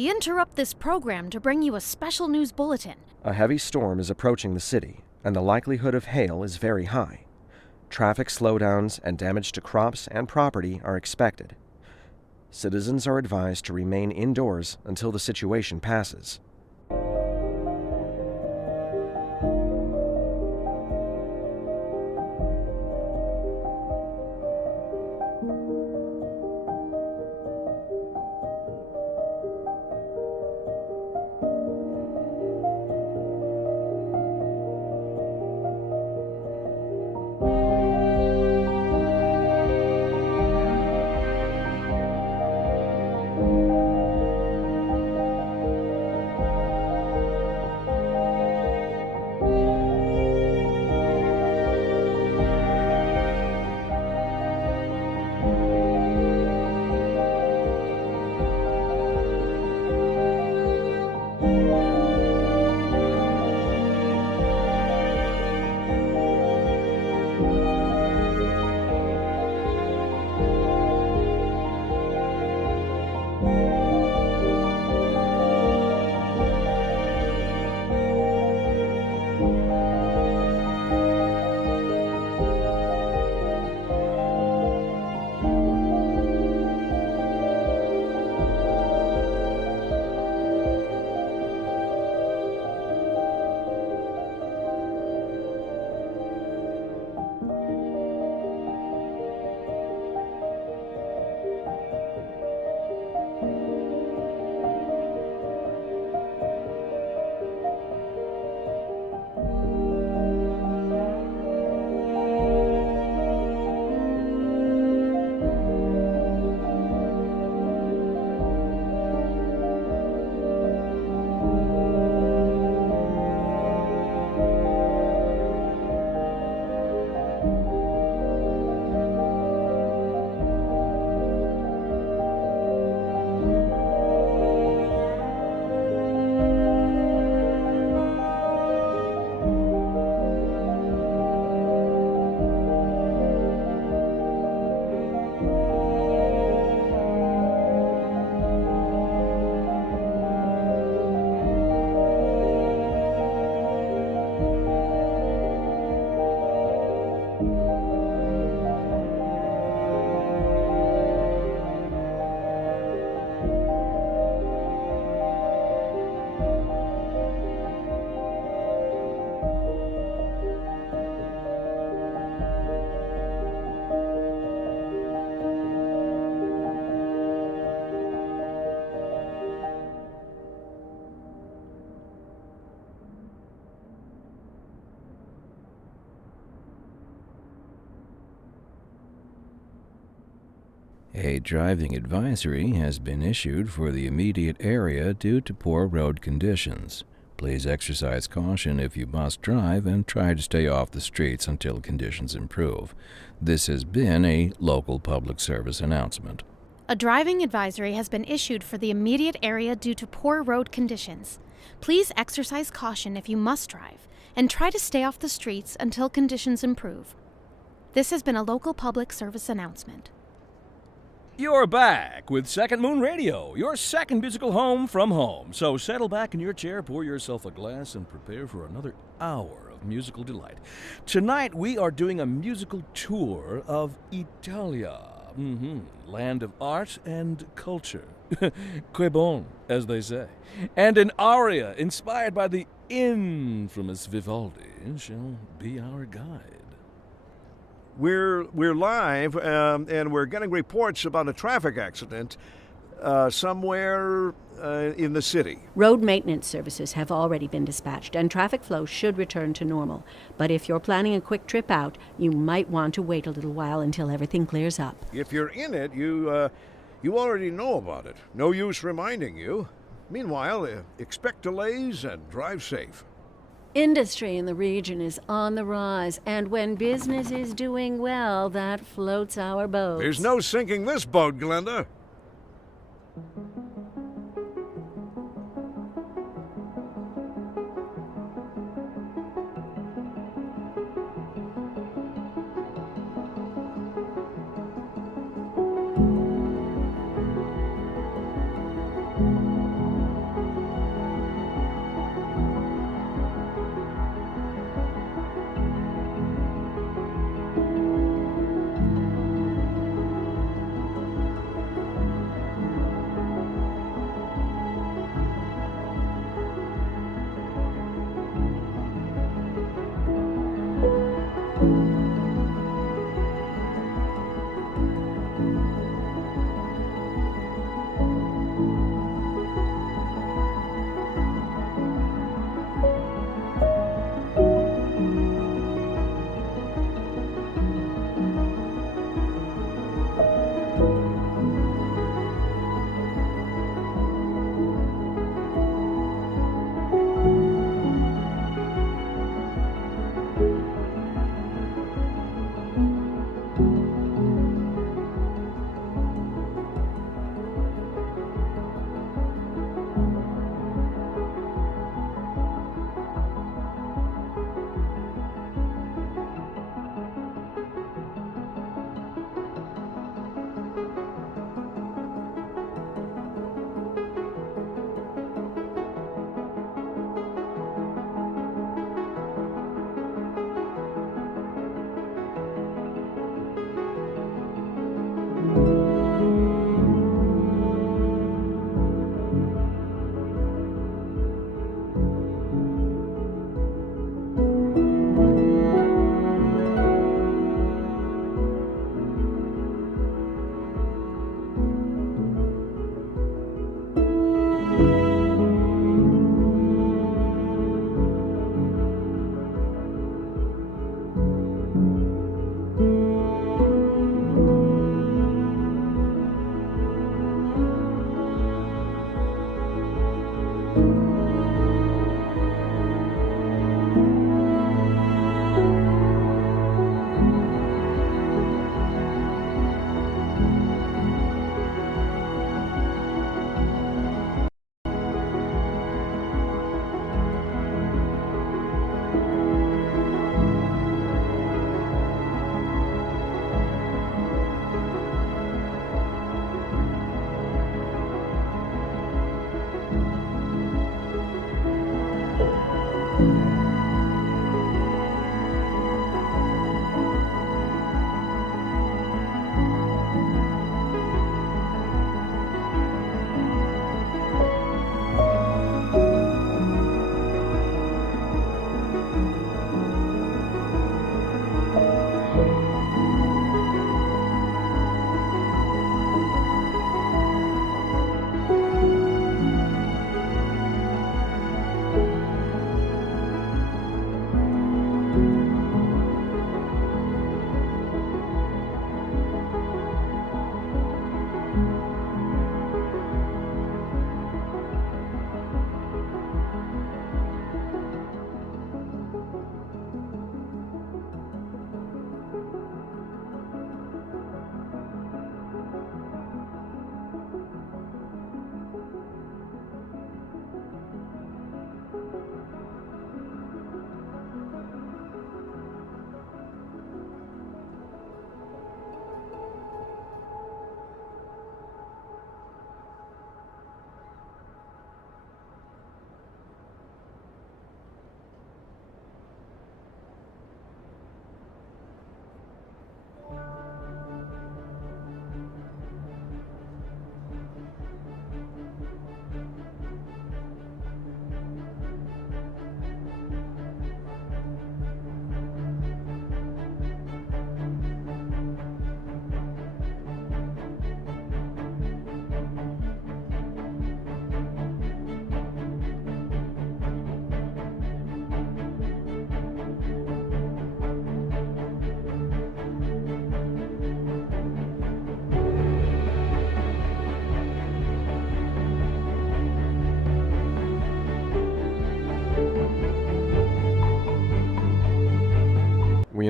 We interrupt this program to bring you a special news bulletin. A heavy storm is approaching the city, and the likelihood of hail is very high. Traffic slowdowns and damage to crops and property are expected. Citizens are advised to remain indoors until the situation passes. A driving advisory has been issued for the immediate area due to poor road conditions. Please exercise caution if you must drive and try to stay off the streets until conditions improve. This has been a local public service announcement. A driving advisory has been issued for the immediate area due to poor road conditions. Please exercise caution if you must drive and try to stay off the streets until conditions improve. This has been a local public service announcement. You're back with Second Moon Radio, your second musical home from home. So settle back in your chair, pour yourself a glass, and prepare for another hour of musical delight. Tonight we are doing a musical tour of Italia, land of art and culture. Que bon, as they say. And an aria inspired by the infamous Vivaldi shall be our guide. We're live, and we're getting reports about a traffic accident somewhere in the city. Road maintenance services have already been dispatched, and traffic flow should return to normal. But if you're planning a quick trip out, you might want to wait a little while until everything clears up. If you're in it, you already know about it. No use reminding you. Meanwhile, expect delays and drive safe. Industry in the region is on the rise, and when business is doing well, that floats our boats. There's no sinking this boat, Glenda.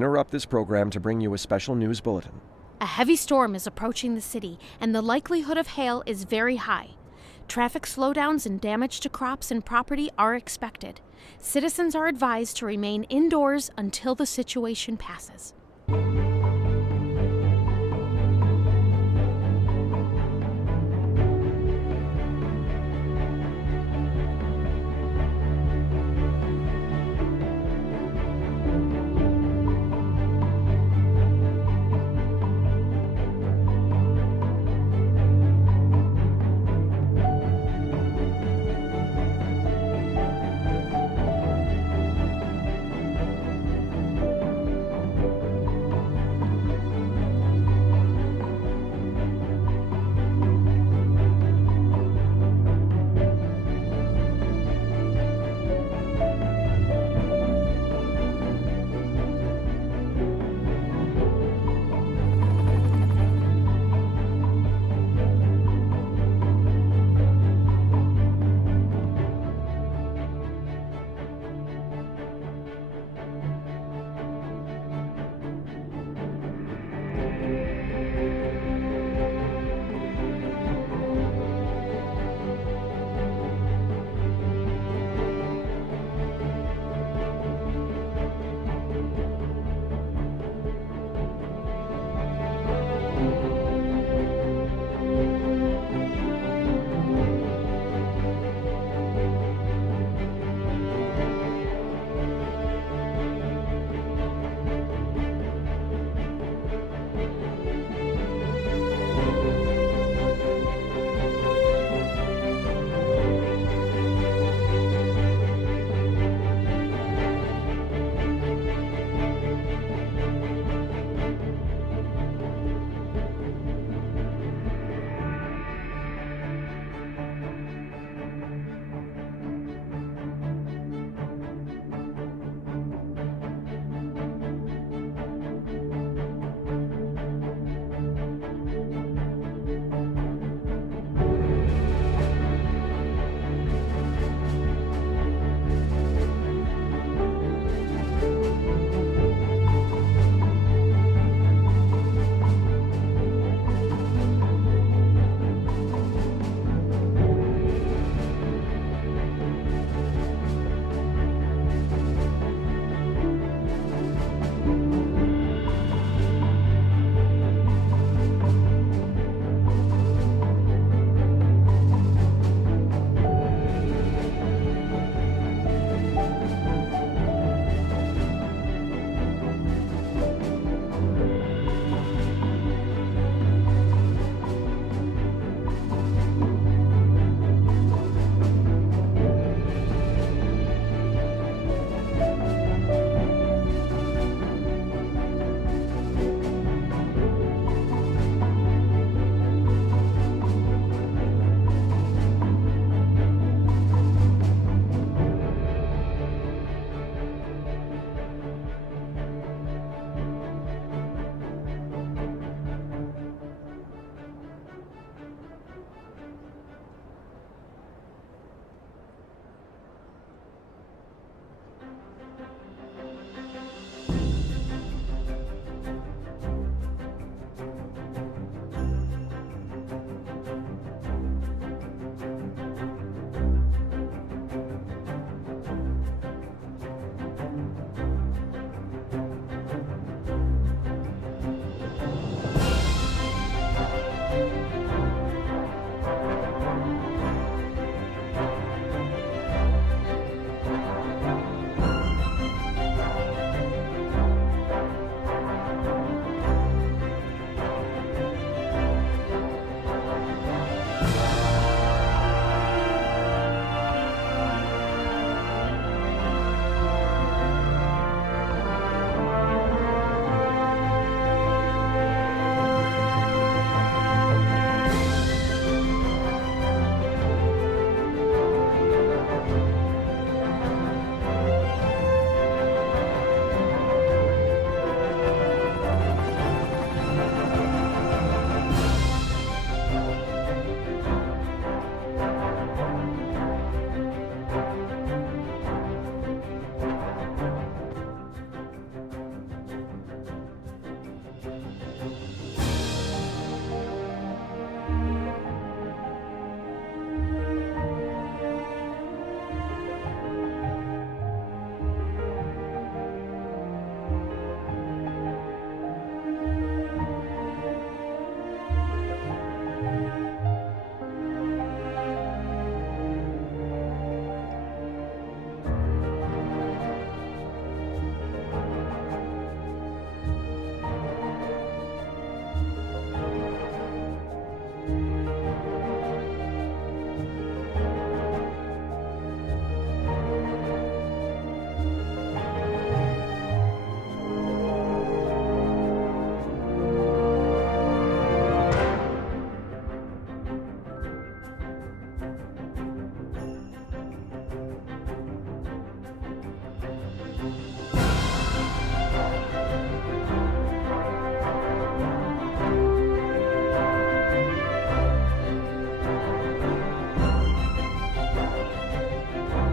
interrupt this program to bring you a special news bulletin. A heavy storm is approaching the city, and the likelihood of hail is very high. Traffic slowdowns and damage to crops and property are expected. Citizens are advised to remain indoors until the situation passes.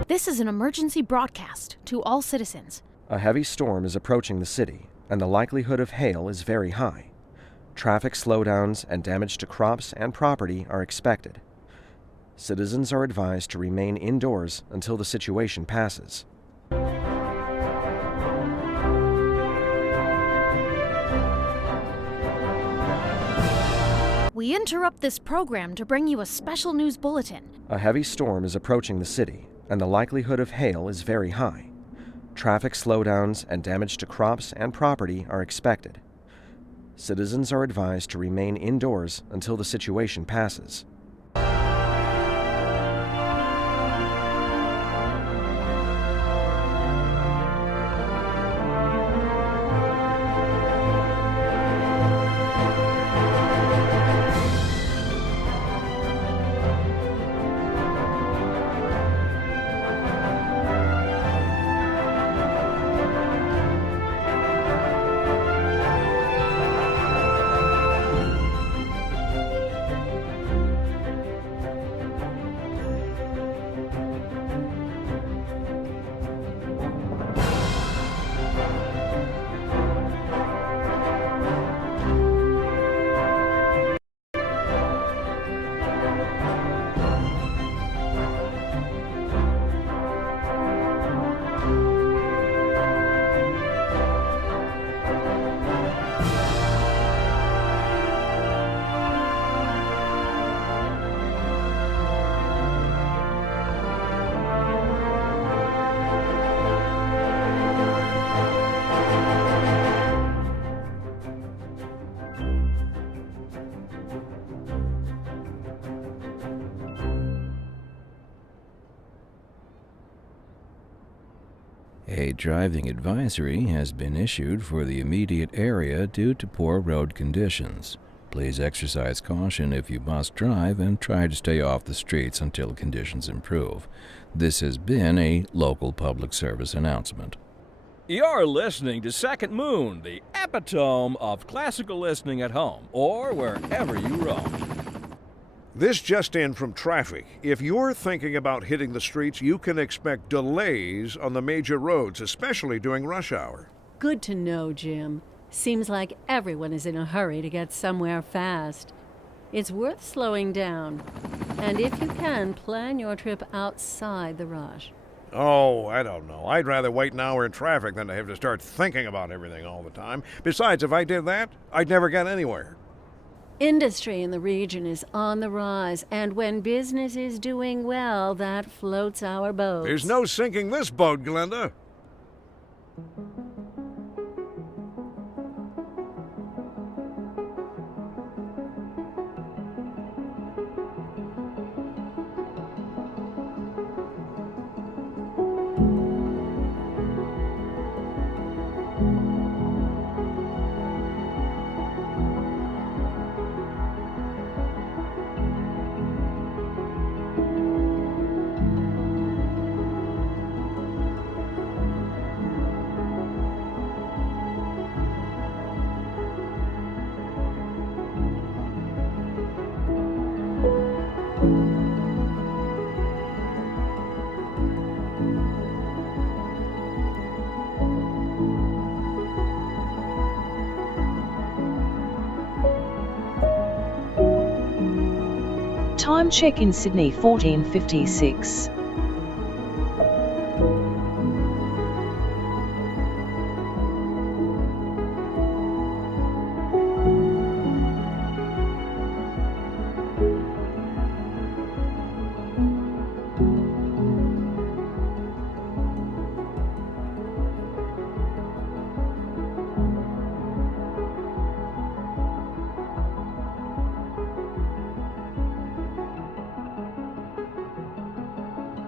This is an emergency broadcast to all citizens. A heavy storm is approaching the city, and the likelihood of hail is very high. Traffic slowdowns and damage to crops and property are expected. Citizens are advised to remain indoors until the situation passes. We interrupt this program to bring you a special news bulletin. A heavy storm is approaching the city, and the likelihood of hail is very high. Traffic slowdowns and damage to crops and property are expected. Citizens are advised to remain indoors until the situation passes. A driving advisory has been issued for the immediate area due to poor road conditions. Please exercise caution if you must drive and try to stay off the streets until conditions improve. This has been a local public service announcement. You're listening to Second Moon, the epitome of classical listening at home or wherever you roam. This just in from traffic. If you're thinking about hitting the streets, you can expect delays on the major roads, especially during rush hour. Good to know, Jim. Seems like everyone is in a hurry to get somewhere fast. It's worth slowing down. And if you can, plan your trip outside the rush. Oh, I don't know. I'd rather wait an hour in traffic than to have to start thinking about everything all the time. Besides, if I did that, I'd never get anywhere. Industry in the region is on the rise, and when business is doing well, that floats our boats. There's no sinking this boat, Glenda. Time check in Sydney 14:56.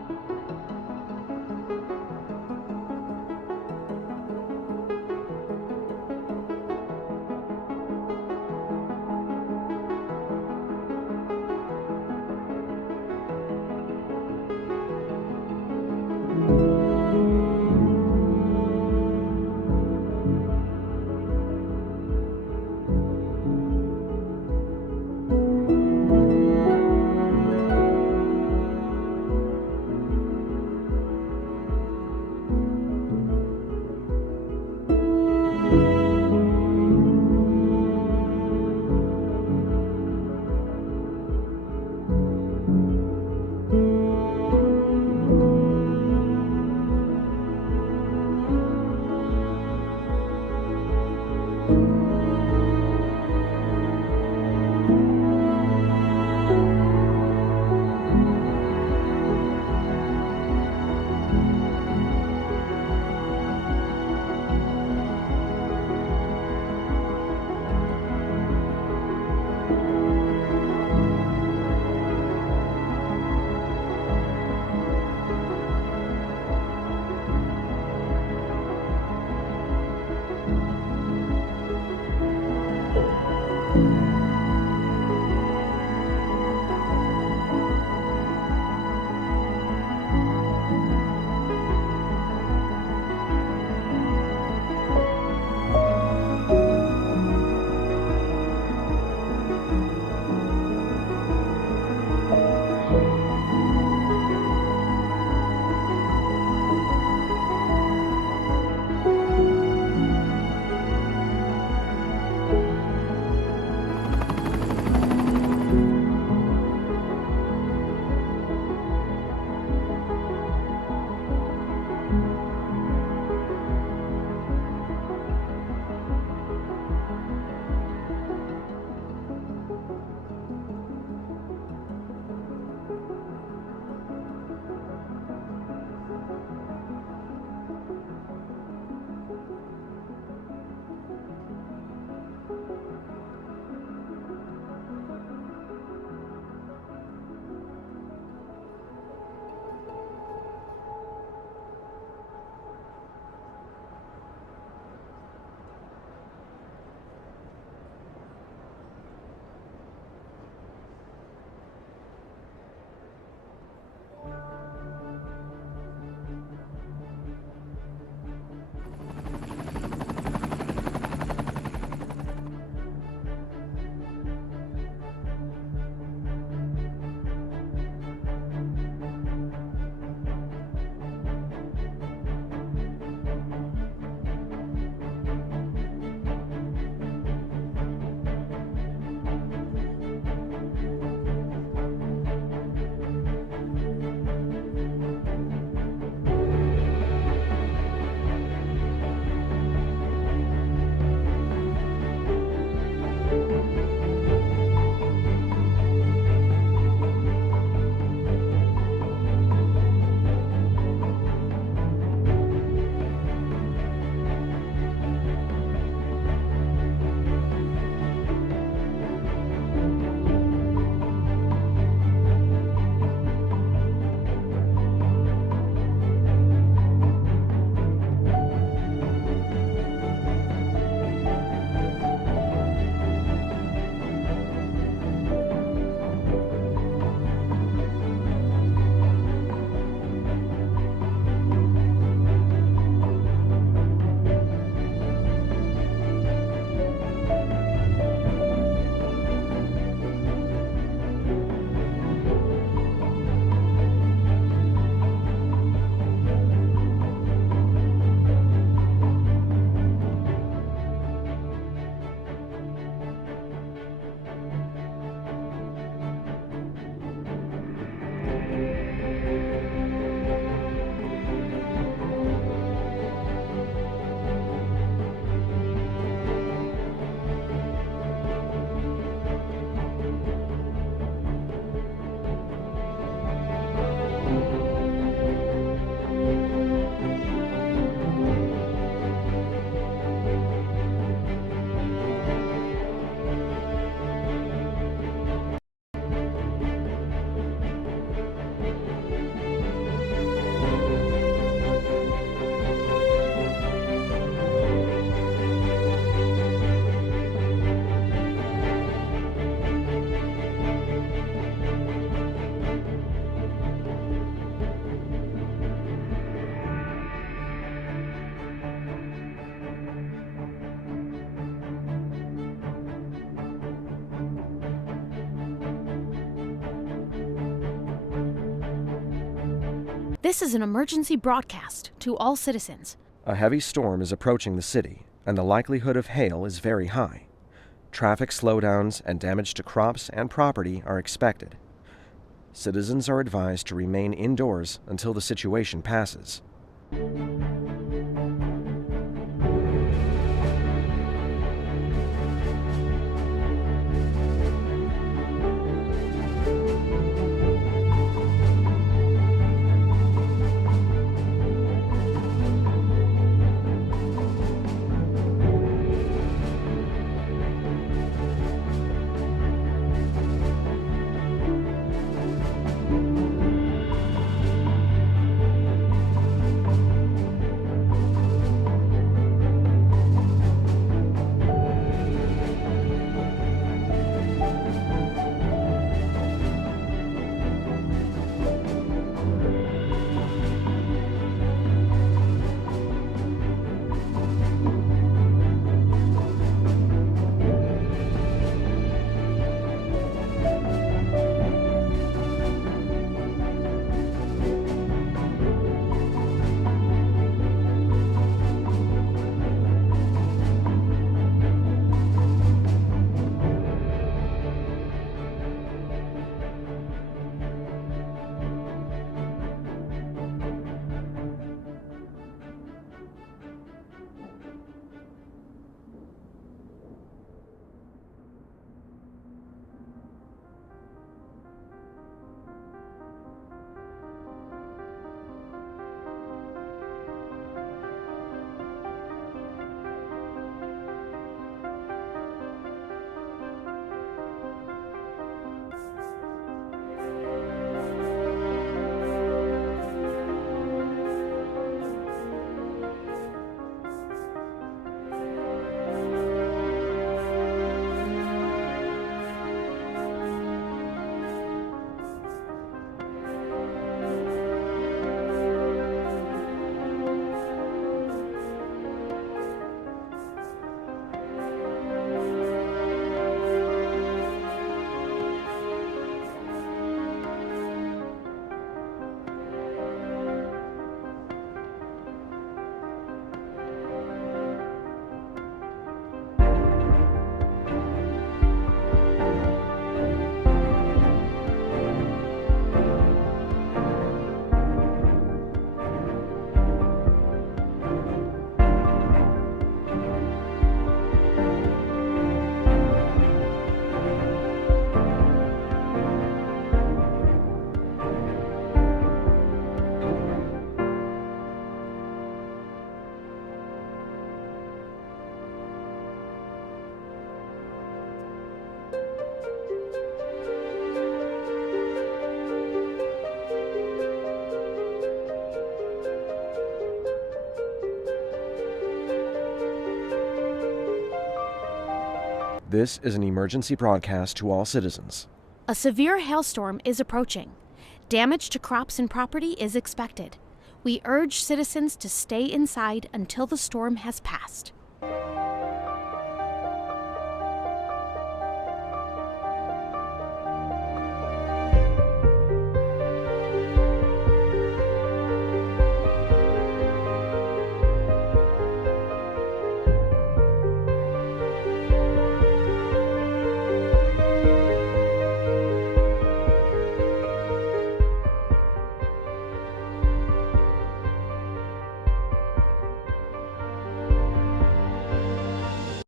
This is an emergency broadcast to all citizens. A heavy storm is approaching the city, and the likelihood of hail is very high. Traffic slowdowns and damage to crops and property are expected. Citizens are advised to remain indoors until the situation passes. This is an emergency broadcast to all citizens. A severe hailstorm is approaching. Damage to crops and property is expected. We urge citizens to stay inside until the storm has passed.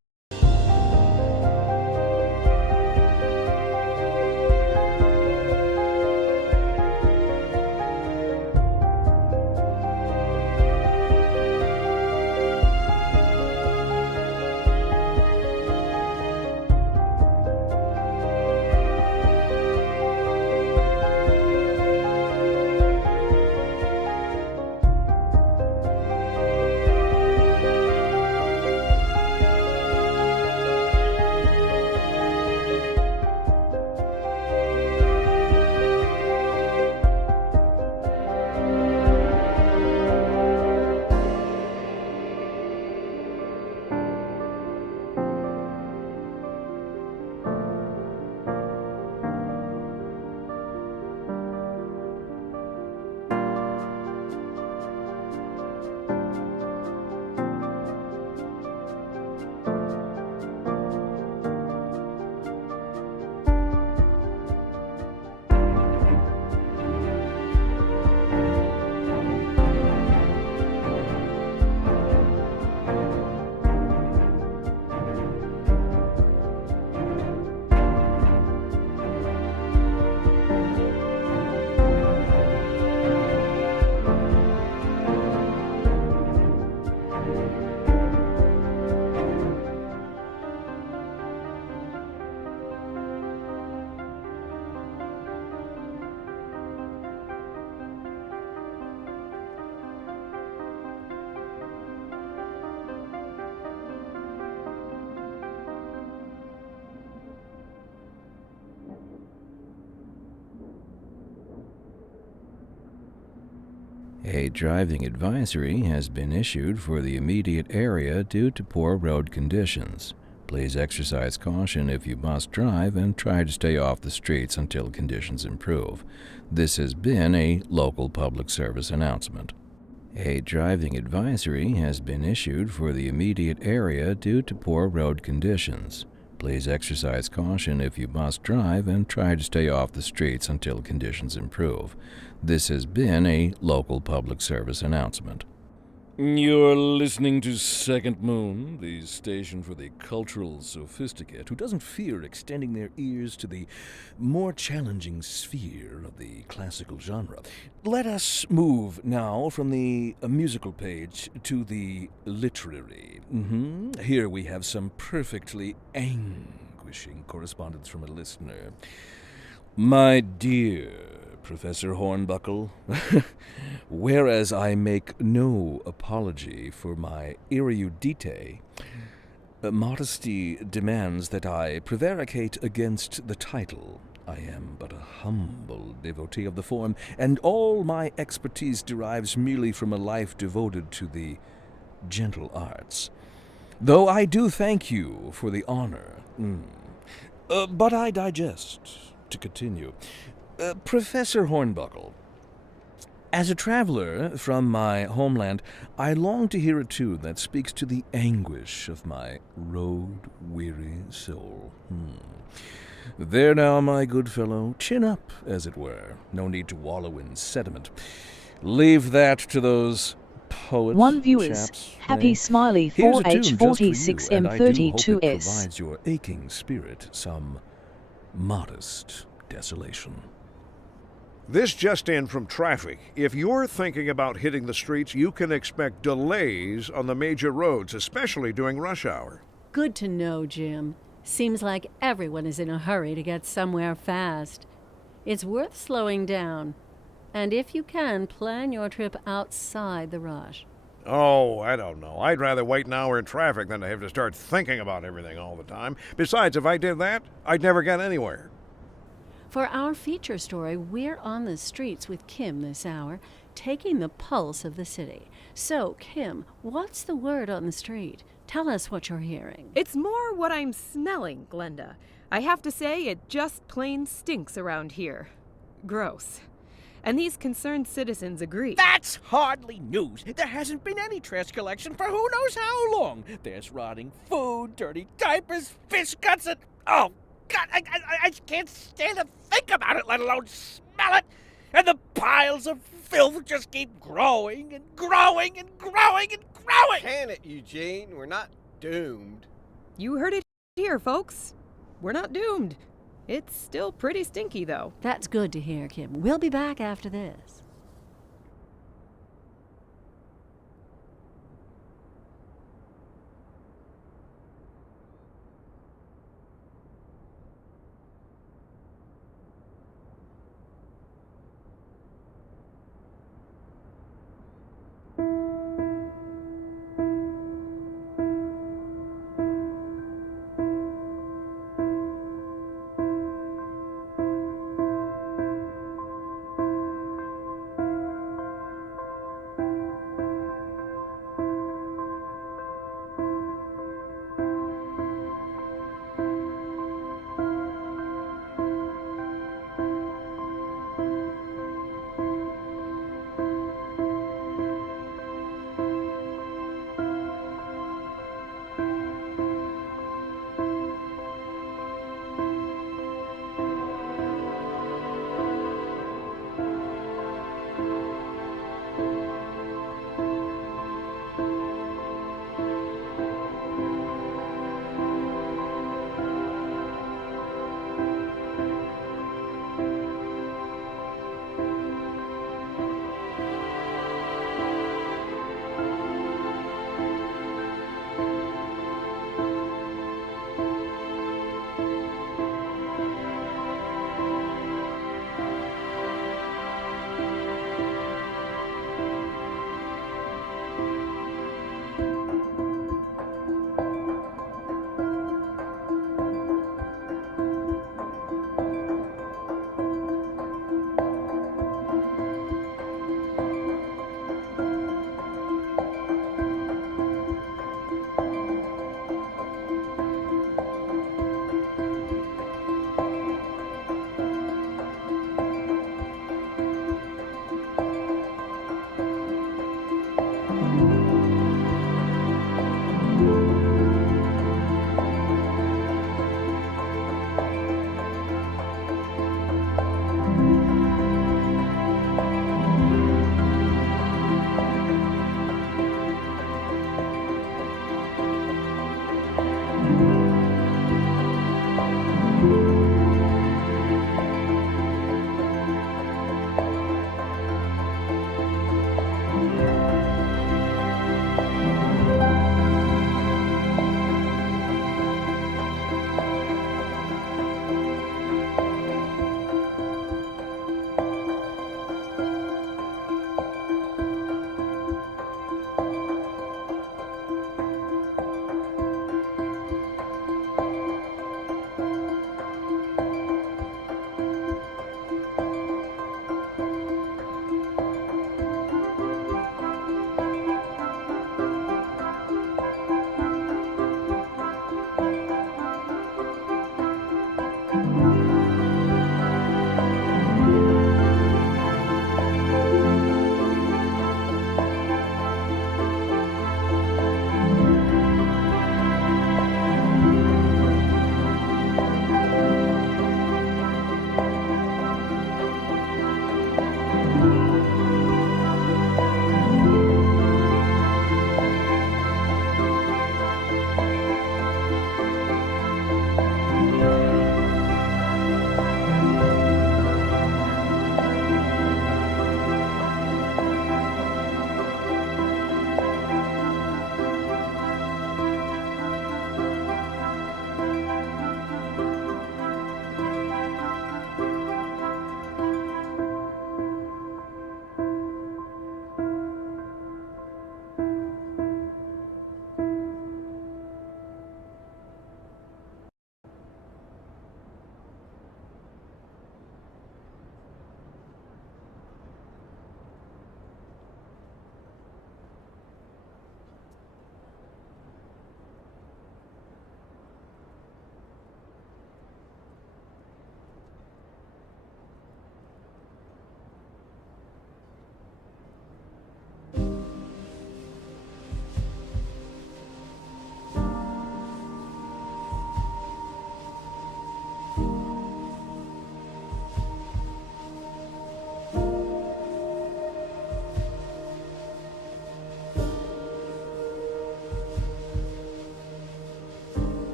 A driving advisory has been issued for the immediate area due to poor road conditions. Please exercise caution if you must drive and try to stay off the streets until conditions improve. This has been a local public service announcement. A driving advisory has been issued for the immediate area due to poor road conditions. Please exercise caution if you must drive and try to stay off the streets until conditions improve. This has been a local public service announcement. You're listening to Second Moon, the station for the cultural sophisticate who doesn't fear extending their ears to the more challenging sphere of the classical genre. Let us move now from the musical page to the literary. Here we have some perfectly anguishing correspondence from a listener. My dear Professor Hornbuckle, whereas I make no apology for my erudite, modesty demands that I prevaricate against the title. I am but a humble devotee of the form, and all my expertise derives merely from a life devoted to the gentle arts. Though I do thank you for the honor. But I digest. To continue. Professor Hornbuckle, as a traveler from my homeland, I long to hear a tune that speaks to the anguish of my road-weary soul. There now, my good fellow, chin up, as it were. No need to wallow in sediment. Leave that to those poets. One viewers, chaps, happy eh? smiley Here's a tune just for you, and I do hope it 4H46M32S. provides your aching spirit some modest desolation. This just in from traffic. If you're thinking about hitting the streets, you can expect delays on the major roads, especially during rush hour. Good to know, Jim. Seems like everyone is in a hurry to get somewhere fast. It's worth slowing down. And if you can, plan your trip outside the rush. Oh, I don't know. I'd rather wait an hour in traffic than to have to start thinking about everything all the time. Besides, if I did that, I'd never get anywhere. For our feature story, we're on the streets with Kim this hour, taking the pulse of the city. So, Kim, what's the word on the street? Tell us what you're hearing. It's more what I'm smelling, Glenda. I have to say, it just plain stinks around here. Gross. And these concerned citizens agree. That's hardly news. There hasn't been any trash collection for who knows how long. There's rotting food, dirty diapers, fish guts, and... Oh, God, I can't stand to think about it, let alone smell it. And the piles of filth just keep growing and growing and growing and growing. Can it, Eugene? We're not doomed. You heard it here, folks. We're not doomed. It's still pretty stinky, though. That's good to hear, Kim. We'll be back after this.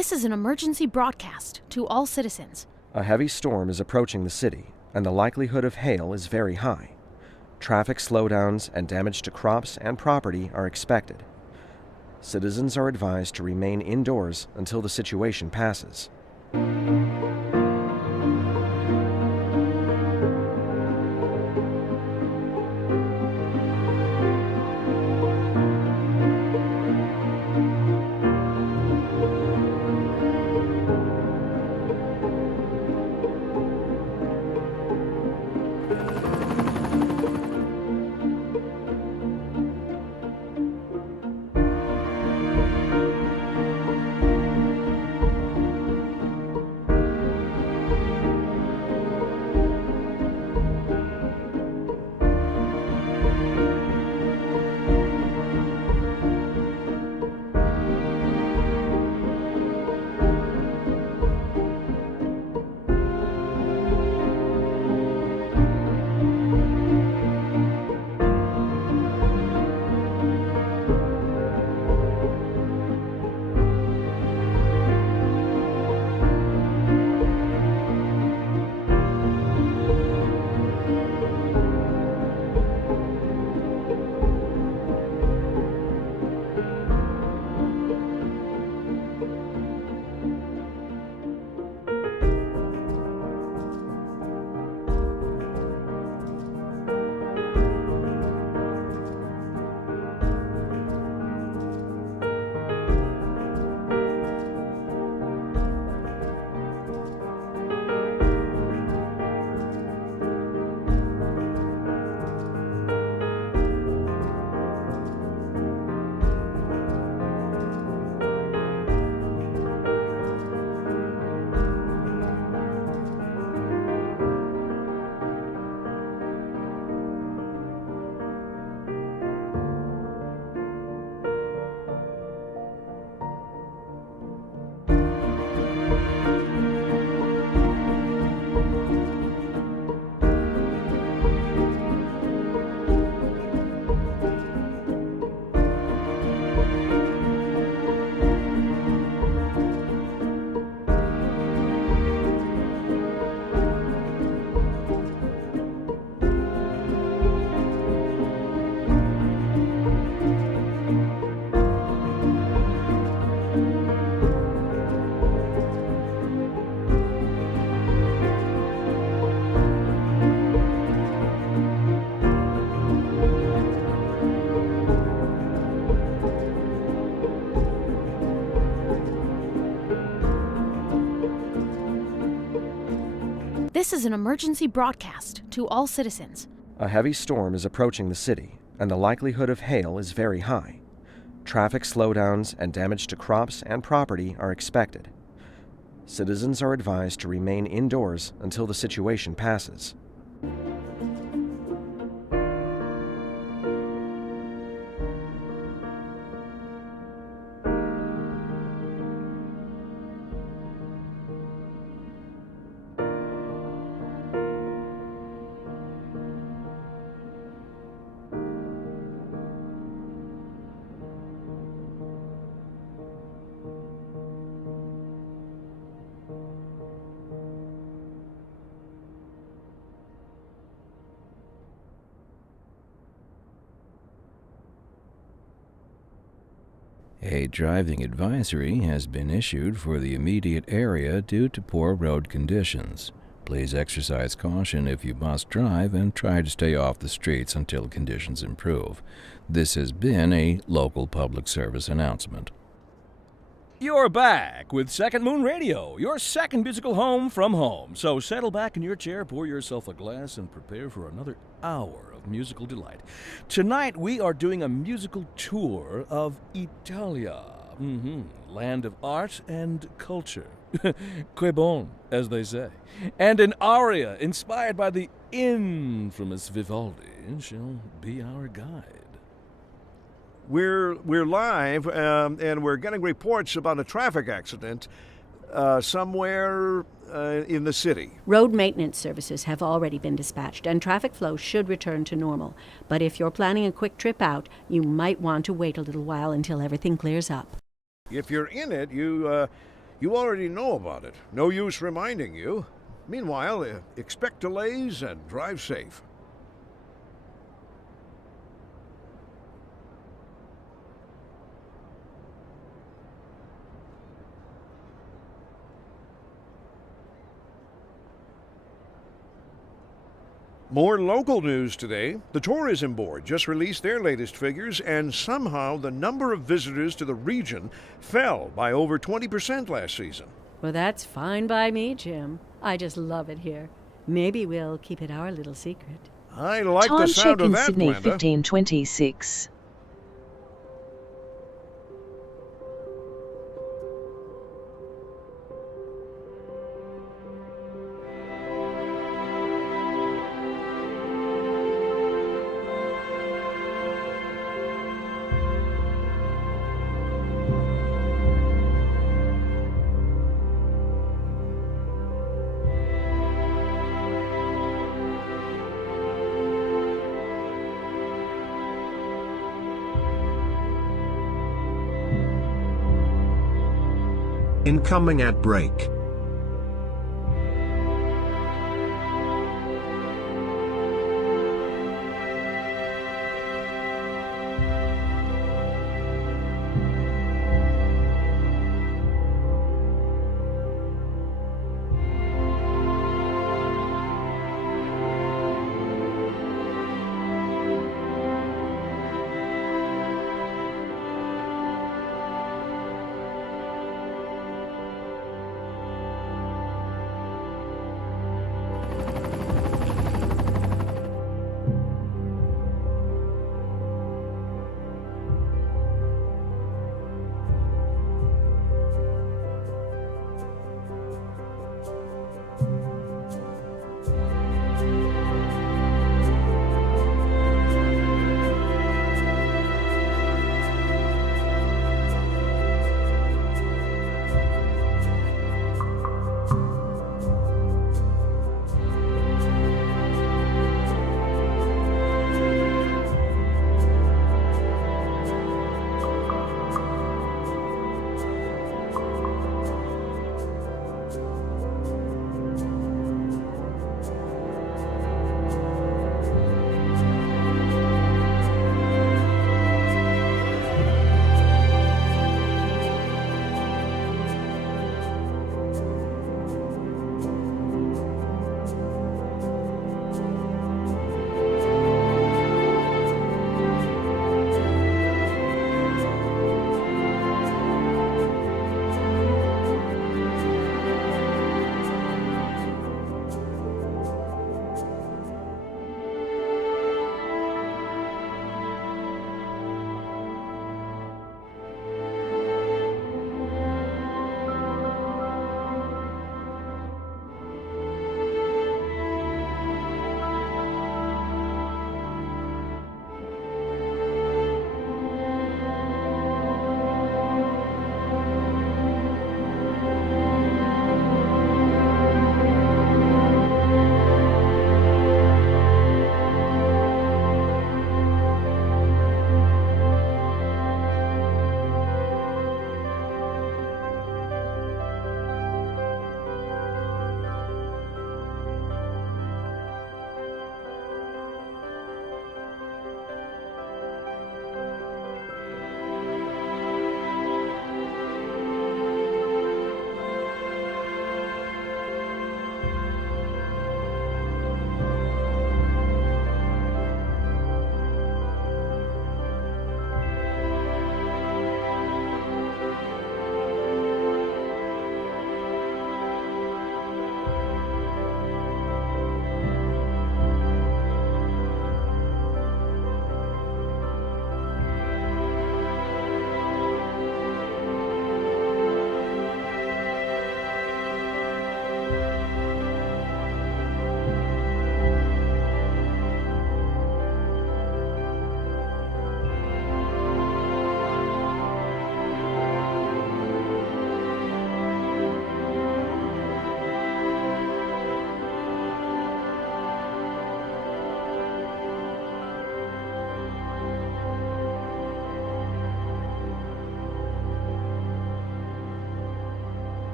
This is an emergency broadcast to all citizens. A heavy storm is approaching the city, and the likelihood of hail is very high. Traffic slowdowns and damage to crops and property are expected. Citizens are advised to remain indoors until the situation passes. This is an emergency broadcast to all citizens. A heavy storm is approaching the city, and the likelihood of hail is very high. Traffic slowdowns and damage to crops and property are expected. Citizens are advised to remain indoors until the situation passes. A driving advisory has been issued for the immediate area due to poor road conditions. Please exercise caution if you must drive and try to stay off the streets until conditions improve. This has been a local public service announcement. You're back with Second Moon Radio, your second musical home from home. So settle back in your chair, pour yourself a glass, and prepare for another hour of musical delight. Tonight we are doing a musical tour of Italia, land of art and culture. Que bon, as they say. And an aria inspired by the infamous Vivaldi shall be our guide. We're live, and we're getting reports about a traffic accident somewhere in the city. Road maintenance services have already been dispatched, and traffic flow should return to normal. But if you're planning a quick trip out, you might want to wait a little while until everything clears up. If you're in it, you You already know about it. No use reminding you. Meanwhile, expect delays and drive safe. More local news today. The Tourism Board just released their latest figures, and somehow the number of visitors to the region fell by over 20% last season. Well, that's fine by me, Jim. I just love it here. Maybe we'll keep it our little secret. I like Time the sound check of in that, Sydney, Glenda. 15:26. Incoming ad break.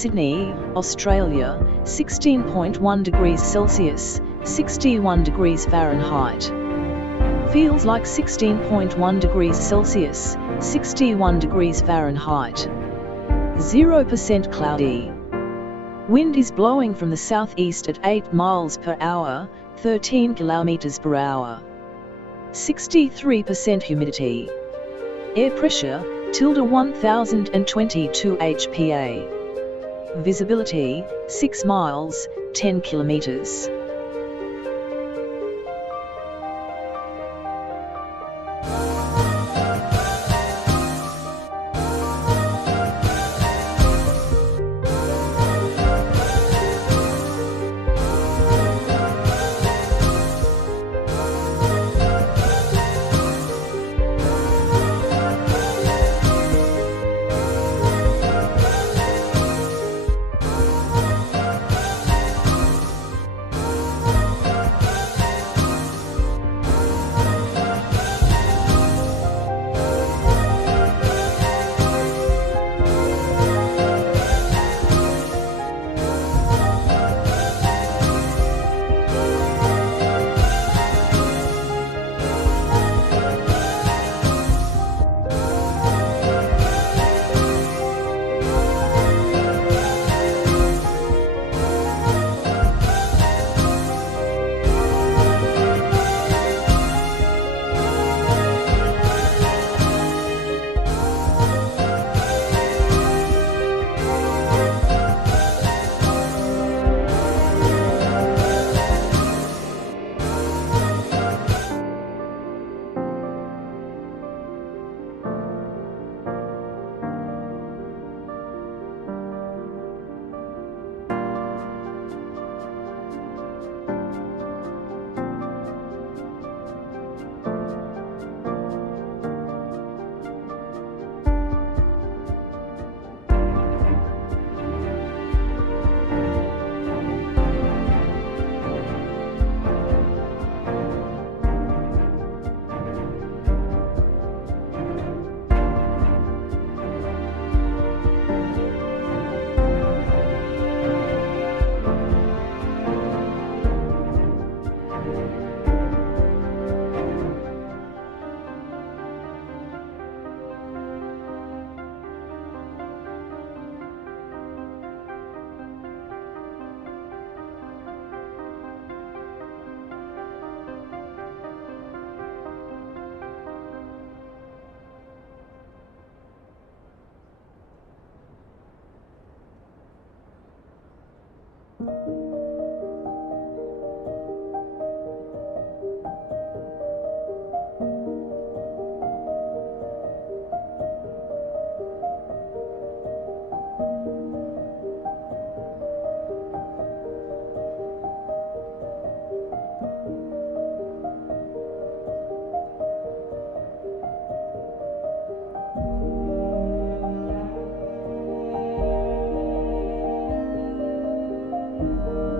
Sydney, Australia, 16.1 degrees Celsius, 61 degrees Fahrenheit. Feels like 16.1 degrees Celsius, 61 degrees Fahrenheit. 0% cloudy. Wind is blowing from the southeast at 8 miles per hour, 13 kilometers per hour. 63% humidity. Air pressure, ~1022 HPA. Visibility, 6 miles, 10 kilometers.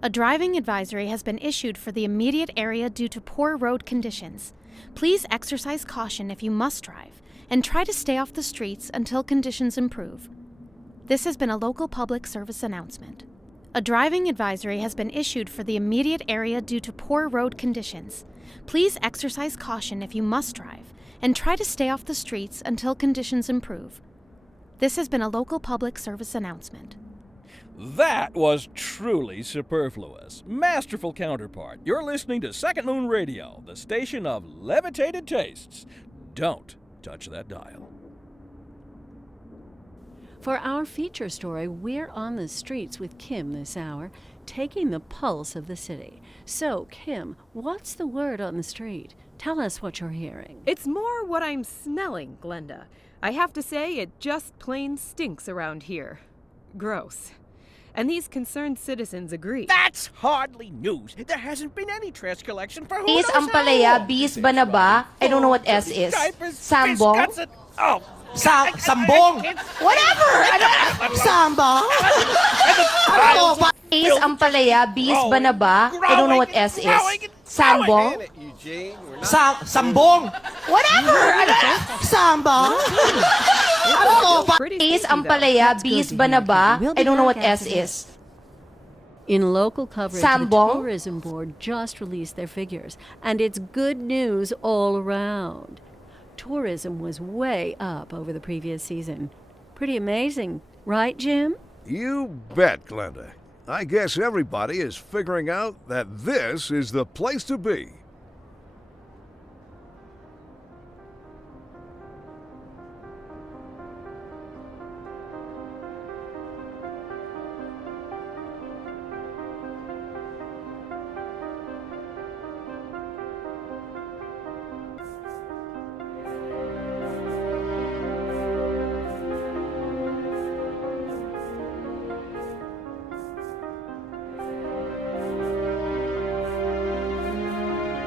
A driving advisory has been issued for the immediate area due to poor road conditions. Please exercise caution if you must drive, and try to stay off the streets until conditions improve. This has been a local public service announcement. A driving advisory has been issued for the immediate area due to poor road conditions. Please exercise caution if you must drive, and try to stay off the streets until conditions improve. This has been a local public service announcement. That was truly superfluous. Masterful counterpart. You're listening to Second Moon Radio, the station of levitated tastes. Don't touch that dial. For our feature story, we're on the streets with Kim this hour, taking the pulse of the city. So, Kim, what's the word on the street? Tell us what you're hearing. It's more what I'm smelling, Glenda. I have to say, it just plain stinks around here. Gross. And these concerned citizens agree. That's hardly news. There hasn't been any trash collection for who Is knows how Ampalaya, long. Bis ba na ba? I don't know what S is. Diapers, Sambong? biscuits, and- Oh. Sambong? Whatever! Sambong? Ano ba? Is Ampalaya, Bis ba na ba? I don't know what S is. Sambong? Sambong? Whatever! Sambong? Ano ba? Is Ampalaya, Bis ba na ba? I don't know what S is. In local coverage, Sambong? the Tourism Board just released their figures, and it's good news all around. Tourism was way up over the previous season. Pretty amazing, right, Jim? You bet, Glenda. I guess everybody is figuring out that this is the place to be.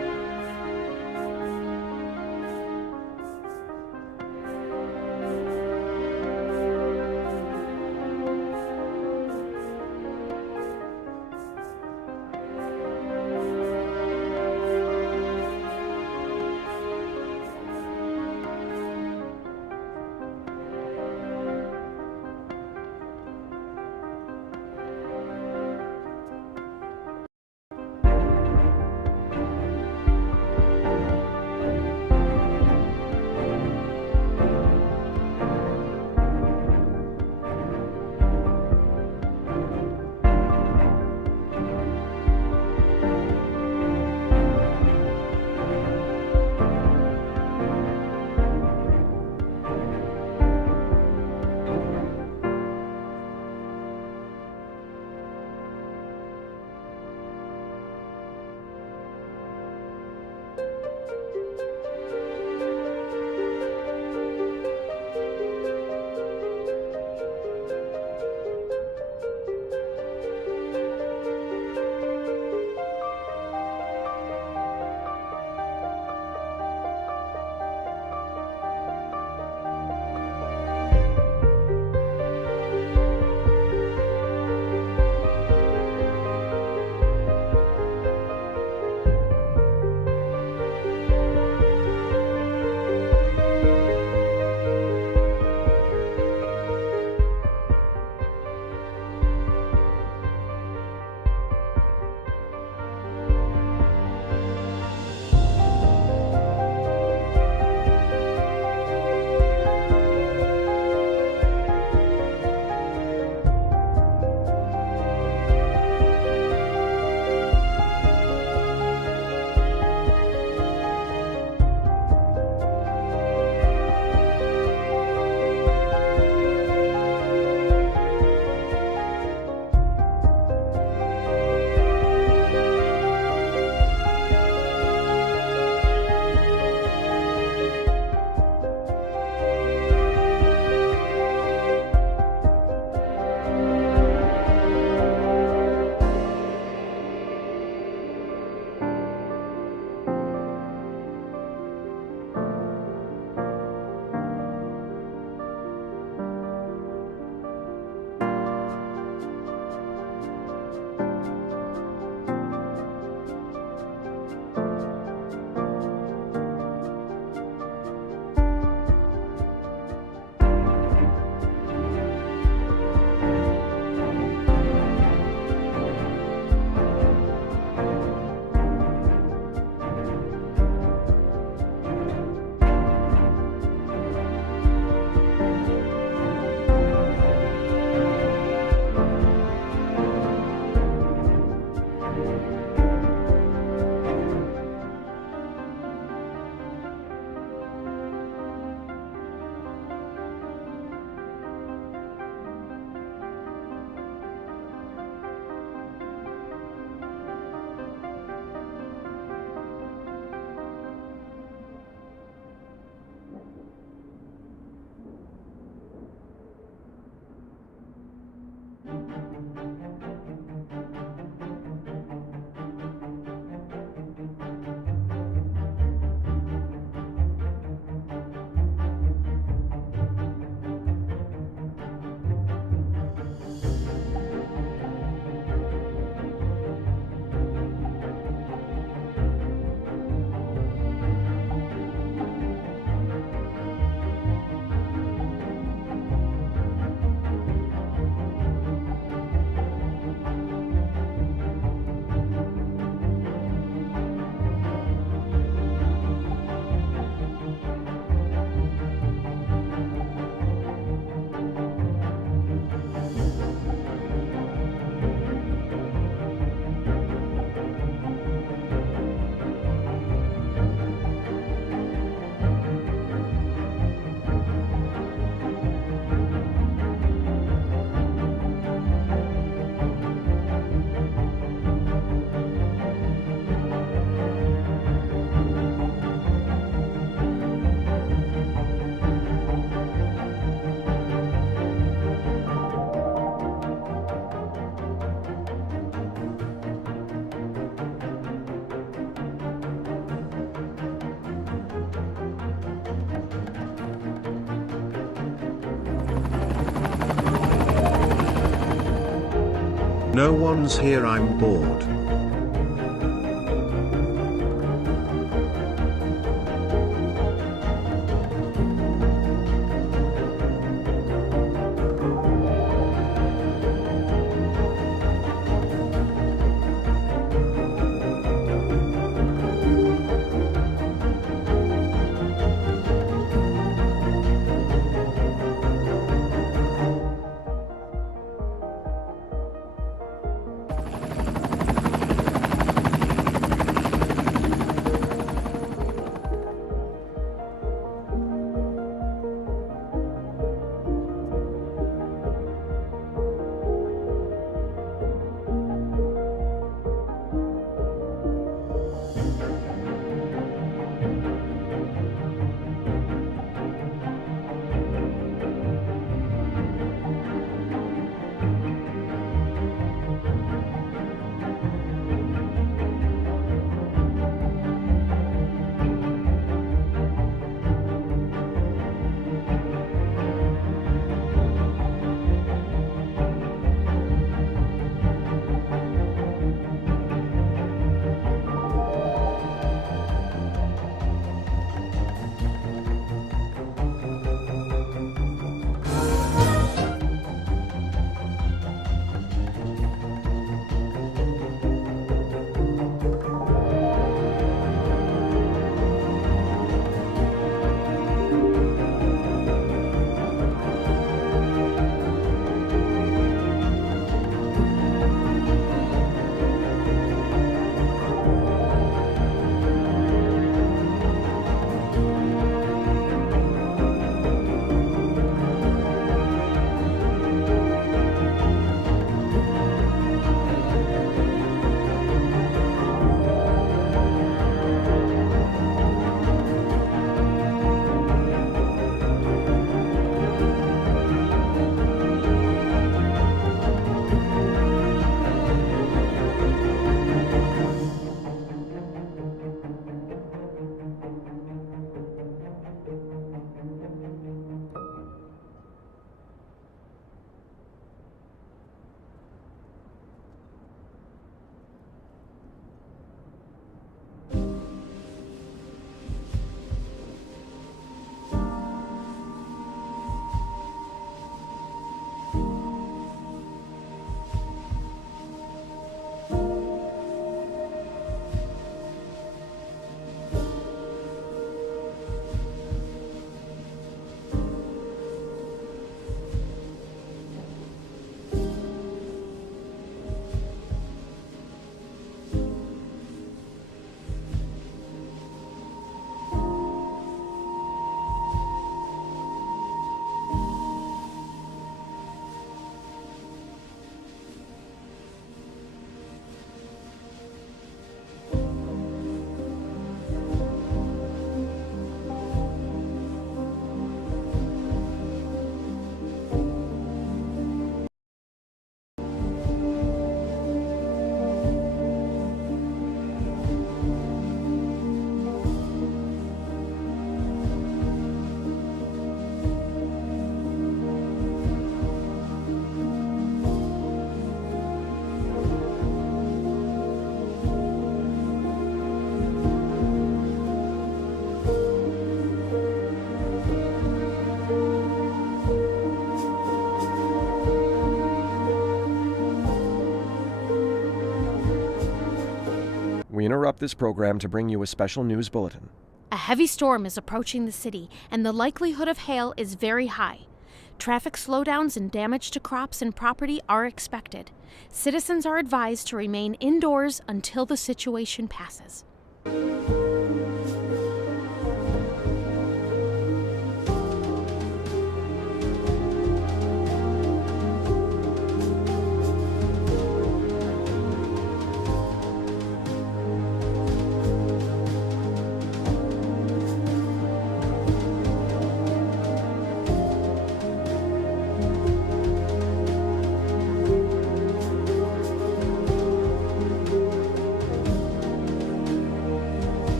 No one's here, I'm bored. We interrupt this program to bring you a special news bulletin. A heavy storm is approaching the city, and the likelihood of hail is very high. Traffic slowdowns and damage to crops and property are expected. Citizens are advised to remain indoors until the situation passes.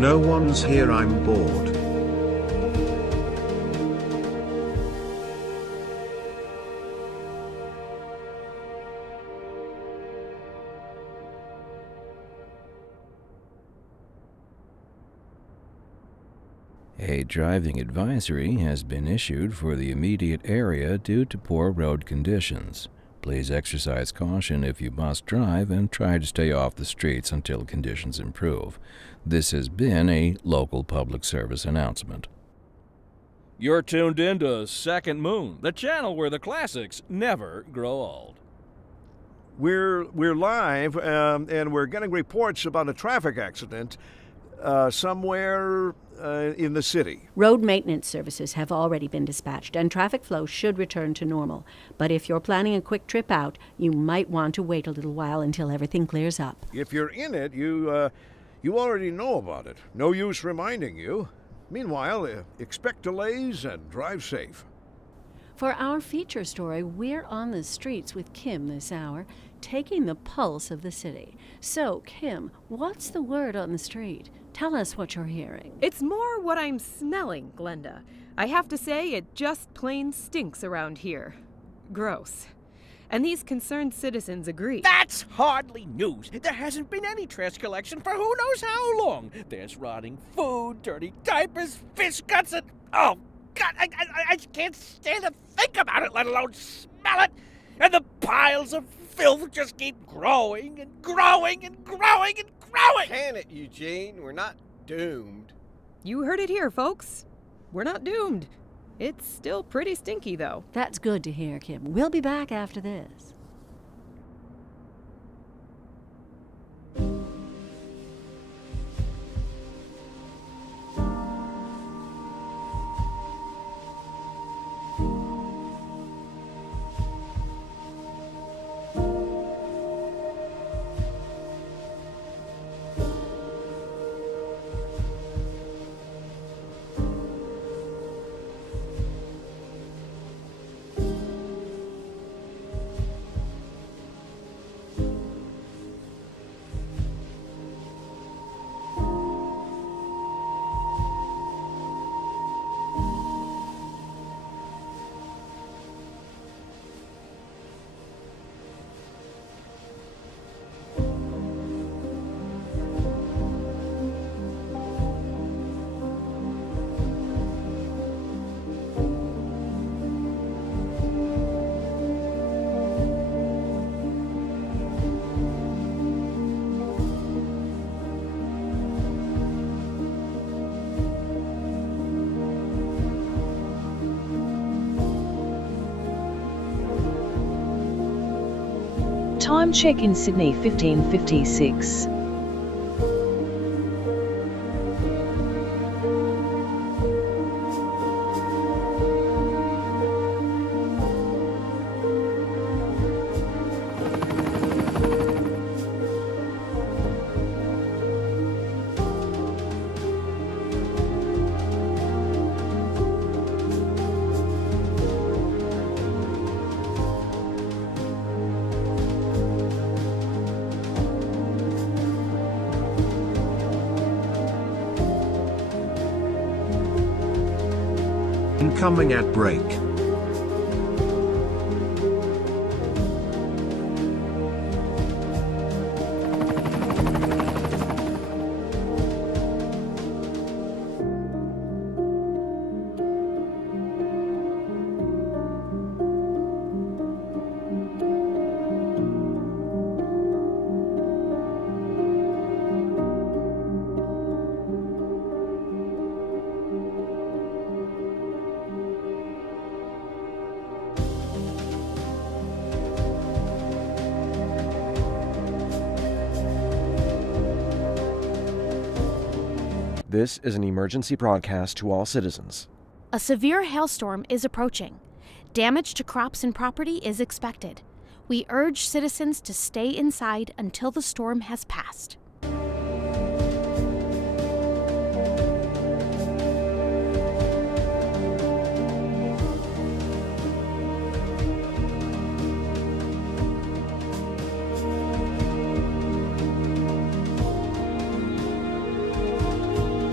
No one's here, I'm bored. A driving advisory has been issued for the immediate area due to poor road conditions. Please exercise caution if you must drive and try to stay off the streets until conditions improve. This has been a local public service announcement. You're tuned in to Second Moon, the channel where the classics never grow old. We're live, and we're getting reports about a traffic accident somewhere in the city. Road maintenance services have already been dispatched, and traffic flow should return to normal. But if you're planning a quick trip out, you might want to wait a little while until everything clears up. If you're in it, you already know about it. No use reminding you. Meanwhile, expect delays and drive safe. For our feature story, we're on the streets with Kim this hour, taking the pulse of the city. So, Kim, what's the word on the street? Tell us what you're hearing. It's more what I'm smelling, Glenda. I have to say, it just plain stinks around here. Gross. And these concerned citizens agree. That's hardly news. There hasn't been any trash collection for who knows how long. There's rotting food, dirty diapers, fish guts, and... Oh, God, I can't stand to think about it, let alone smell it. And the piles of filth just keep growing and growing and growing and growing. Can it, Eugene? We're not doomed. You heard it here, folks. We're not doomed. It's still pretty stinky, though. That's good to hear, Kim. We'll be back after this. Time check in Sydney 15:56. Incoming at break. This is an emergency broadcast to all citizens. A severe hailstorm is approaching. Damage to crops and property is expected. We urge citizens to stay inside until the storm has passed.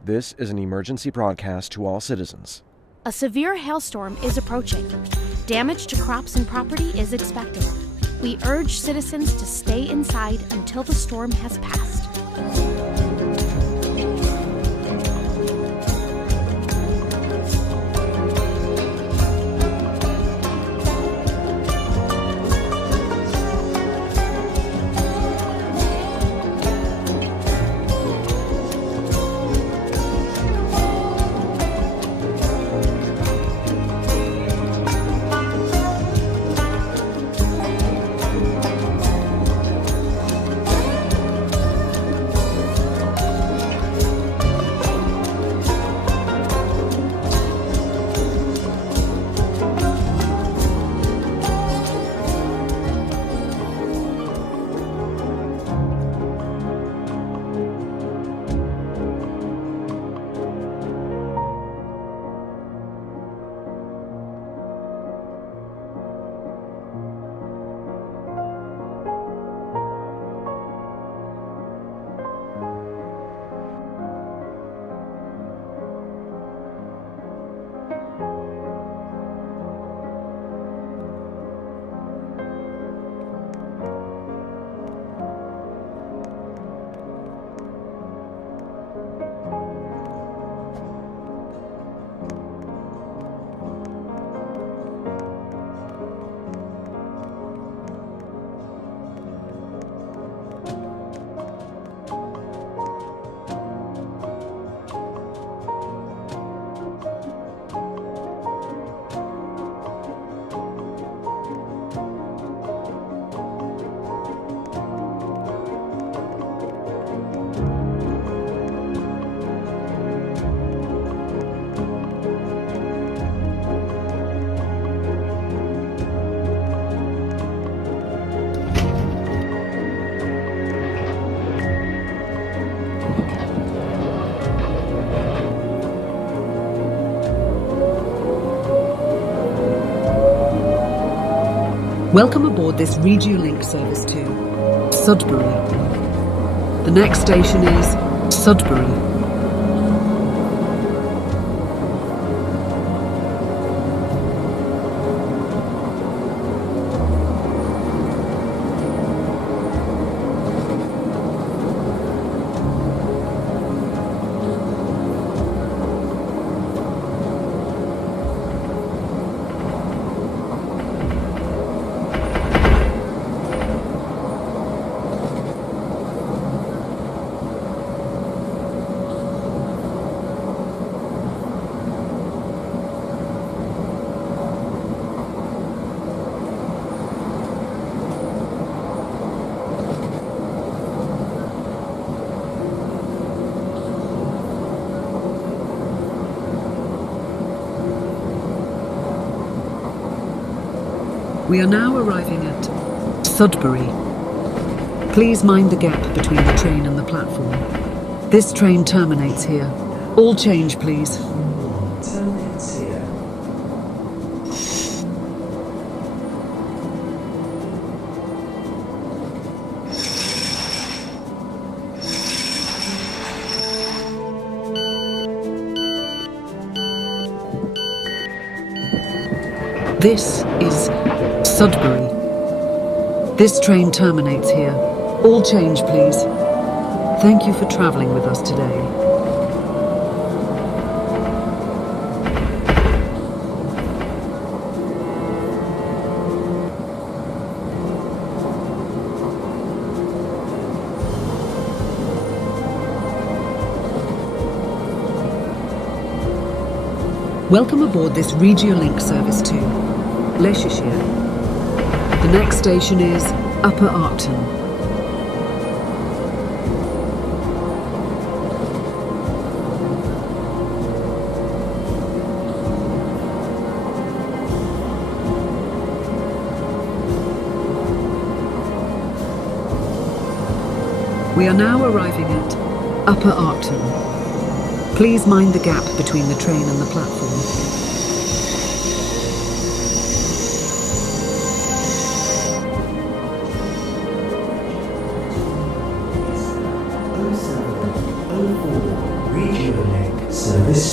This is an emergency broadcast to all citizens. A severe hailstorm is approaching. Damage to crops and property is expected. We urge citizens to stay inside until the storm has passed. Welcome aboard this Regiolink service to Sudbury. The next station is Sudbury. We are now arriving at Sudbury. Please mind the gap between the train and the platform. This train terminates here. All change, please. Terminates here. This is Sudbury. This train terminates here. All change, please. Thank you for travelling with us today. Welcome aboard this Regiolink service to Leicestershire. The next station is Upper Arcton. We are now arriving at Upper Arcton. Please mind the gap between the train and the platform. Regional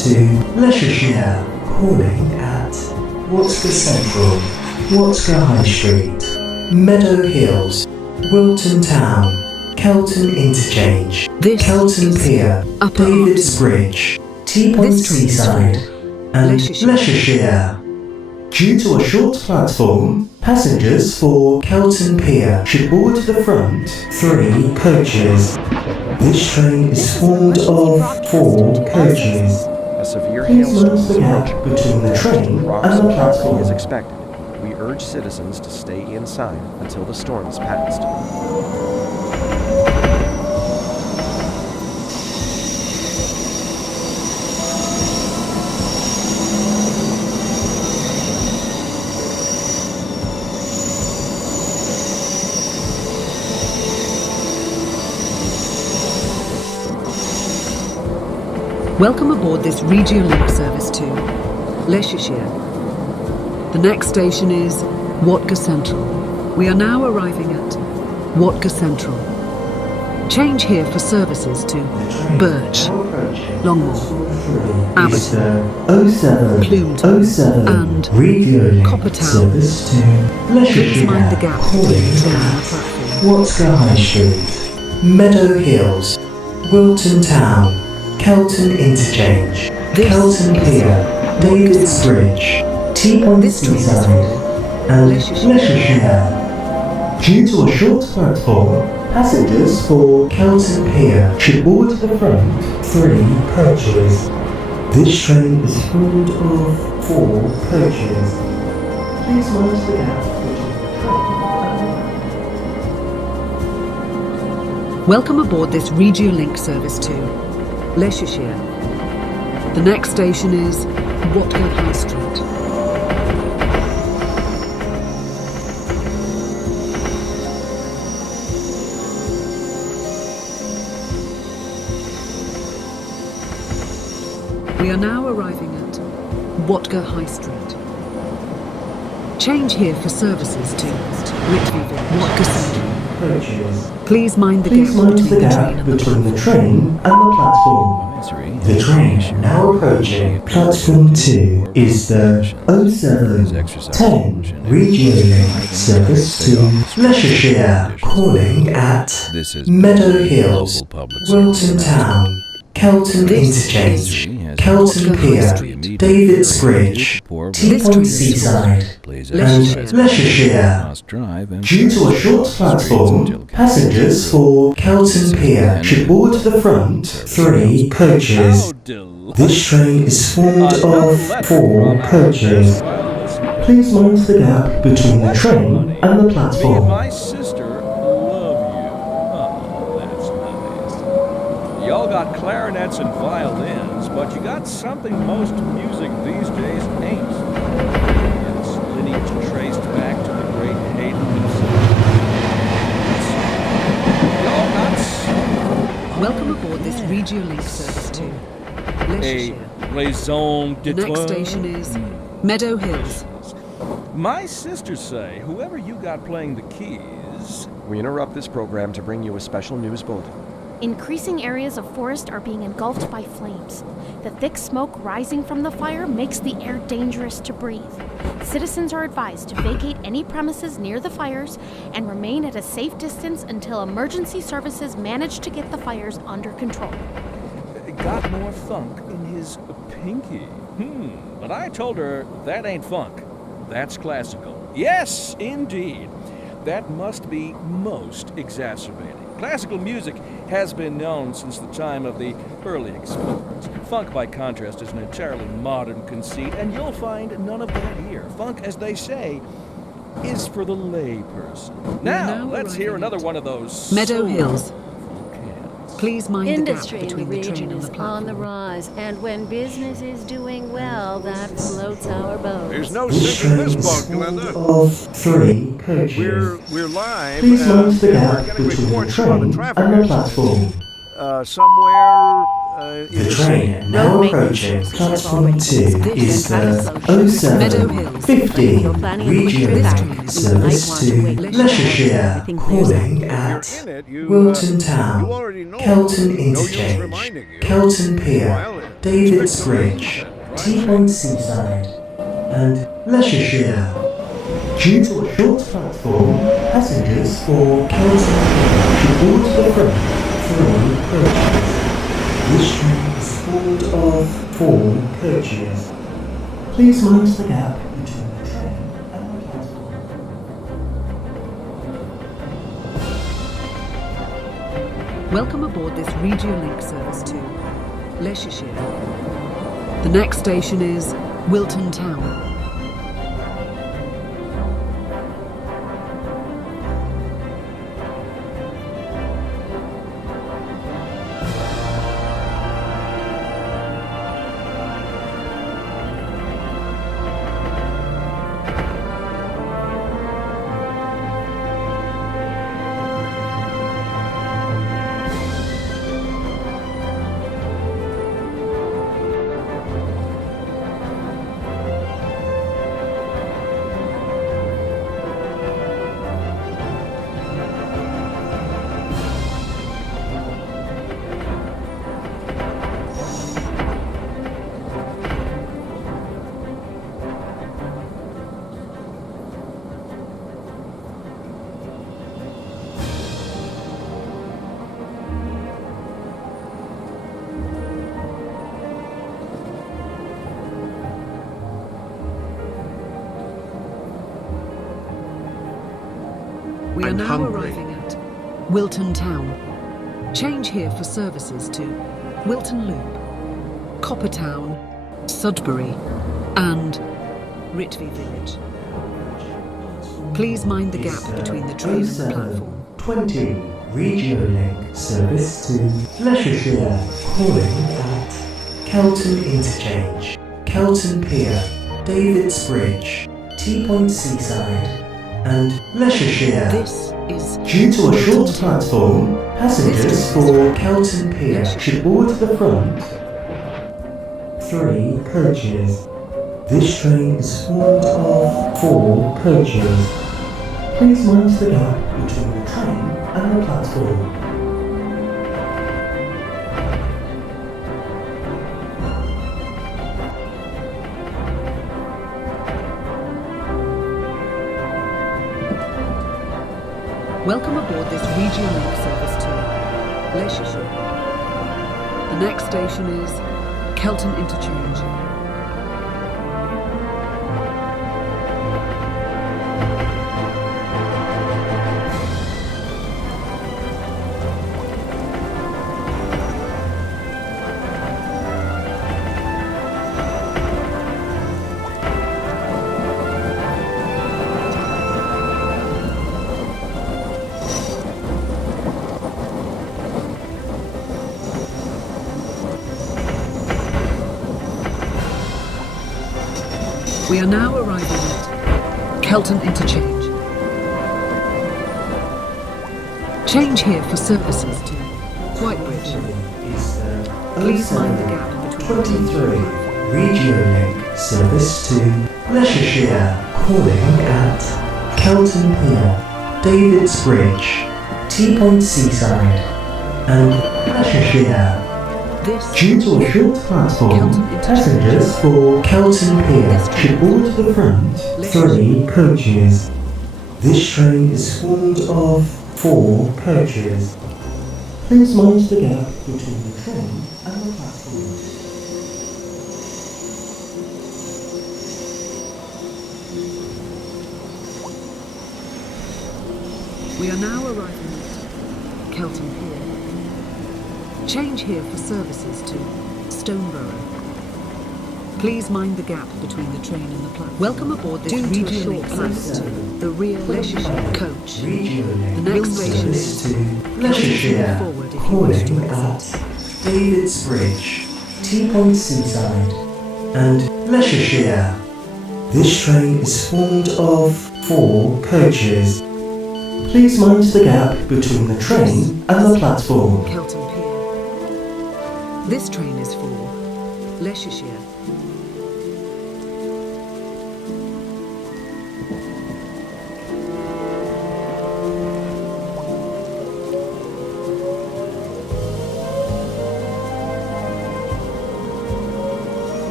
Service to Leicestershire, calling at Watsker Central, Watsker High Street, Meadow Hills, Wilton Town, Kelton Interchange, Kelton Pier, David's Bridge, T-Point Seaside, and Leicestershire. Due to a short platform, passengers for Kelton Pier should board the front 3 coaches. This train is formed of 4 coaches. A severe Please hailstorm note is the gap approaching. between the train Rocks and the and traffic platform. is expected. We urge citizens to stay inside until the storm is passed. Welcome aboard this Regiolink service to Leicestershire. The next station is Watker Central. We are now arriving at Watker Central. Change here for services to Birch, Longmoor, Abberton, 07, Plumeton, 07, and Regiolink Coppertown. Service to Please mind the Leicestershire, gap calling between the train and the at platform. Watsker High Street, Meadow Hills, Wilton Town, Kelton Interchange, Kelton Pier, David's Bridge, T-Point Seaside, and Leicestershire. Due to a short platform, passengers for Kelton Pier should board the front 3 coaches. This train is formed of 4 coaches. Please mind the gap between the train and Welcome aboard this Regiolink service to Leicestershire. The next station is Watker High Street. We are now arriving at Watker High Street. Change here for services to Whitbyville, Watker Central. coaches. Please mind the Please gap mind between the the train gap and the between the train and the platform. The train now approaching platform 2 is the 0710 Regiolink service to Leicestershire, calling at Meadow Hills, Wilton Town, Kelton Interchange, Kelton Pier, David's Bridge, T-Point Seaside, and Leicestershire. Due to a short platform, passengers for Kelton Pier should board the front 3 coaches. This train is formed of 4 coaches. Please mind the gap between the train and the platform. My sister love you. Oh, that's nice. Y'all got clarinets and violins, but you got something most music these days ain't. Its lineage traced back to the great Haydn himself. Y'all got Welcome aboard this Regiolink service to Leicestershire. raison The d'etre. next station is Meadow Hills. My sisters say whoever you got playing the keys. We interrupt this program to bring you a special news bulletin. Increasing areas of forest are being engulfed by flames. The thick smoke rising from the fire makes the air dangerous to breathe. Citizens are advised to vacate any premises near the fires and remain at a safe distance until emergency services manage to get the fires under control. Got more funk in his pinky. But I told her that ain't funk. That's classical. Yes, indeed. That must be most exacerbating. Classical music has been known since the time of the early explorers. Funk, by contrast, is an entirely modern conceit, and you'll find none of that here. Funk, as they say, is for the layperson. Now, let's hear another one of those Meadow soul- Hills. Please mind Industry the in gap the between the train region and is the on the platform. rise, and when business is doing well, that floats our boat. There's no This sinking train this is boat, full Glenda. of 3 coaches. We're live. Please mind the we're gap getting between the reports from train traffic and the accident. platform. Somewhere in The train now approaching platform 2 is the 0750 Regiolink service to Leicestershire, calling at Wilton Town, Kelton Interchange, Kelton Pier, David's Bridge, T-Point Seaside, and Leicestershire. Due to a short platform, passengers for Kelton should board the front 3 coaches. This train is full of 4 coaches. Please mind the gap between the train and the platform. Welcome aboard this Regiolink service to Leicestershire. The next station is Wilton Town. We are now arriving at Wilton Town. Change here for services to Wilton Loop, Coppertown, Sudbury, and Ritby Village. Please mind the gap between the train and the platform. 20 Regiolink service to Leicestershire, calling at Kelton Interchange, Kelton Pier, David's Bridge, T-Point Seaside, and Leicestershire. This is due to a short platform, passengers for Kelton Pier should board the front 3 coaches. This train is formed of 4 coaches. Please mind the gap between the train and the platform. Welcome aboard this Regiolink service to Leicestershire. The next station is Kelton Interchange. We are now arriving at Kelton Interchange. Change here for services to Whitebridge. Please mind the gap between 23 Regiolink service to Leicestershire, calling at Kelton Pier, David's Bridge, T-Point Seaside, and Leicestershire. Due to a short platform, passengers for Kelton Pier should board the front 3 coaches. This train is formed of 4 coaches. Please mind the gap between the train and the platform. We are now arriving at Kelton Pier. Change here for services to Stoneborough. Please mind the gap between the train and the platform. Welcome aboard this Regiolink service to the rear Leicestershire coach. The next station is Leicestershire, forward if you calling wish to at David's Bridge, T-Point Seaside, and Leicestershire. This train is formed of 4 coaches. Please mind the gap between the train and the platform. Kelton Pier. This train is for Leicestershire.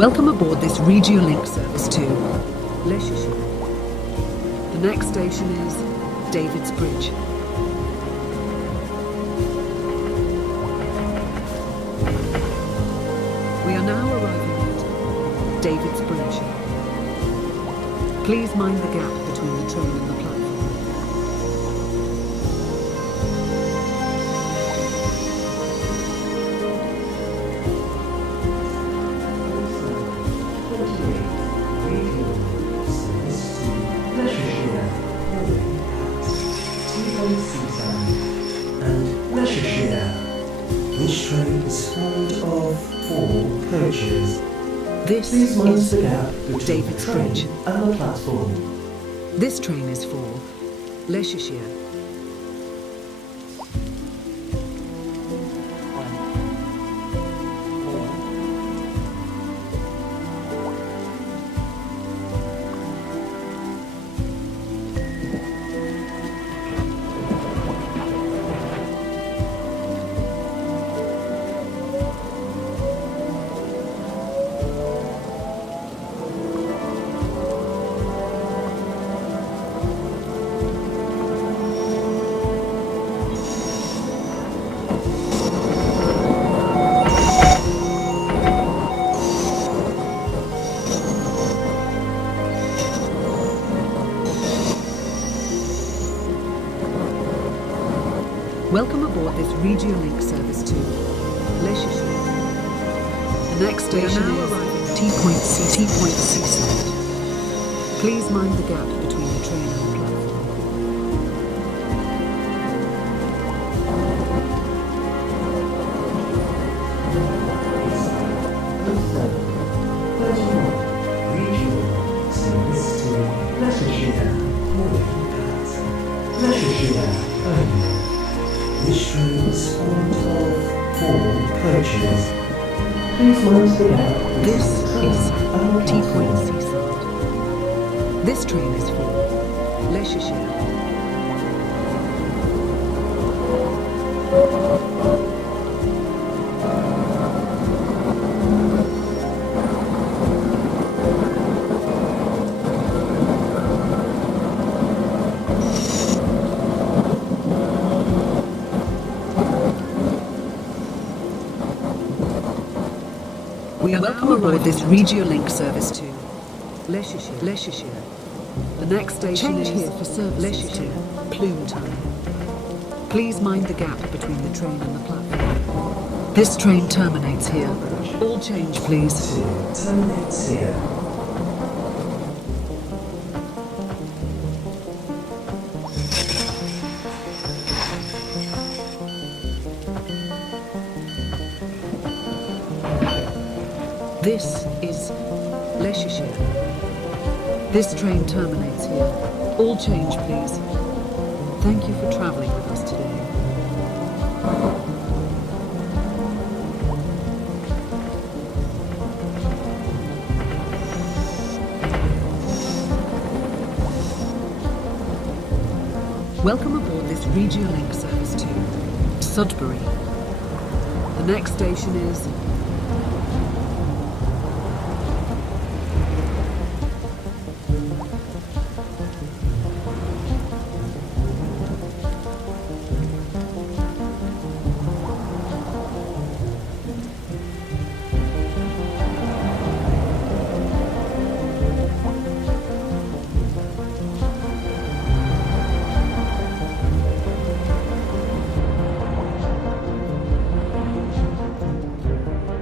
Welcome aboard this Regiolink service to Leicestershire. The next station is David's Bridge. We are now arriving at David's Bridge. Please mind the gap between the train and the platform. And Leicestershire. This train is formed of 4 coaches. This Please mind is the gap between David's the train Bridge. and the platform. This train is for Leicestershire. Welcome aboard this Regiolink service to Leicestershire. The next station is T-Point Seaside. Please mind the gap between the train and the platform. This train is formed of 4 coaches. Please mind the gap. This is T-Point Seaside. This train is for Leicestershire. We are welcome aboard this Regiolink service to Leicestershire. The next station is here for service Leicestershire, Plume Time. Please mind the gap between the train and the platform. This train terminates here. All change, please. Terminates here. This is Leicestershire. This train terminates here. All change, please. Thank you for travelling with us today. Welcome aboard this Regiolink service to Sudbury. The next station is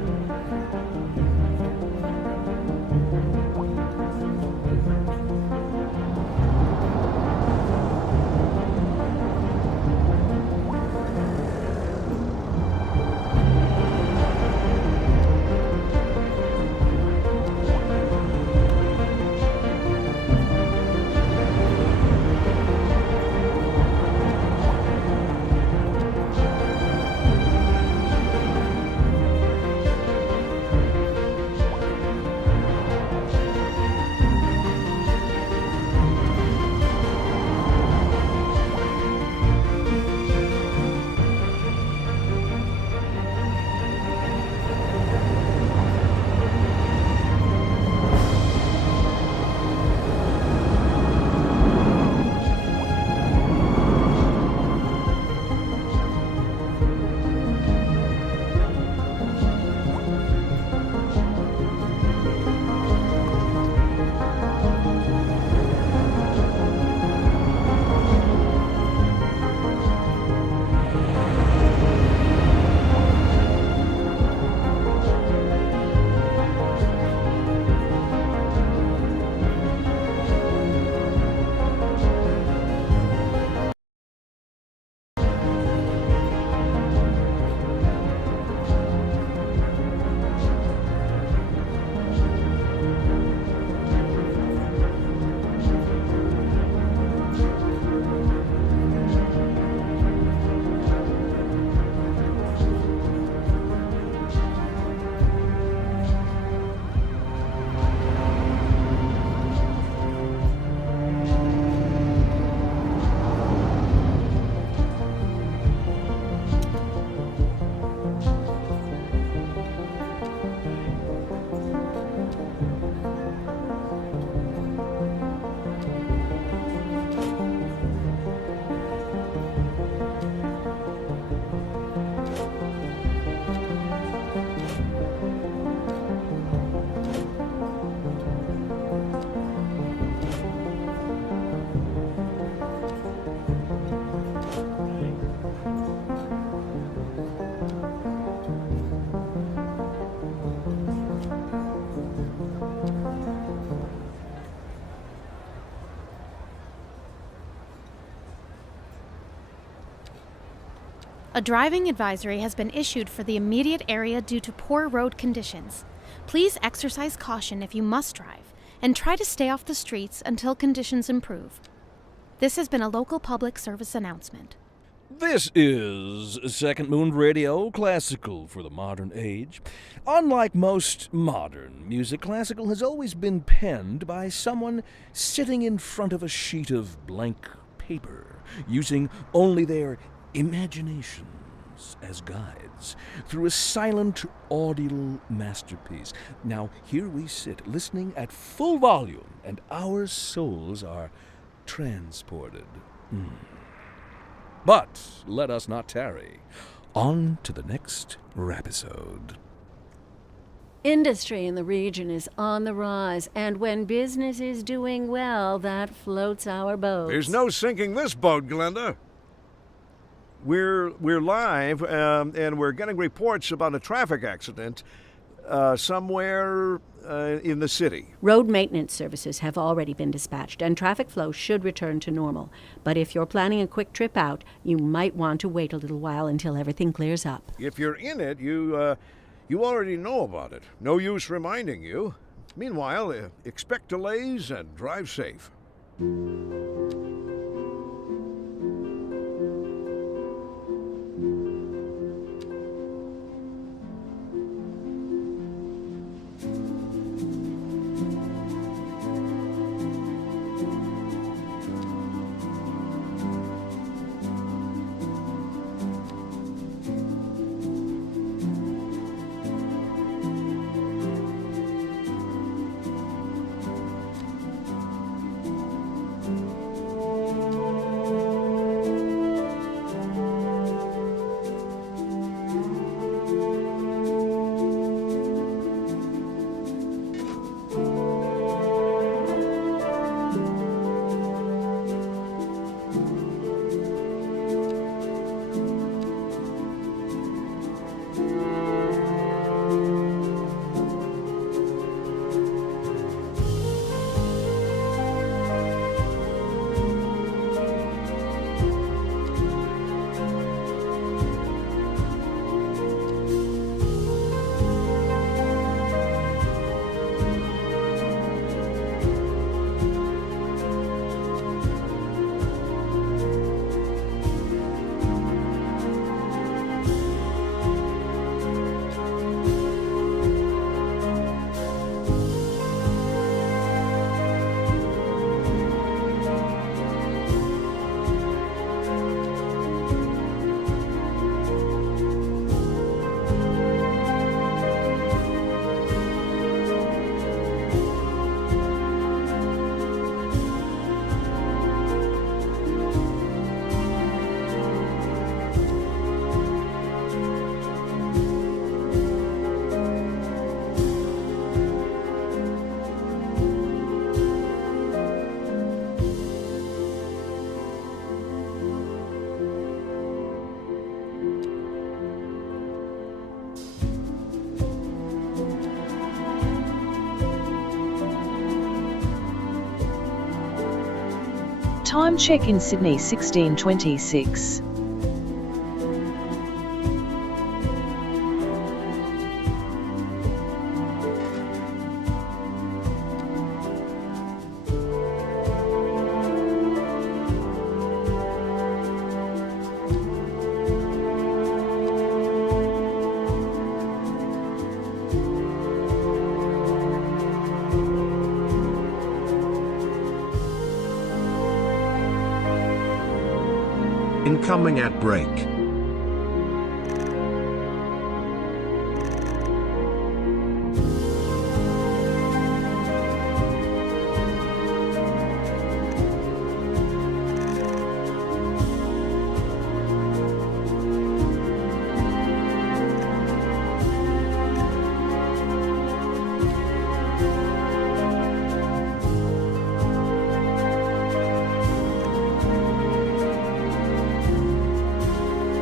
A driving advisory has been issued for the immediate area due to poor road conditions. Please exercise caution if you must drive, and try to stay off the streets until conditions improve. This has been a local public service announcement. This is Second Moon Radio, classical for the modern age. Unlike most modern music, classical has always been penned by someone sitting in front of a sheet of blank paper, using only their imaginations as guides through a silent audial masterpiece. Now, here we sit, listening at full volume, and our souls are transported. But let us not tarry. On to the next rapisode. Industry in the region is on the rise, and when business is doing well, that floats our boats. There's no sinking this boat, Glenda. We're live, and we're getting reports about a traffic accident somewhere in the city. Road maintenance services have already been dispatched, and traffic flow should return to normal. But if you're planning a quick trip out, you might want to wait a little while until everything clears up. If you're in it, you already know about it. No use reminding you. Meanwhile, expect delays and drive safe. Time check in Sydney 16:26. Incoming at break.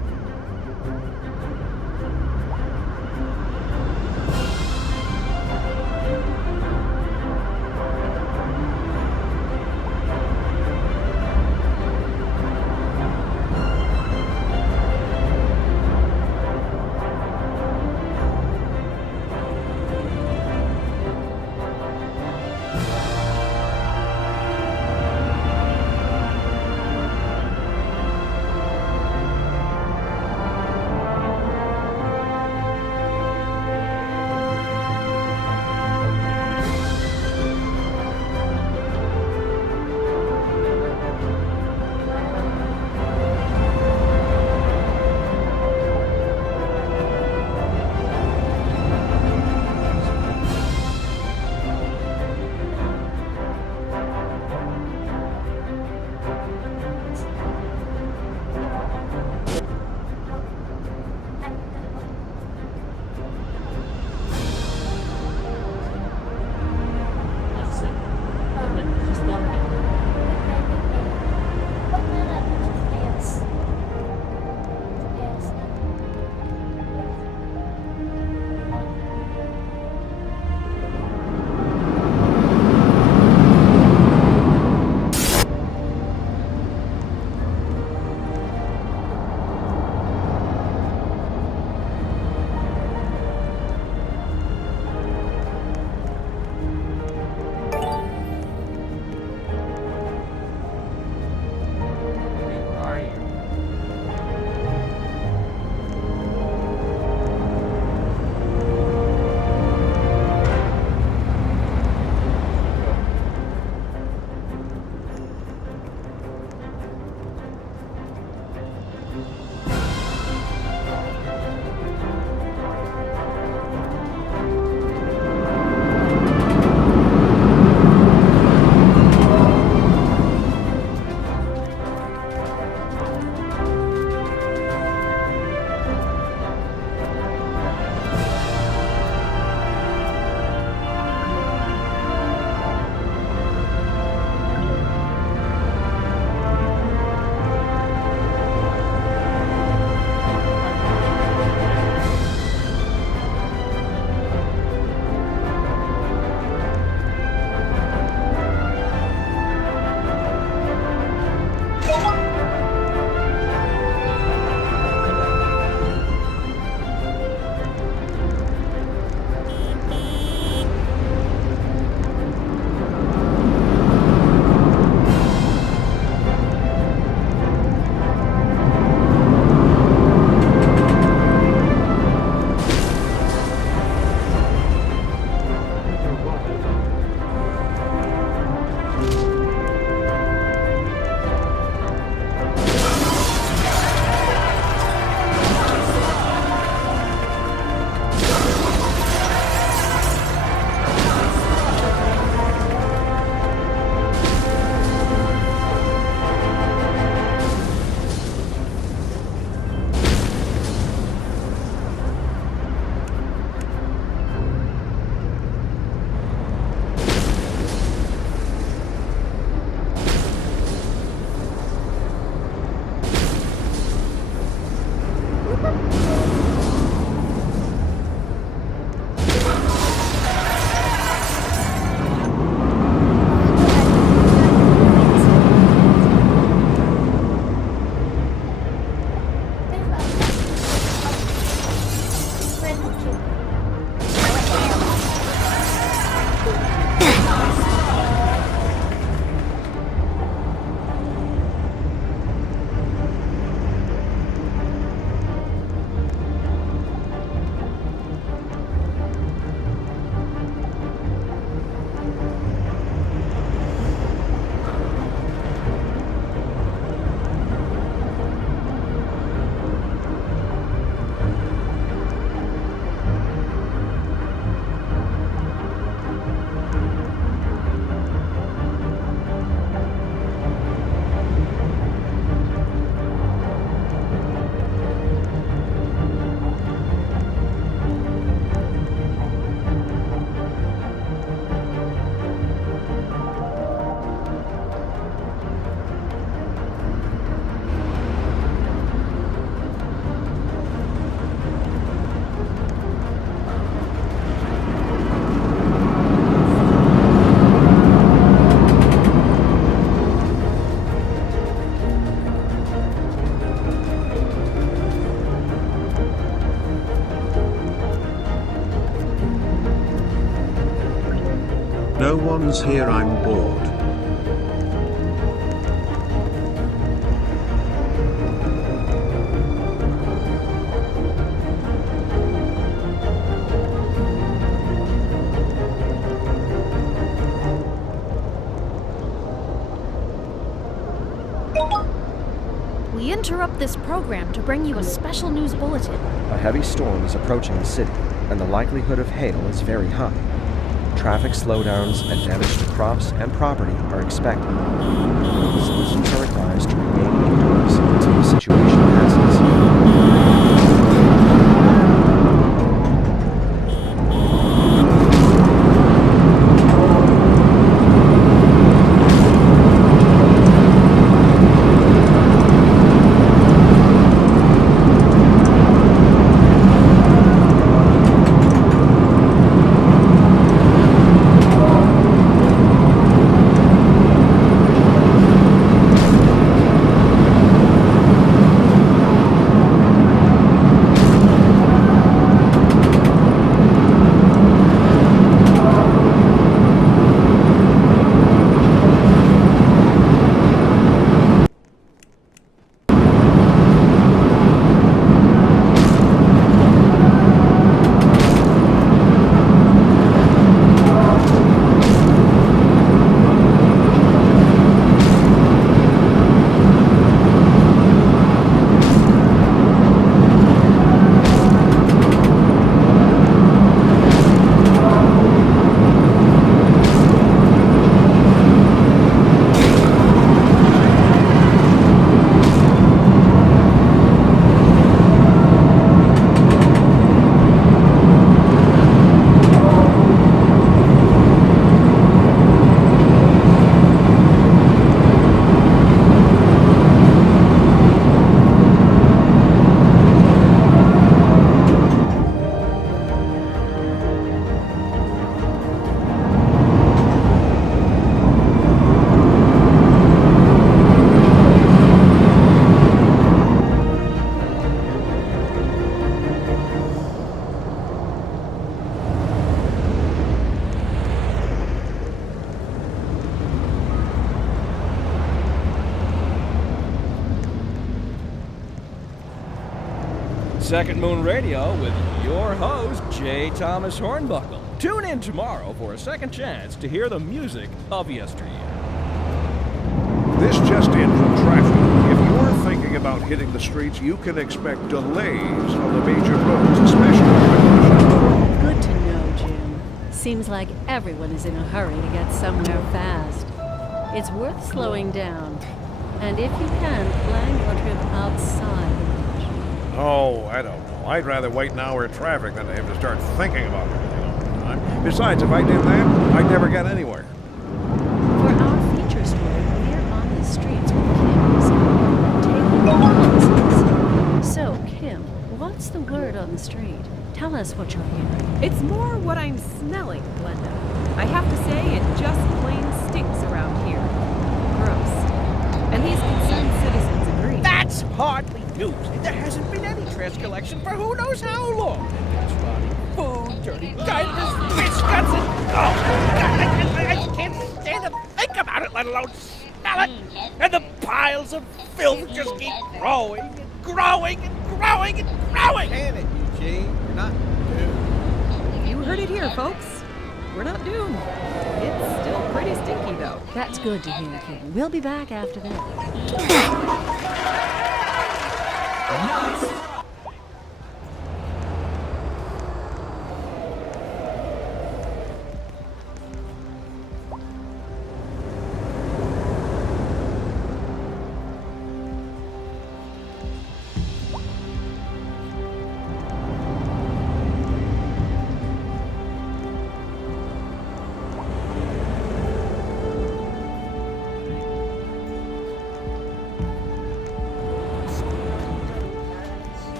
No one's here, I'm bored. We interrupt this program to bring you a special news bulletin. A heavy storm is approaching the city, and the likelihood of hail is very high. Traffic slowdowns and damage to crops and property are expected. Citizens are advised to remain indoors until the situation passes. Second Moon Radio with your host, J. Thomas Hornbuckle. Tune in tomorrow for a second chance to hear the music of yesteryear. This just in from traffic. If you're thinking about hitting the streets, you can expect delays on the major roads, especially. Good to know, Jim. Seems like everyone is in a hurry to get somewhere fast. It's worth slowing down. And if you can, plan your trip outside the village. Oh, I don't know. I'd rather wait an hour in traffic than to have to start thinking about everything all the time. Besides, if I did that, I'd never get anywhere. For our feature story, we're on the streets with Kim, taking policies. So, Kim, what's the word on the street? Tell us what you're hearing. It's more what I'm smelling, Glenda. I have to say, it just plain stinks around here. Gross. And these concerned citizens agree. That's hardly news. There hasn't been any trash collection for who knows how long. There's rotting food, dirty diapers, fish guts, and... Oh, God, I can't stand to think about it, let alone smell it. And the piles of filth just keep growing and growing and growing and growing. Can it, Eugene? You're not doomed. You heard it here, folks. We're not doomed. It's still pretty stinky, though. That's good to hear, Kim. We'll be back after that.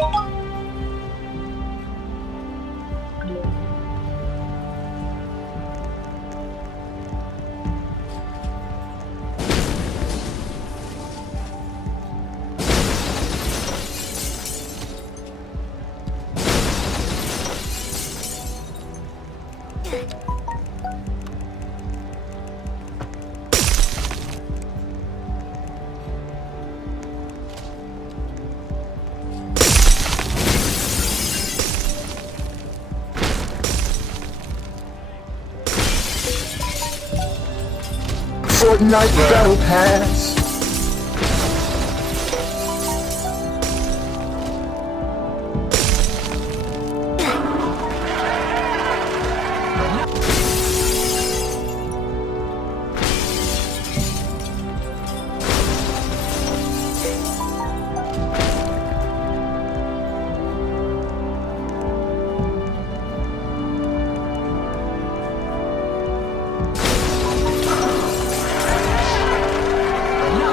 Fortnite Battle Pass.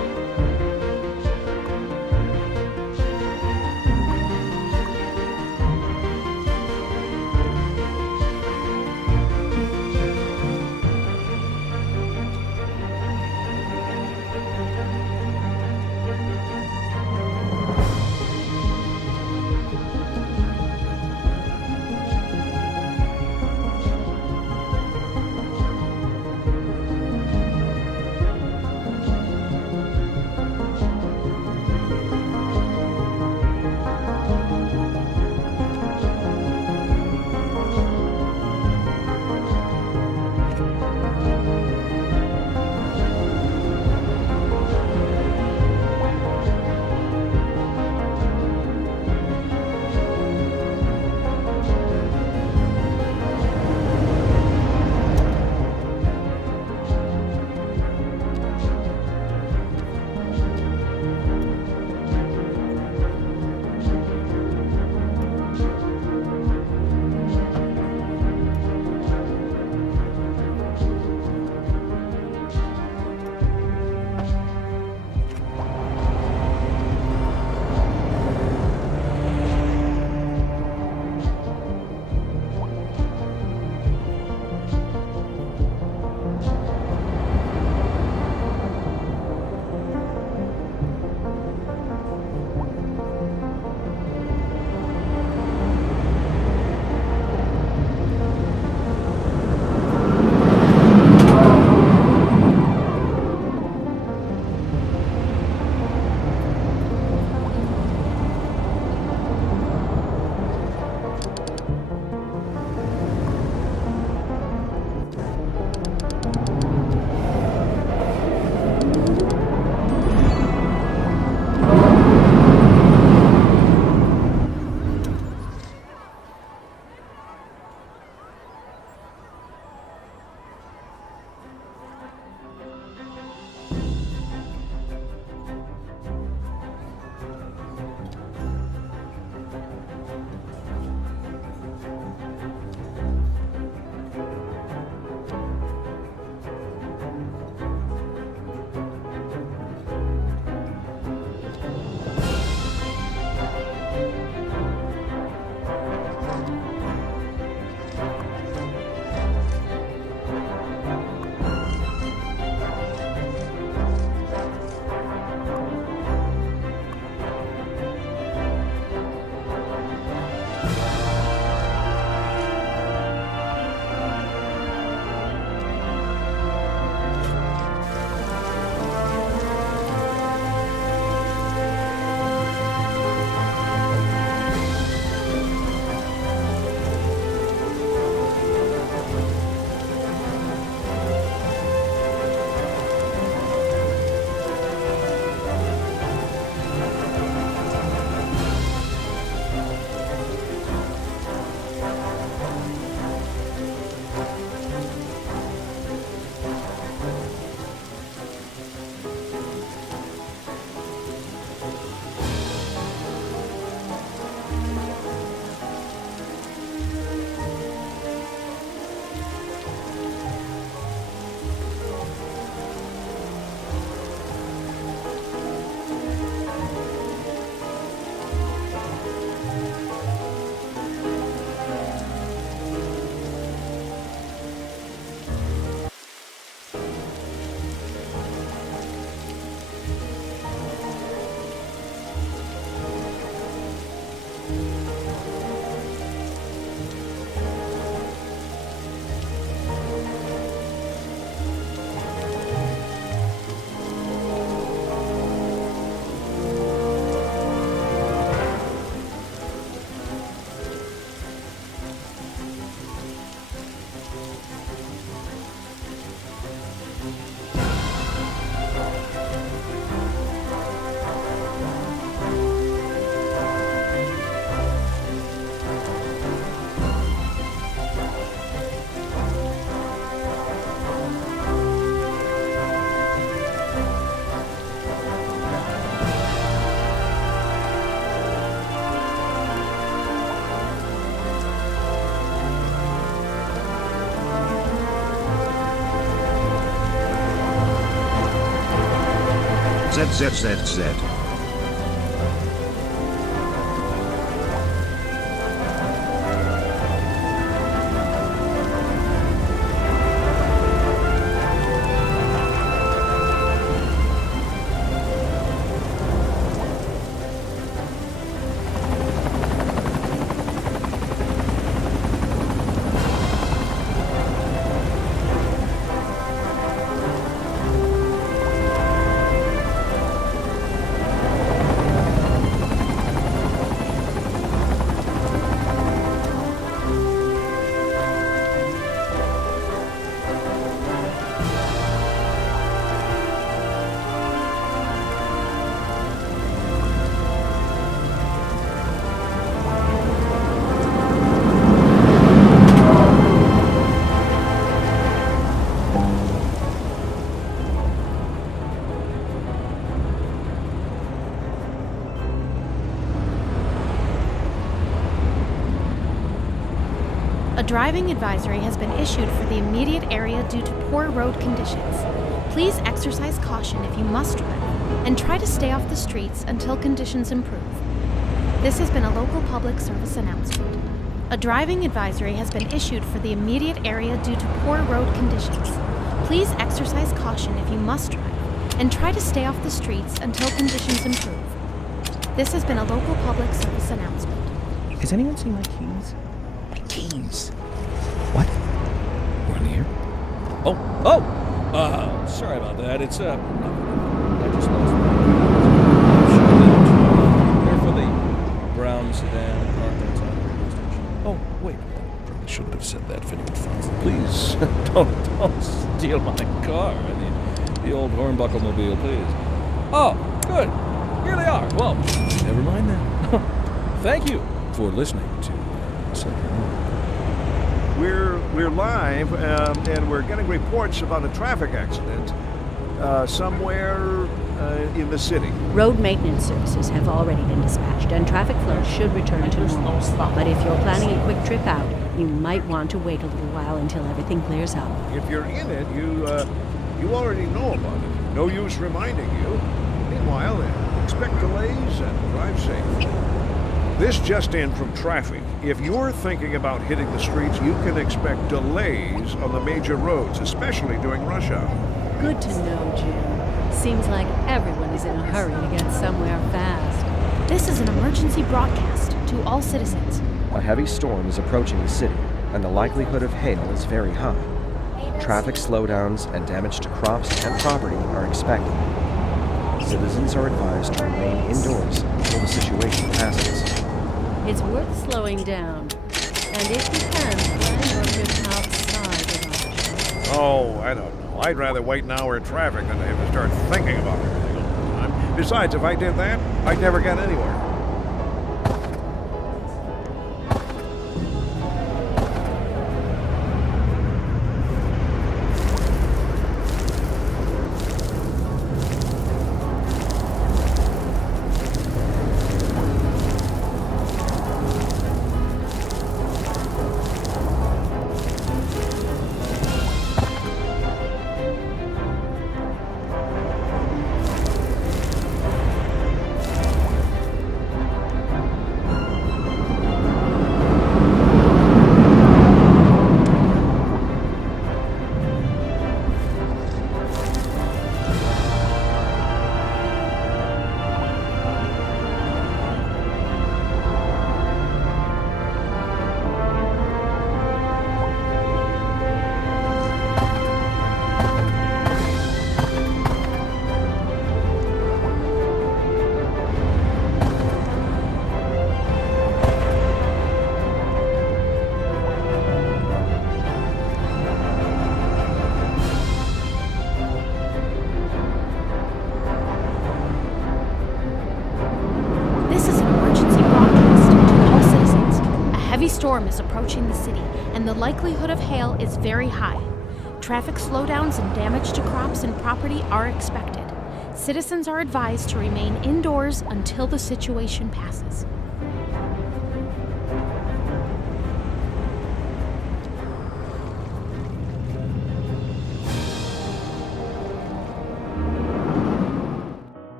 ZZZZ. A driving advisory has been issued for the immediate area due to poor road conditions. Please exercise caution if you must drive, and try to stay off the streets until conditions improve. This has been a local public service announcement. A driving advisory has been issued for the immediate area due to poor road conditions. Please exercise caution if you must drive, and try to stay off the streets until conditions improve. This has been a local public service announcement. Has anyone seen my keys? My keys. What? One here. Sorry about that. It's I just lost my keys. They're for the brown sedan parked outside the radio station. Oh, wait. I shouldn't have said that if anyone finds them. Please, don't steal my car. The old Hornbuckle mobile, please. Oh, good. Here they are. Well, never mind then. Thank you for listening to Second Moon. We're live, and we're getting reports about a traffic accident somewhere in the city. Road maintenance services have already been dispatched, and traffic flow should return to normal. But if you're planning a quick trip out, you might want to wait a little while until everything clears up. If you're in it, you already know about it. No use reminding you. Meanwhile, expect delays and drive safe. This just in from traffic. If you're thinking about hitting the streets, you can expect delays on the major roads, especially during rush hour. Good to know, Jim. Seems like everyone is in a hurry to get somewhere fast. This is an emergency broadcast to all citizens. A heavy storm is approaching the city, and the likelihood of hail is very high. Traffic slowdowns and damage to crops and property are expected. Citizens are advised to remain indoors until the situation passes. It's worth slowing down, and if you can, plan your trip outside the rush. Oh, I don't know. I'd rather wait an hour in traffic than to have to start thinking about everything all the time. Besides, if I did that, I'd never get anywhere. Storm is approaching the city, and the likelihood of hail is very high. Traffic slowdowns and damage to crops and property are expected. Citizens are advised to remain indoors until the situation passes.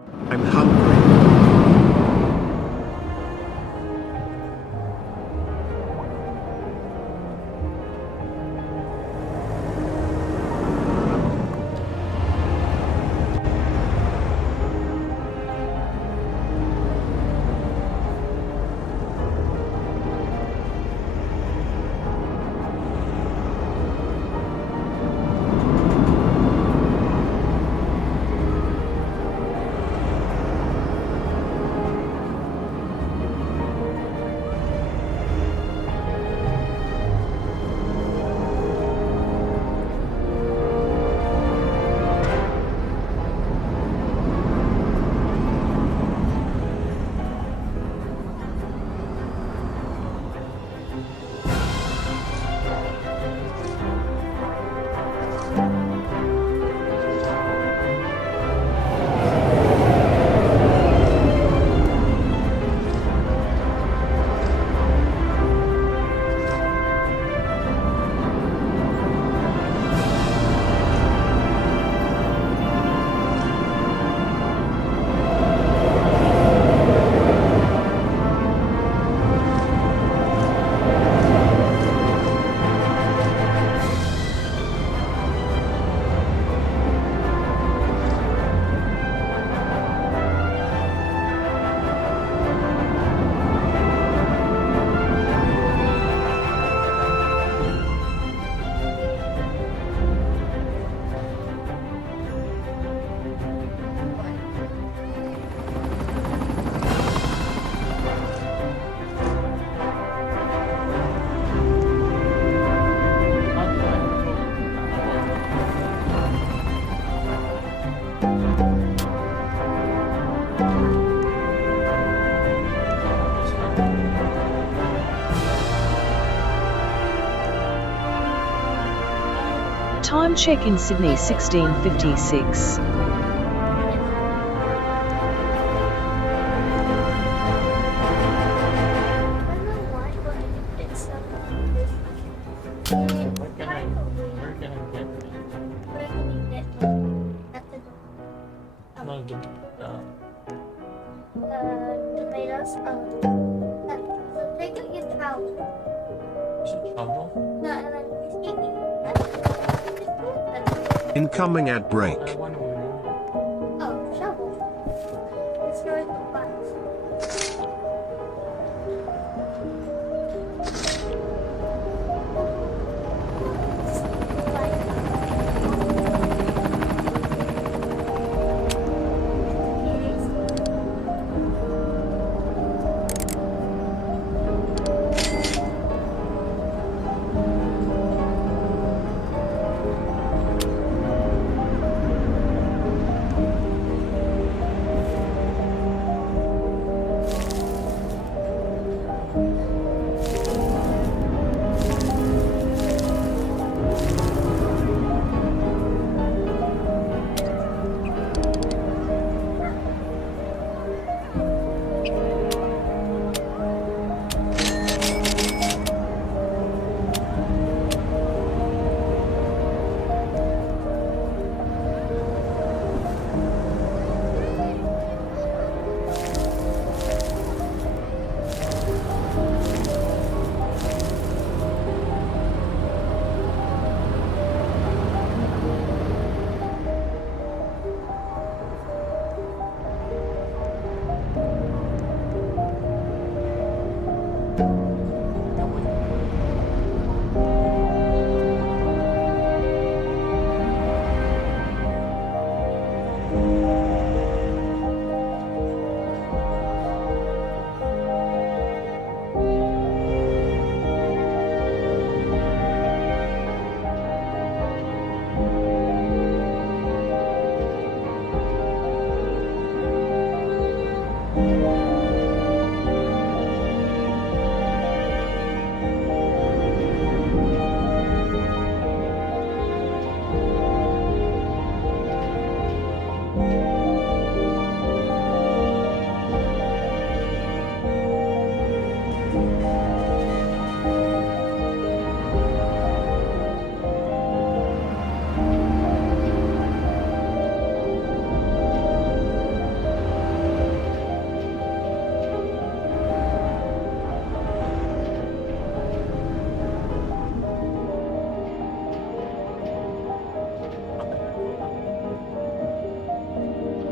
Time check in Sydney 16:56. Tomatoes. Take your towel. No, and then sticky. Incoming ad break. Oh, shovel. Let's go with the box.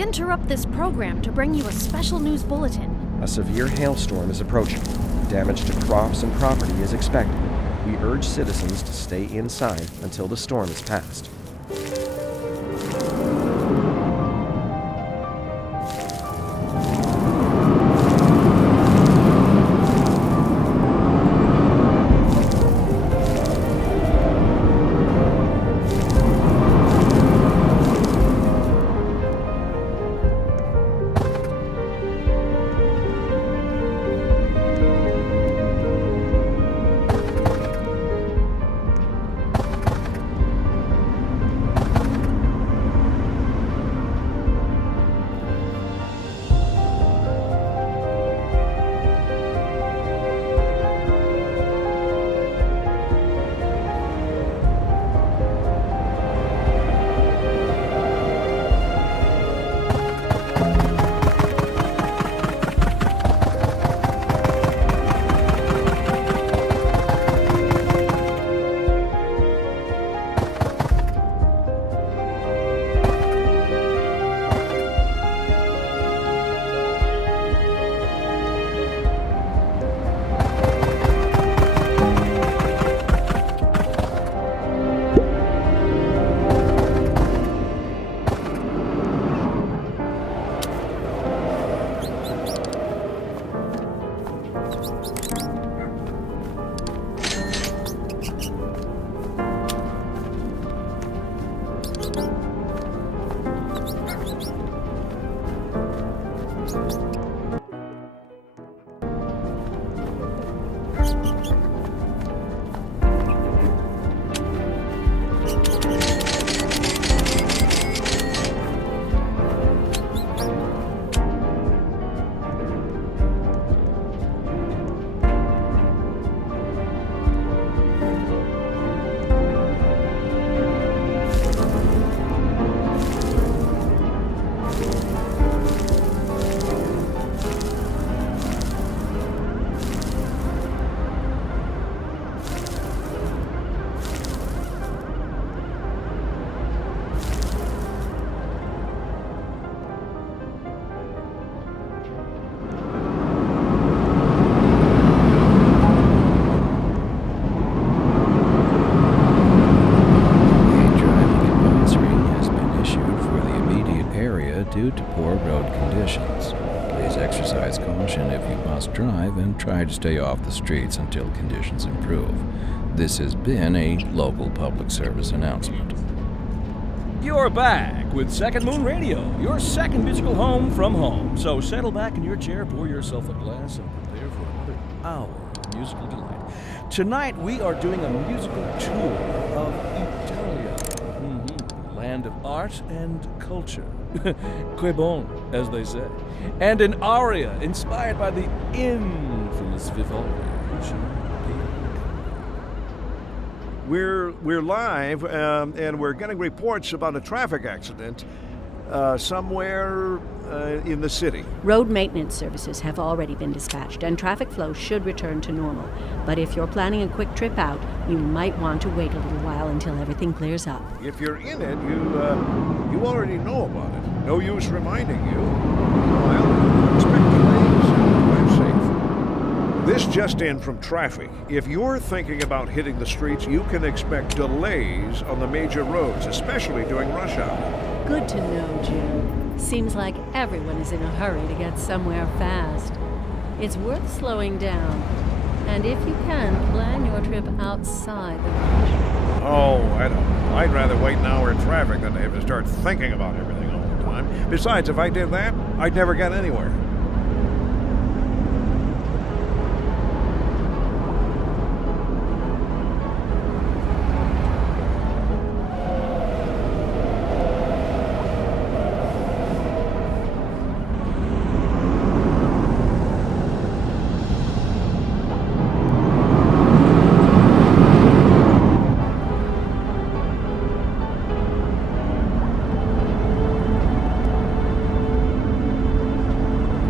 We interrupt this program to bring you a special news bulletin. A severe hailstorm is approaching. Damage to crops and property is expected. We urge citizens to stay inside until the storm is past. due to poor road conditions. Please exercise caution if you must drive and try to stay off the streets until conditions improve. This has been a local public service announcement. You're back with Second Moon Radio, your second musical home from home. So settle back in your chair, pour yourself a glass, and prepare for another hour of musical delight. Tonight we are doing a musical tour of Italia, land of art and culture. Que bon, as they say. And an aria inspired by the infamous Vivaldi. We're live, and we're getting reports about a traffic accident somewhere in the city. Road maintenance services have already been dispatched, and traffic flow should return to normal. But if you're planning a quick trip out, you might want to wait a little while until everything clears up. If you're in it, you already know about it. No use reminding you. Well, expect delays and drive safe. This just in from traffic. If you're thinking about hitting the streets, you can expect delays on the major roads, especially during rush hour. Good to know, Jim. Seems like everyone is in a hurry to get somewhere fast. It's worth slowing down. And if you can, plan your trip outside the rush. Oh, I don't know. I'd rather wait an hour in traffic than to have to start thinking about everything all the time. Besides, if I did that, I'd never get anywhere.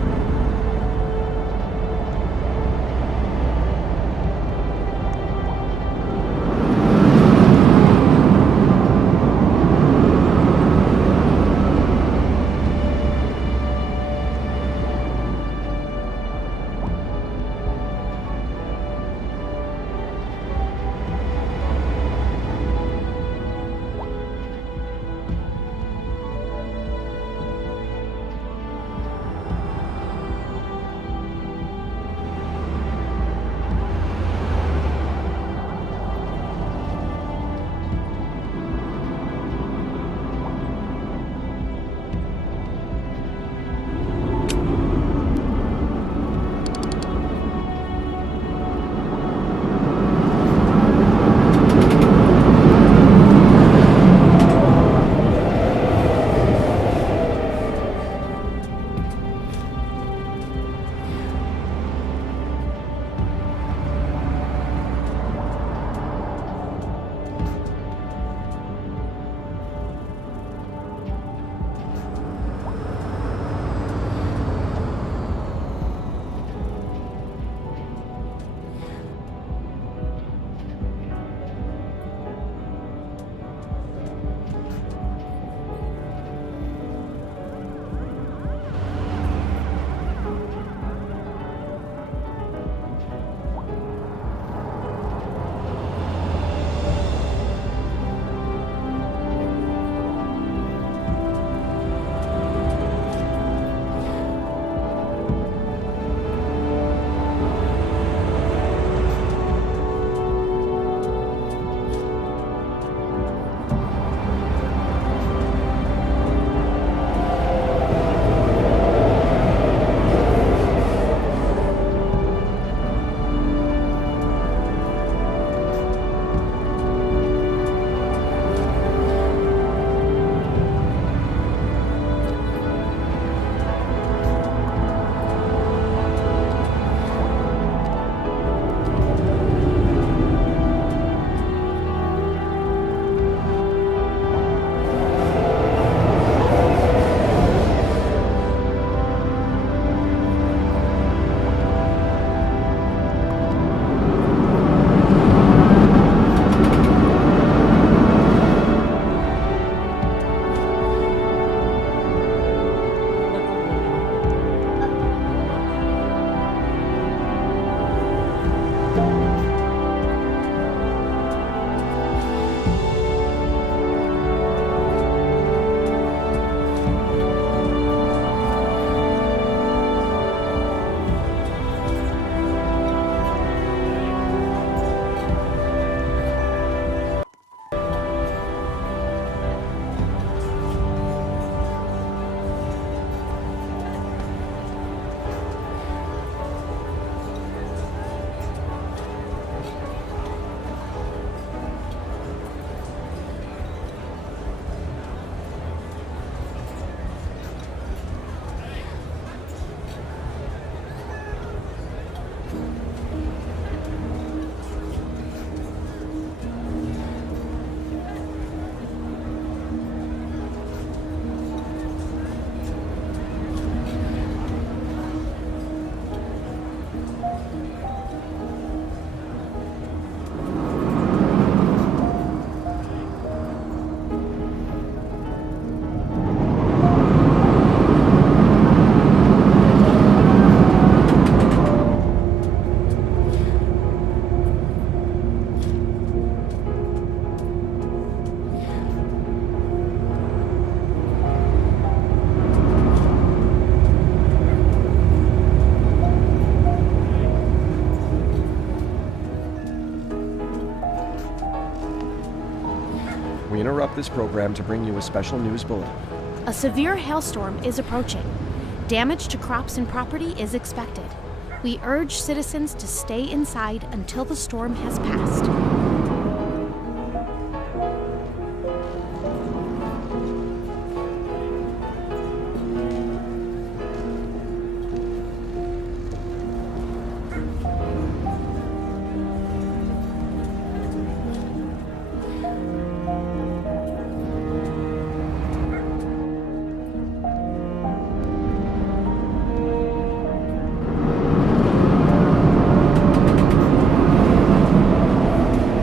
We interrupt this program to bring you a special news bulletin. A severe hailstorm is approaching. Damage to crops and property is expected. We urge citizens to stay inside until the storm has passed.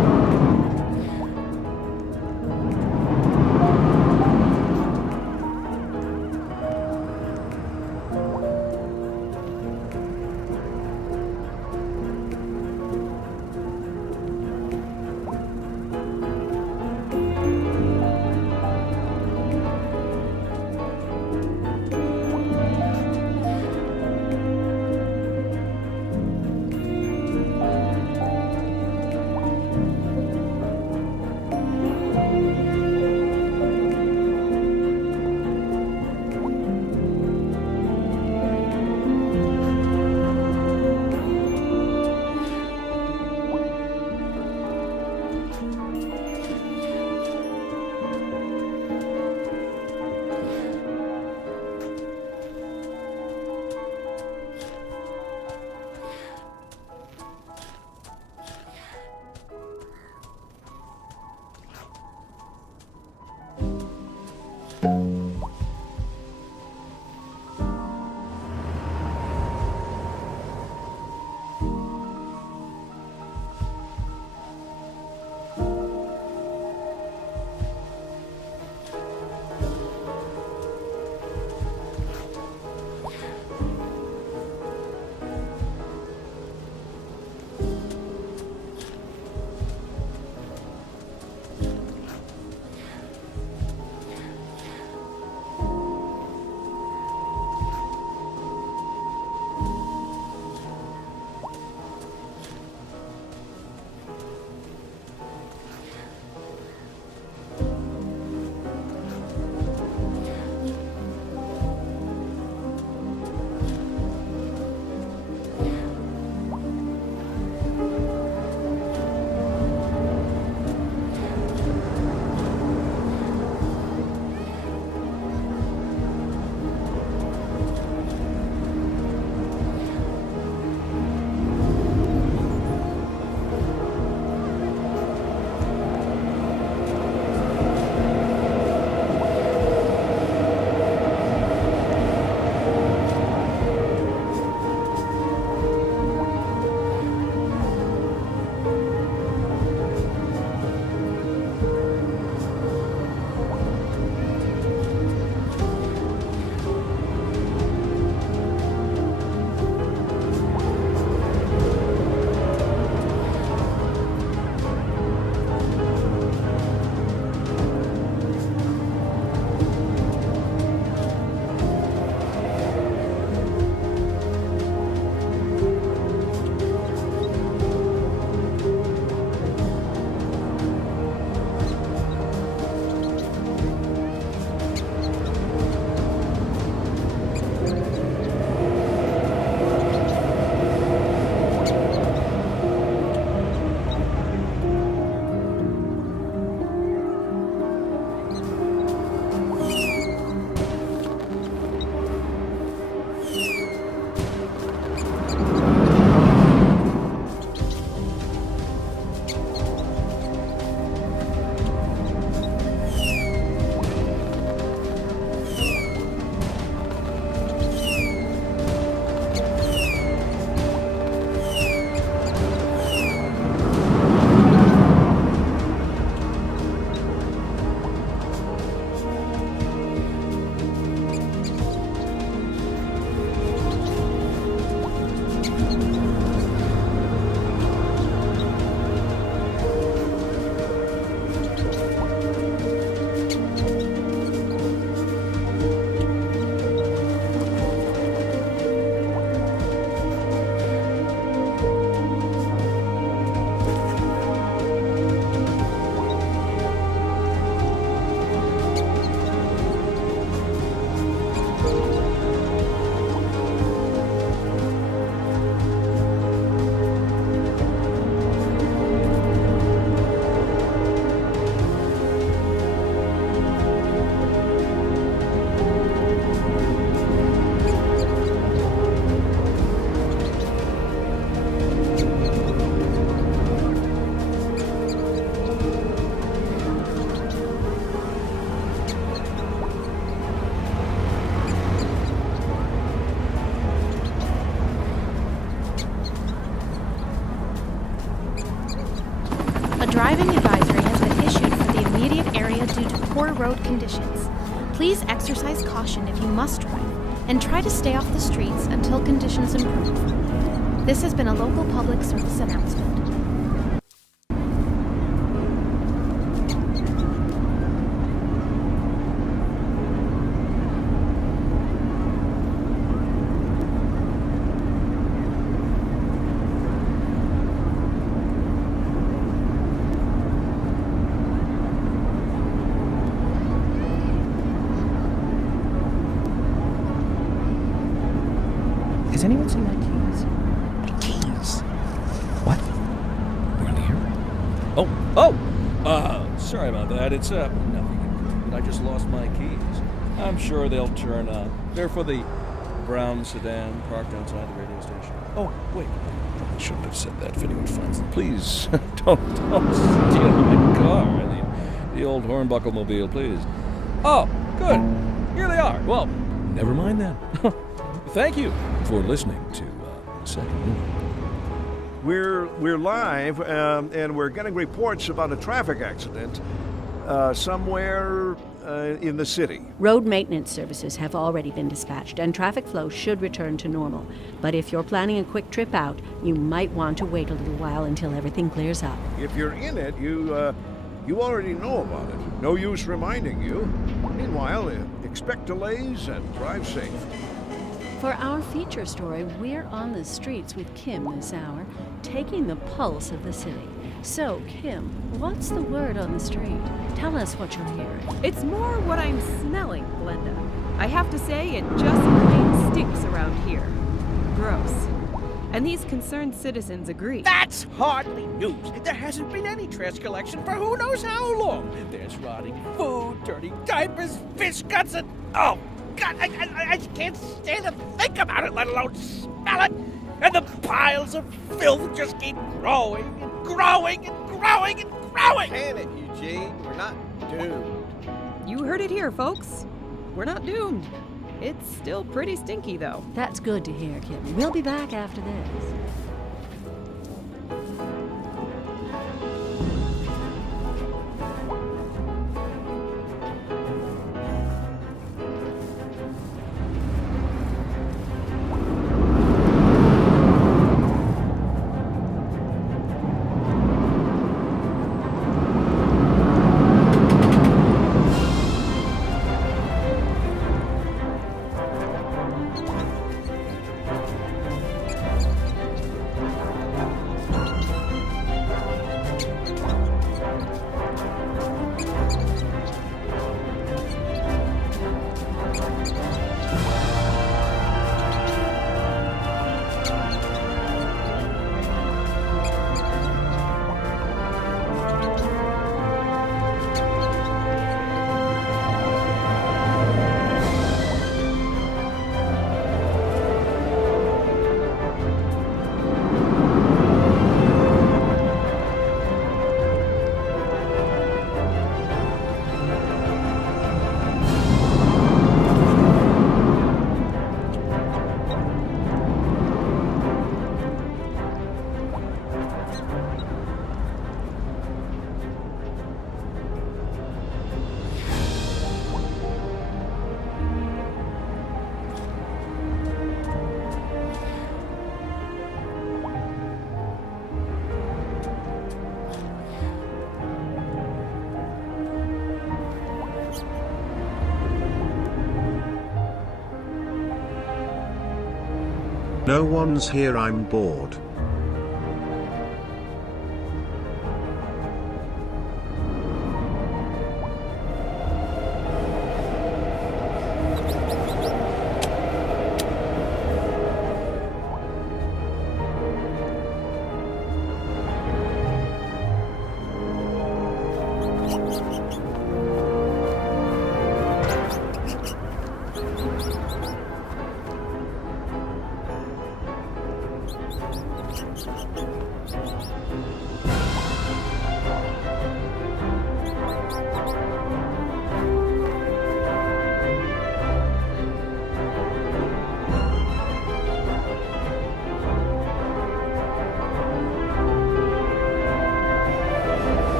driving advisory has been issued for the immediate area due to poor road conditions. Please exercise caution if you must drive, and try to stay off the streets until conditions improve. This has been a local public service announcement. Has anyone seen my keys? My keys? What? We're here? Sorry about that. It's, nothing. But I just lost my keys. I'm sure they'll turn up. They're for the brown sedan parked outside the radio station. Oh, wait. I shouldn't have said that if anyone finds them. Please, don't steal my car. The old Hornbuckle mobile, please. Oh, good. Here they are. Well, never mind then. Thank you for listening to Second Moon. We're live, and we're getting reports about a traffic accident somewhere in the city. Road maintenance services have already been dispatched, and traffic flow should return to normal. But if you're planning a quick trip out, you might want to wait a little while until everything clears up. If you're in it, you already know about it. No use reminding you. Meanwhile, expect delays and drive safe. For our feature story, we're on the streets with Kim this hour, taking the pulse of the city. So, Kim, what's the word on the street? Tell us what you're hearing. It's more what I'm smelling, Glenda. I have to say, it just plain stinks around here. Gross. And these concerned citizens agree. That's hardly news. There hasn't been any trash collection for who knows how long. There's rotting food, dirty diapers, fish guts, and... Oh, God, I can't stand to think about it, let alone smell it. And the piles of filth just keep growing and growing and growing and growing. Can it, Eugene? We're not doomed. You heard it here, folks. We're not doomed. It's still pretty stinky, though. That's good to hear, Kim. We'll be back after this. No one's here, I'm bored.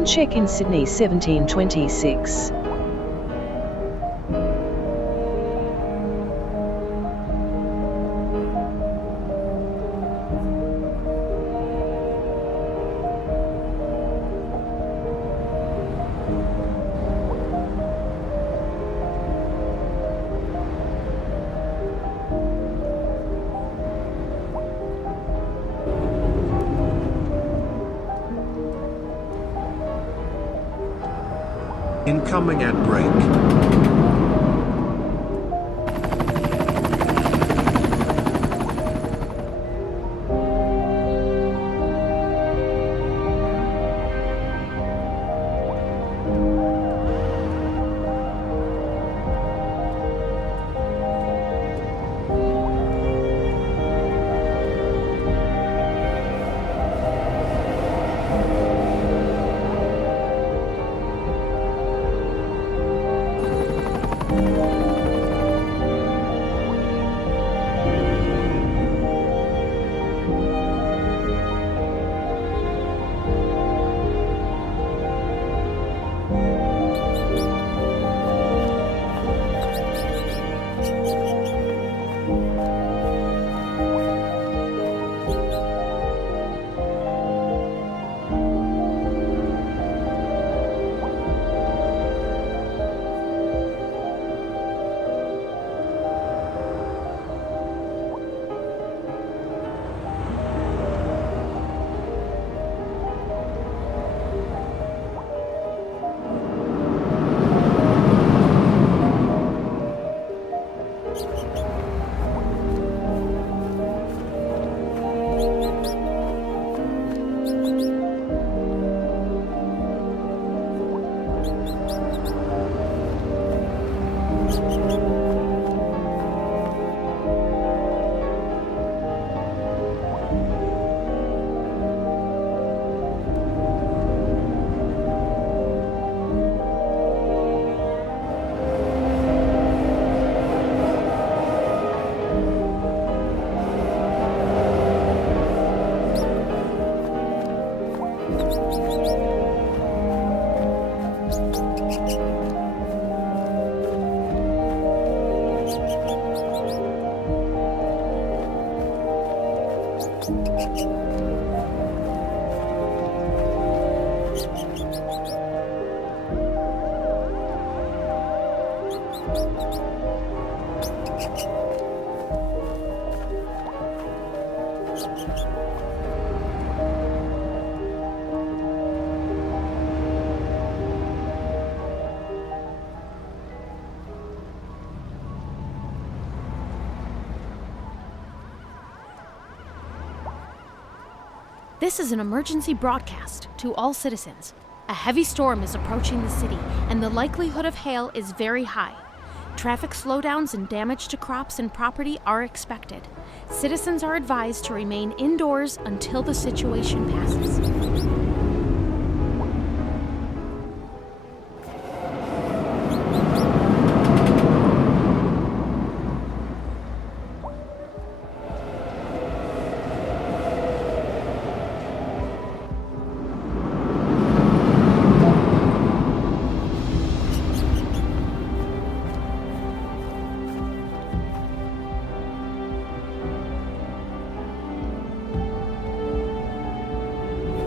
Time check in Sydney 17:26. Incoming ad break. This is an emergency broadcast to all citizens. A heavy storm is approaching the city, and the likelihood of hail is very high. Traffic slowdowns and damage to crops and property are expected. Citizens are advised to remain indoors until the situation passes.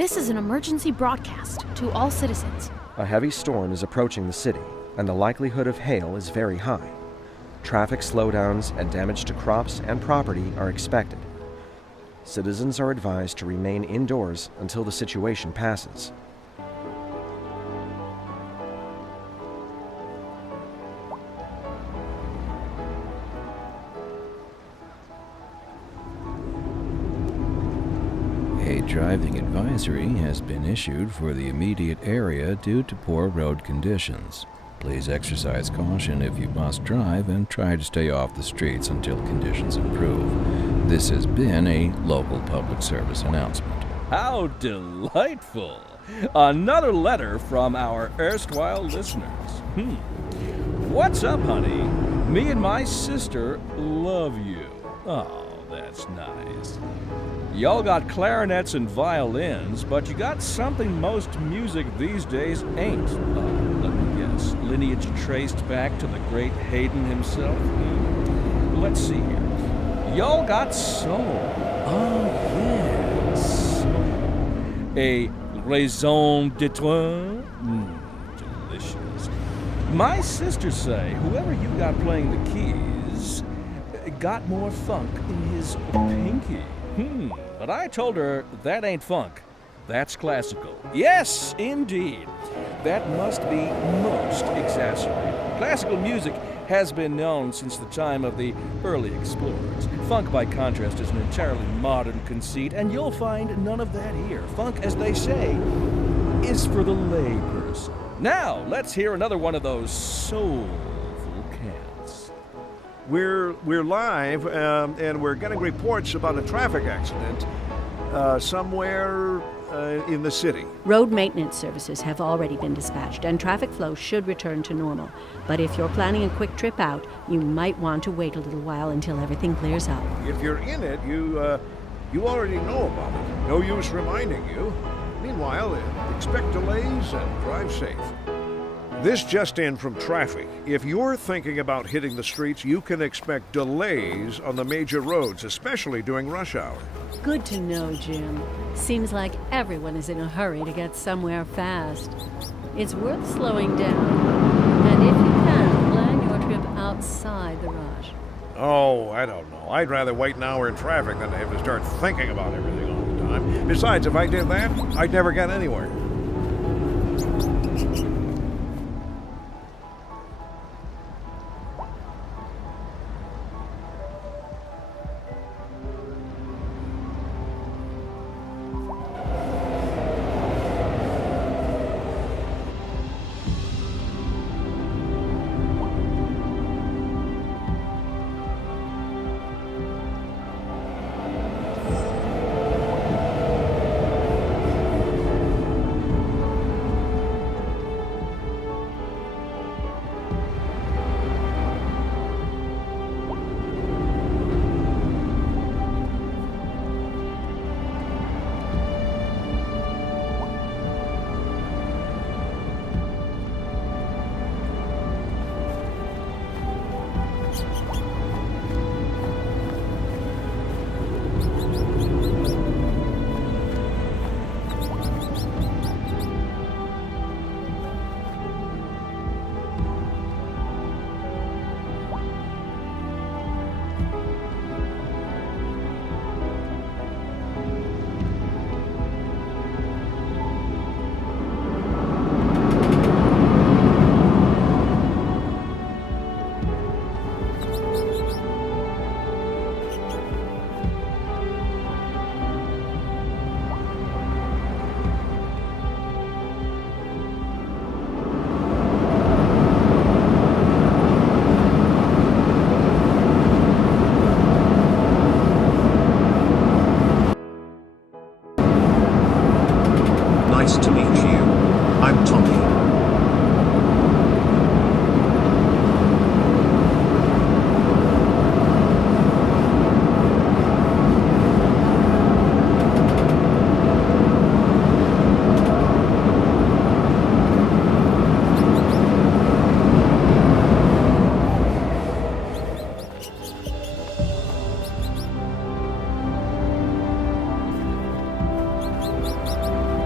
This is an emergency broadcast to all citizens. A heavy storm is approaching the city, and the likelihood of hail is very high. Traffic slowdowns and damage to crops and property are expected. Citizens are advised to remain indoors until the situation passes. A driving advisory has been issued for the immediate area due to poor road conditions. Please exercise caution if you must drive and try to stay off the streets until conditions improve. This has been a local public service announcement. How delightful! Another letter from our erstwhile listeners. What's up, honey? Me and my sister love you. Oh, that's nice. Y'all got clarinets and violins, but you got something most music these days ain't. Let me guess. Lineage traced back to the great Haydn himself? Let's see here. Y'all got soul. Oh, yes. A raison d'etre? Delicious. My sisters say whoever you got playing the keys got more funk in his pinky. But I told her that ain't funk. That's classical. Yes, indeed. That must be most exacerbated. Classical music has been known since the time of the early explorers. Funk, by contrast, is an entirely modern conceit, and you'll find none of that here. Funk, as they say, is for the layperson. Now, let's hear another one of those soulful cats. We're live, and we're getting reports about a traffic accident somewhere in the city. Road maintenance services have already been dispatched, and traffic flow should return to normal. But if you're planning a quick trip out, you might want to wait a little while until everything clears up. If you're in it, you already know about it. No use reminding you. Meanwhile, expect delays and drive safe. This just in from traffic. If you're thinking about hitting the streets, you can expect delays on the major roads, especially during rush hour. Good to know, Jim. Seems like everyone is in a hurry to get somewhere fast. It's worth slowing down. And if you can, plan your trip outside the rush. Oh, I don't know. I'd rather wait an hour in traffic than to have to start thinking about everything all the time. Besides, if I did that, I'd never get anywhere. Nice to meet you. I'm Tommy.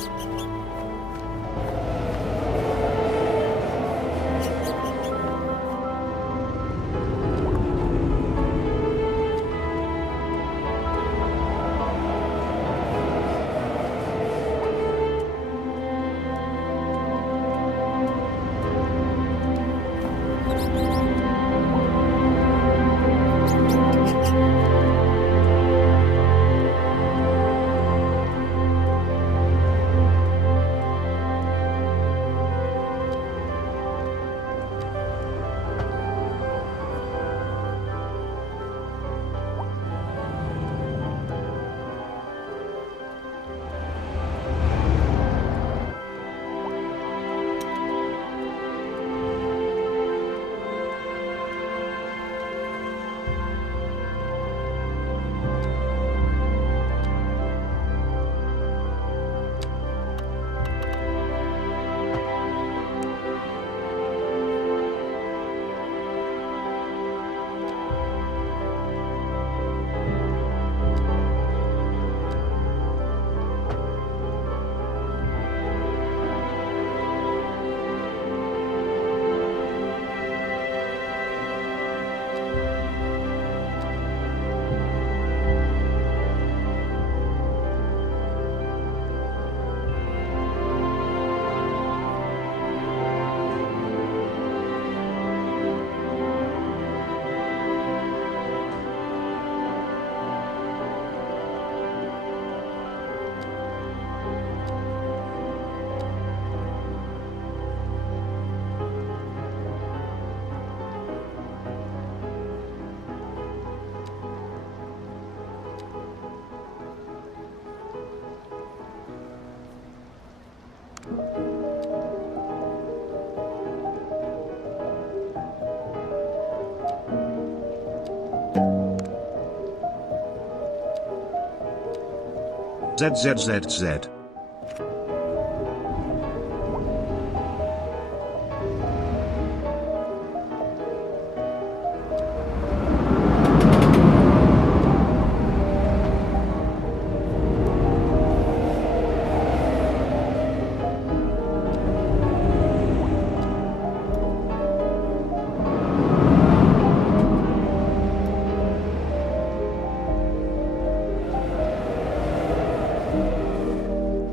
ZZZZ.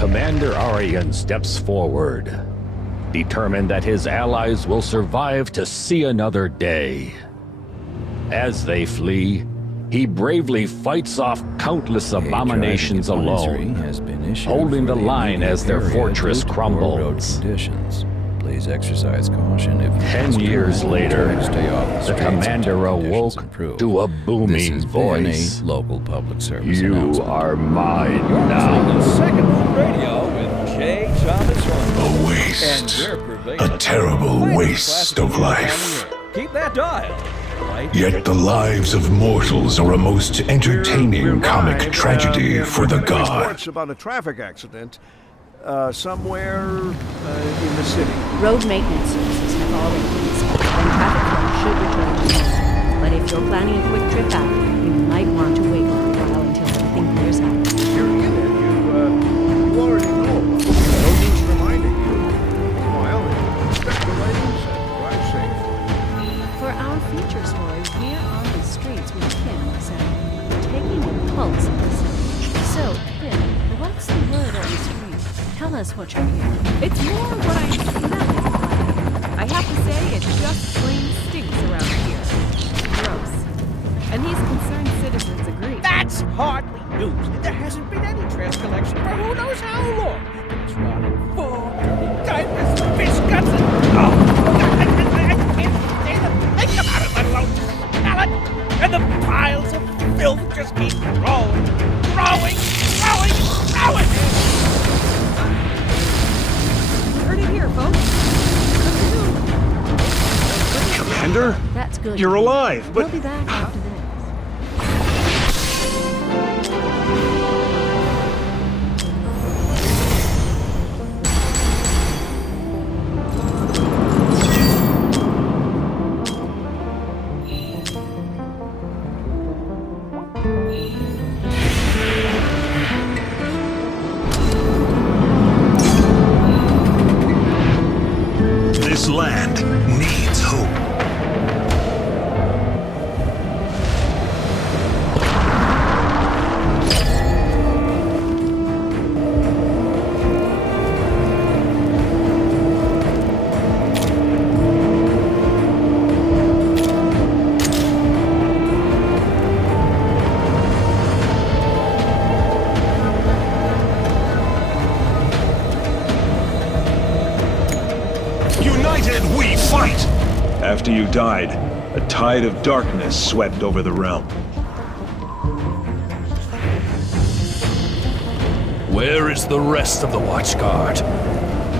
Commander Arian steps forward, determined that his allies will survive to see another day. As they flee, he bravely fights off countless abominations alone, holding the line as their fortress crumbles. Please exercise caution if 10 years later, the commander awoke to a booming voice. Local public service You are mine now. Second Moon Radio with J. Thomas A waste. A terrible waste of life. Keep that dial. Yet the lives of mortals are a most entertaining comic tragedy for the gods. Reports about a traffic accident somewhere in the city. Road maintenance services have already been dispatched, and traffic flow should return to normal. But if you're planning a quick trip out, you might want to wait a while until everything clears out. You're in it. You already know. No needs reminding you. Meanwhile, inspect the lanes and drive safe. For our feature story, we're on the streets with Kim Sam, taking the pulse of the city. So, Kim, what's the word on the street? Tell us what you're hearing. It's more what I'm smelling. I have to say, it just plain stinks around here. Gross. And these concerned citizens agree. That's hardly news. There hasn't been any trash collection for who knows how long. There's rotting food, dirty diapers, fish guts, and... Oh, God, I can't stand to think about it, let alone smell it. And the piles of filth just keep growing. Heard it here, folks. Commander? That's good. You're alive, but... We'll be back after this. This land needs hope. United we fight! After you died, a tide of darkness swept over the realm. Where is the rest of the Watch Guard?